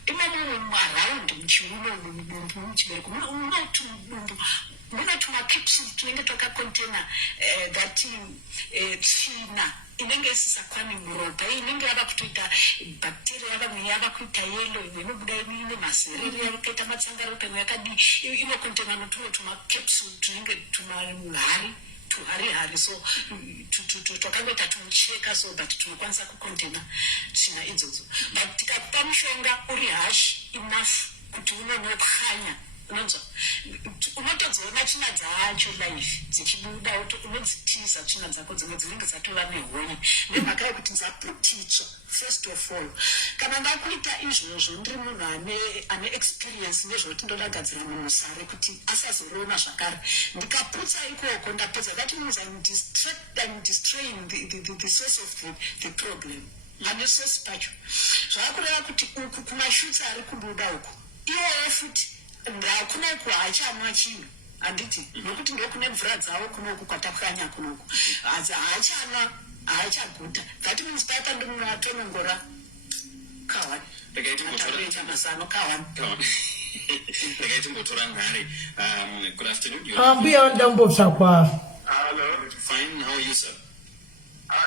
imomo maraundi muchiuno mudumbu muchibereko munoti mudumbu mune tumacapsule tunenge twakakontena that tsvina inenge isisakwani muropa inenge yava kutoita bacteria vamwe yava kuita yelo imwe inobuda ine mazerere yakaita matsangararo pamwe yakadii inokontena notumwe tumacapsule tunenge tumahari tuhari so twakangoita tumucheka so that tunokwanisa kukontena tsvina idzodzo but tikakupa mushonga uri hashi enough kuti unonokanya unonzwa unotodziona tsvina dzacho live dzichibuda unodzitiza tsvina dzako dzimwe dzinenge dzatova nehonye nemhaka yekuti dzaputichwa. First of all kana ndakuita izvozvo ndiri munhu ane experience nezvekuti ndodagadzira munhu sare kuti asazorona zvakare ndikaputsa ikoko ndapedza that means I'm destroying the source of the problem manesosi pacho zvaakureva kuti uku kumashutsi ari kubuda uku iwowo futi ndakuna uku haachamwa chinhu handiti nokuti ndokune mvura dzavo kunoku kwatakukanya kunoku asi haachanwa haachaguta that means papa ndimunhu atonongora kawani atakuita masano kawani ndakaitimbotora nhare. Good afternoon. Mbuya wandambobva kwavo. Hello. Fine, how are you, sir?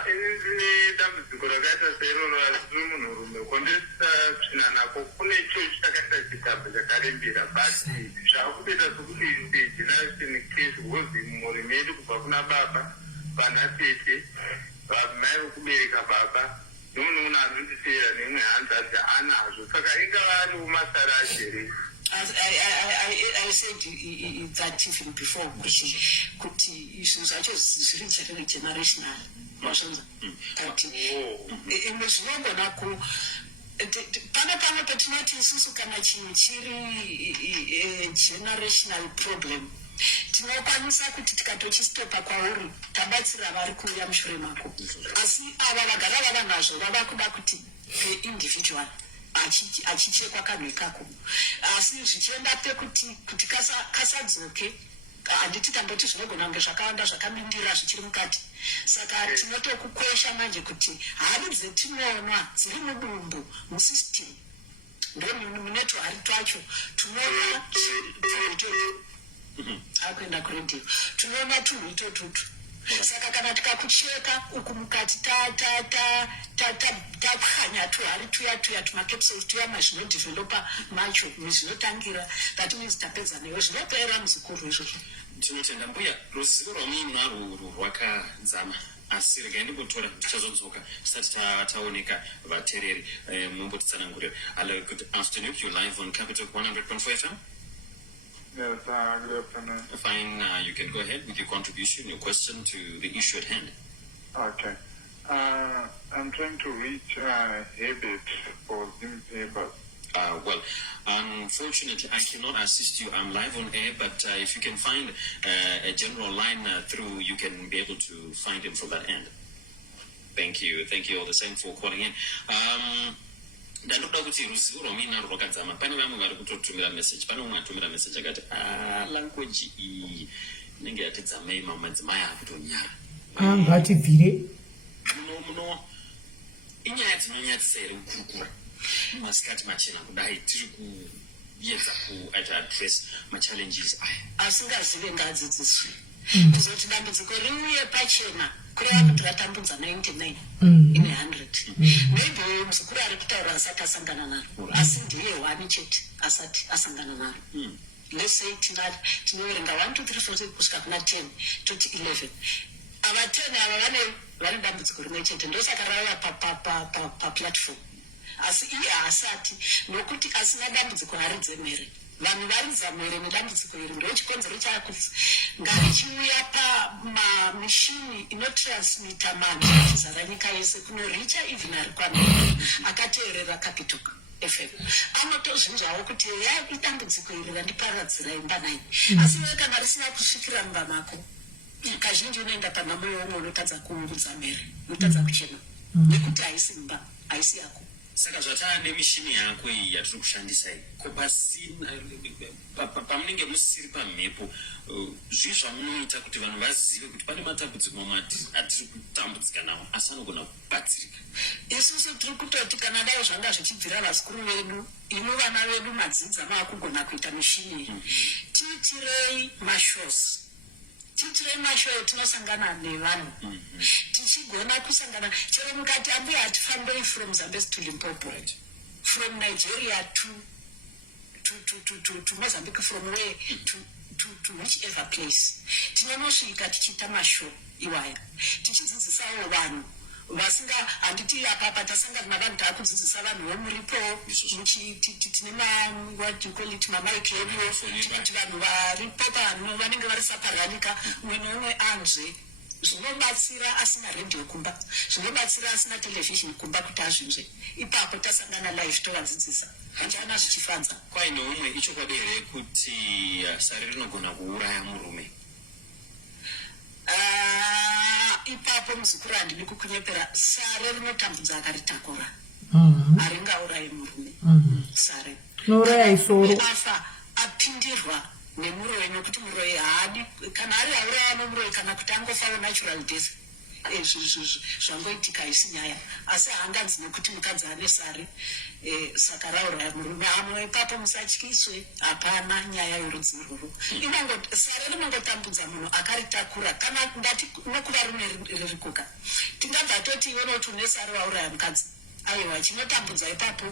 Ini dambudziko rakaita seiroro asi munhurume kondisa tsvina nako kune ichochi chakaita chitabva chakarembera but zvaakutoita sokuti generation case hozi mumhuri medu kubva kuna baba vanatete vamai vokubereka baba nomunhu anondisiyera neimwe hanzadzi anazvo saka ingava ariwo masara acherei. I said that even before kuti izvo zvacho zviri generational mazvonza but imwe zvinogona pane pamwe patinoti isusu kana chinhu chiri generational problem tinokwanisa kuti tikatochistopa kwauri tabatsira vari kuuya mushure mako asi ava vagara vava nazvo vava kuda kuti individual achichekwa kanhu ikako asi zvichienda pekuti kasadzoke handiti tamboti zvinogona kunge zvakawanda zvakamindira zvichiri mukati saka tinotokukwesha manje kuti hari dzetinoona dziri mudumbu musystem ndomune tuhari twacho tunoona akuenda kuredio tunoona tunhu itotutu saka kana tikakucheka uku mukati takukanya tuhari tuya tumacapsules tuya mazvinodevelopa macho zvinotangira that means tapedza newe zvinopera muzikuru izvozvo. Tinotenda mbuya ruzivo rwamui munarwo rwakadzama asi regai ndimbotora tichazodzoka tisati taoneka vatereri mumbotitsanangurira. Hello, good afternoon. You're live on Capital 100.4 FM. Yes, good afternoon. Fine, you can go ahead with your contribution, your question to the issue at hand. Okay. I'm trying to reach Habit for Zim Papers. Well, unfortunately, I cannot assist you. I'm live on air, but if you can find a general line through, you can be able to find him from that end. Thank you. Thank you all the same for calling in. Ndandoda kuti ruzivo rwamina rwakadzama. Pane vamwe vari kutotumira message. Pane umwe atumira message akati language iyi inenge yatidzamei madzimai akutonyara. Ngatibvire. Muno inyaya dzinonyadzisa here kukurukura. Masikati machena kudai tiri kuedza kuaddress machallenges aya. Asingazive ngadzidziswe. Kuzoti dambudziko riuye pachena kureva kuti ratambudza 99 ine 100. Maybe muzukuru ari kutaura asati asangana naro asi ndiye wani chete asati asangana naro. Let's say tinoverenga 1 2 3 4 kusvika kuna 10 toti 11 ava 10 ava vane dambudziko rimwe chete ndosaka rauya paplatform asi iye haasati nokuti asina dambudziko hari dzemhere vanhu vari zamhere nedambudziko iri ndochikonzero chakuti ngarichiuya pamamishini inotransmita manhu achizara nyika yese kunoricha even ari kwaMerika akateerera Capital FM anotozvinzwawo kuti eya idambudziko iri randiparadzira imba nai asi iwe kana risina kusvikira mumba mako kazhinji unoenda pana moyo womwe unotadza kuungudza mere unotadza kuchema nekuti haisi mba haisi yako. Saka zvatane mishini yako iyi yatiri kushandisa iyi ko pasina pamunenge musiri pamhepo zvii zvamunoita kuti vanhu vazive kuti pane matambudziko atiri kutambudzika nawo asi anogona kubatsirika? Isusu tiri kutoti kana dai zvanga zvichibvira vasikuru vedu imi vana vedu madzidza maakugona kuita mishini iyi tiitirei mashows tiitirei mashow tinosangana nevanhu tichigona kusangana chero mukati ambuya hatifambei from Zambezi to Limpopo from Nigeria to Mozambique from where to whichever place tinonosvika tichiita mashow iwaya tichidzidzisawo vanhu vasinga handiti apa tasangana navanhu taakudzidzisa vanhu vomuripo tine what you call it mamaiki edu kuti vanhu varipo panhu vanenge vari saparanika umwe neumwe anzve zvinobatsira asina radio kumba zvinobatsira asina television kumba kuti azvinzve ipapo tasangana live tovadzidzisa hanjana zvichifadza. Kwaine umwe ichokwadi here kuti sare rinogona kuuraya murume? Ipapo muzukuru handidi kukunyepera sare rinotambudza akaritakura haringaurayi murume sare nouraya isoro afa apindirwa nemuroyi nokuti muroyi haadi kana ari auraya nomuroyi kana kuti angofawo natural death zvangoitika isi nyaya asi haanganzi nekuti mukadzi ane sare saka rauraya murume amwe ipapo musatyiswe hapana nyaya yorudzi irworwo sare rinongotambudza munhu akaritakura kana ndati nokuva rume ririkuka tingabva toti iwonoti une sare wauraya mukadzi aiwa chinotambudza ipapo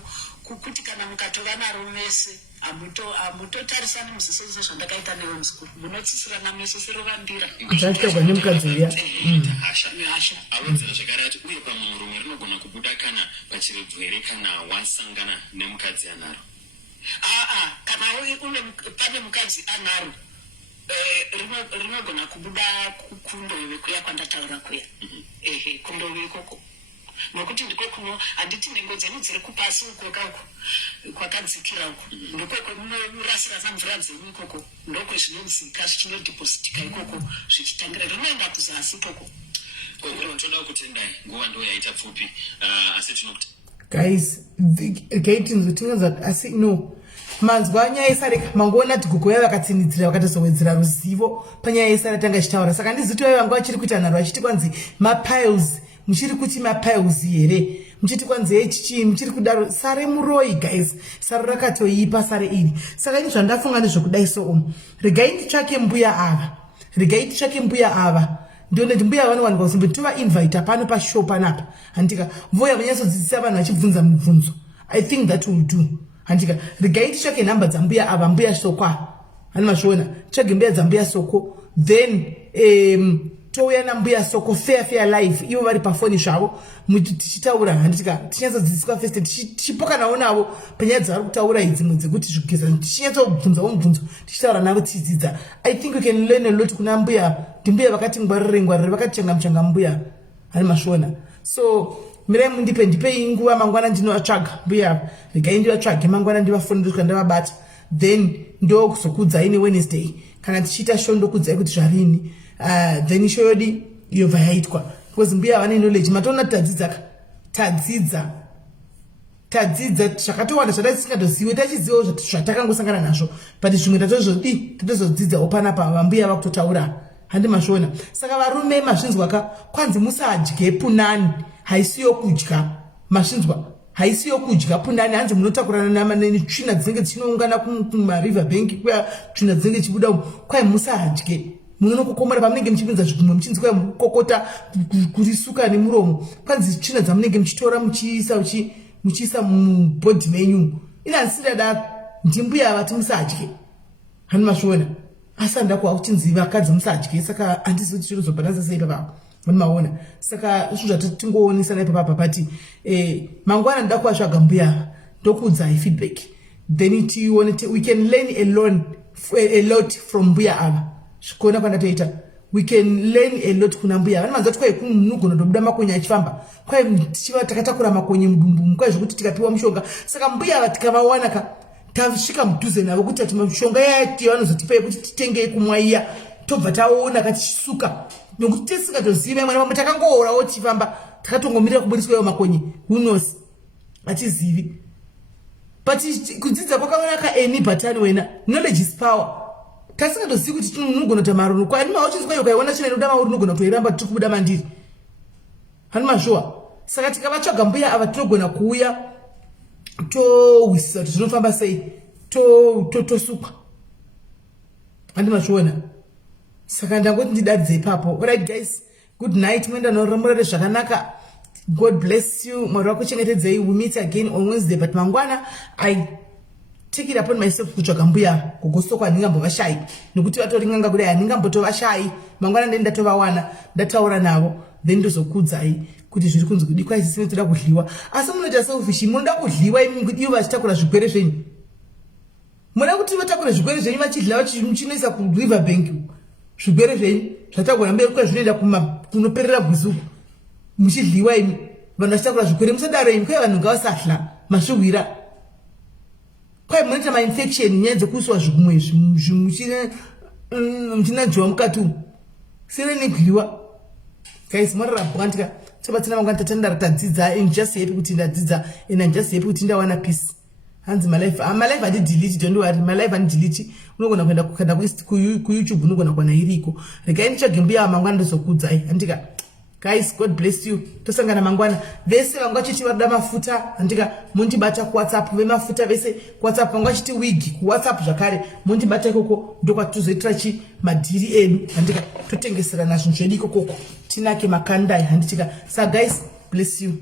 kukuti kana mukatova naro mese hamutotarisani muziso zvandakaita newe muzukuru munotsisirana meso serovambira zvachitorwa nemukadzi uya hasha awedzera zvakare ati uye pamwe murume rinogona kubuda kana pachirebvere kana wasangana nemukadzi anaro? Kana pane mukadzi anaro rinogona kubuda kundove kuya kwandataura kuya kundove ikoko nokuti ndiko kuno handiti nhengo dzenyu dziri kupasi ukoka uko kwakadzikira uko ndokoko munorasira samvura dzenyu ikoko ndokwe zvinodzika zvichinodhipositika ikoko zvichitangira rinoenda kuzasi ikoko. Toda kutendai nguva ndo yaita pfupi asi tinokuti guys gaitinzotinonza asi no manzwa nyaya yesare mangoona kuti gugu yavo vakatsinidzira vakatozowedzera ruzivo panyaya yesare tanga ichitaura saka ndiziti vaiva vanga vachiri kuita nharo vachiti kwanzi mapiles muchiri kuti mapiles here muchiti kwanzi echichi muchiri kudaro sare muroyi guys sare rakatoipa sare iri saka ini zvandafunga nezvokudai so regai nditsvake mbuya ava ndione kuti mbuya vanowanikwa kusimbi tova invita pano pashow panapa handika voya vanyatsodzidzisa vanhu vachibvunza mibvunzo I think that will do handika regai titsvake nhamba dzambuya ava mbuya soko hani mazviona tsvage mbuya dzambuya soko then touya nambuya soko fair life ivo vari pafoni zvavo tichitaura handitika tinyatsodzidziswa first tichipoka navo navo panyaya dzavari kutaura idzimwe dzekuti zvigeza tichinyatsobvunzawo mubvunzo tichitaura navo tichidzidza. I think we can learn a lot kuna mbuya ndimbuya vakati ngwarire vakatichanga mbuya hani mazviona so mirai mundipe ndipei nguva mangwana ndinovatsvaga mbuya regai ndivatsvage mangwana ndivafonera kusvika ndavabata then ndokuzokudzai neWednesday kana tichiita show ndokudzai kuti zvarini then show yodi yobva yaitwa because mbuya vane knowledge matoona tadzidza zvakatowanda zvadai tisingadozive tachizivawo zvatakangosangana nazvo but zvimwe tatozodzidzawo panapa vambuya vakutotaura handi mazviona saka varume mazvinzwa kwanzi musadye punani haisi yokudya mazvinzwa haisi yokudya punani hanzi munotakurana netsvina dzinenge dzichinoungana kumariver bank kuya tsvina dzinenge chibuda kwai musadye munokokomora pamunenge muchipinza zvipimo muchinzi kwai mukokota kurisuka nemuromo kwanzi tsvina dzamunenge muchitora muchiisa mubhodhi menyu inansirada ndimbuya vati musadye hani mazviona asi handa kuva kuchinzi vakadzi musadye saka handisi kuti zviro zobhalansa sei papapo vanimaona saka izvo zvatitingoonesana ipapapa pati mangwana nda kuvatsvaga mbuya ndokuudzai feedback then tione we can learn a lot from mbuya ava zvikona kwandatoita we can learn a lot kuna mbuya vani manzati kwai kunogona ndobuda makonye achifamba kwai tichiva takatakura makonye mudumbu kwai zvokuti tikapiwa mushonga saka mbuya ava tikavawana tasvika mudhuze navo kuti ati mishonga yati vanozotipa yekuti titengei kumwa iya tobva taona katisuka nokuti tisingatoziva mwana wamwe takangoora tifamba takatongomirira kubudiswa makonye who knows atizivi but kudzidza kwakaonaka any button wena knowledge is power tasingadozivi kuti tinogona kuita marunu kwani mauchinzwa ukaiona chine inoda mauri unogona kutoiramba tiri kubuda mandiri hani mazvowa saka tikavatsvaga mbuya ava tinogona kuuya towisisa kuti zvinofamba sei tosukwa handi mazviona saka ndangoti ndidadze ipapo. Alright guys, good night. Mwenda noromorere zvakanaka. God bless you. Mwari wakuchengetedzei. We meet again on Wednesday, but mangwana I take it upon myself kutsvaga mbuya kugosokwa handingambovashai nekuti vatoringanga kudai handingambotovashai. Mangwana ndeni ndatovawana ndataura navo then ndozokuudzai kuti zviri kunzi kudikwa isisi toda kudliwa. Asi munoita selfish, munoda kudliwa imi ivo vachitakura zvirwere zvenyu. Munoda kuti vatakure zvirwere zvenyu vachidla vachinoisa kuriver bank. Zvirwere zvenyu zvatagora mberi kwazvinoenda kunoperera guzuku. Muchidliwa imi vanhu vachitakura zvirwere musadaro imi kwai vanhu ngavasahla masvihwira. Kwai munoita mainfection nyaya dzekuiswa zvikumwe muchinanzviwa mukati umu. Sere negliwa. Guys, morara bwantika tobatsina mangwana tatandara tadzidza and just happy kuti ndadzidza and I'm just happy kuti ndawana peace. Hands my life hadi delete, don't worry, my life hadi delete. Unogona kwenda ku YouTube unogona kuona iriko. Regai ndichage mbuya mangwana ndozokudzai. Andika guys, God bless you. Tosangana mangwana. Vese vangwa chiti vada mafuta, andika mundibata ku WhatsApp vemafuta vese ku WhatsApp vangwa chiti wig ku WhatsApp zvakare mundibata ikoko ndokwa tuzoitira chi madhiri edu andika totengesera nazvo zvediko koko tinake makandai handitika. So guys, bless you.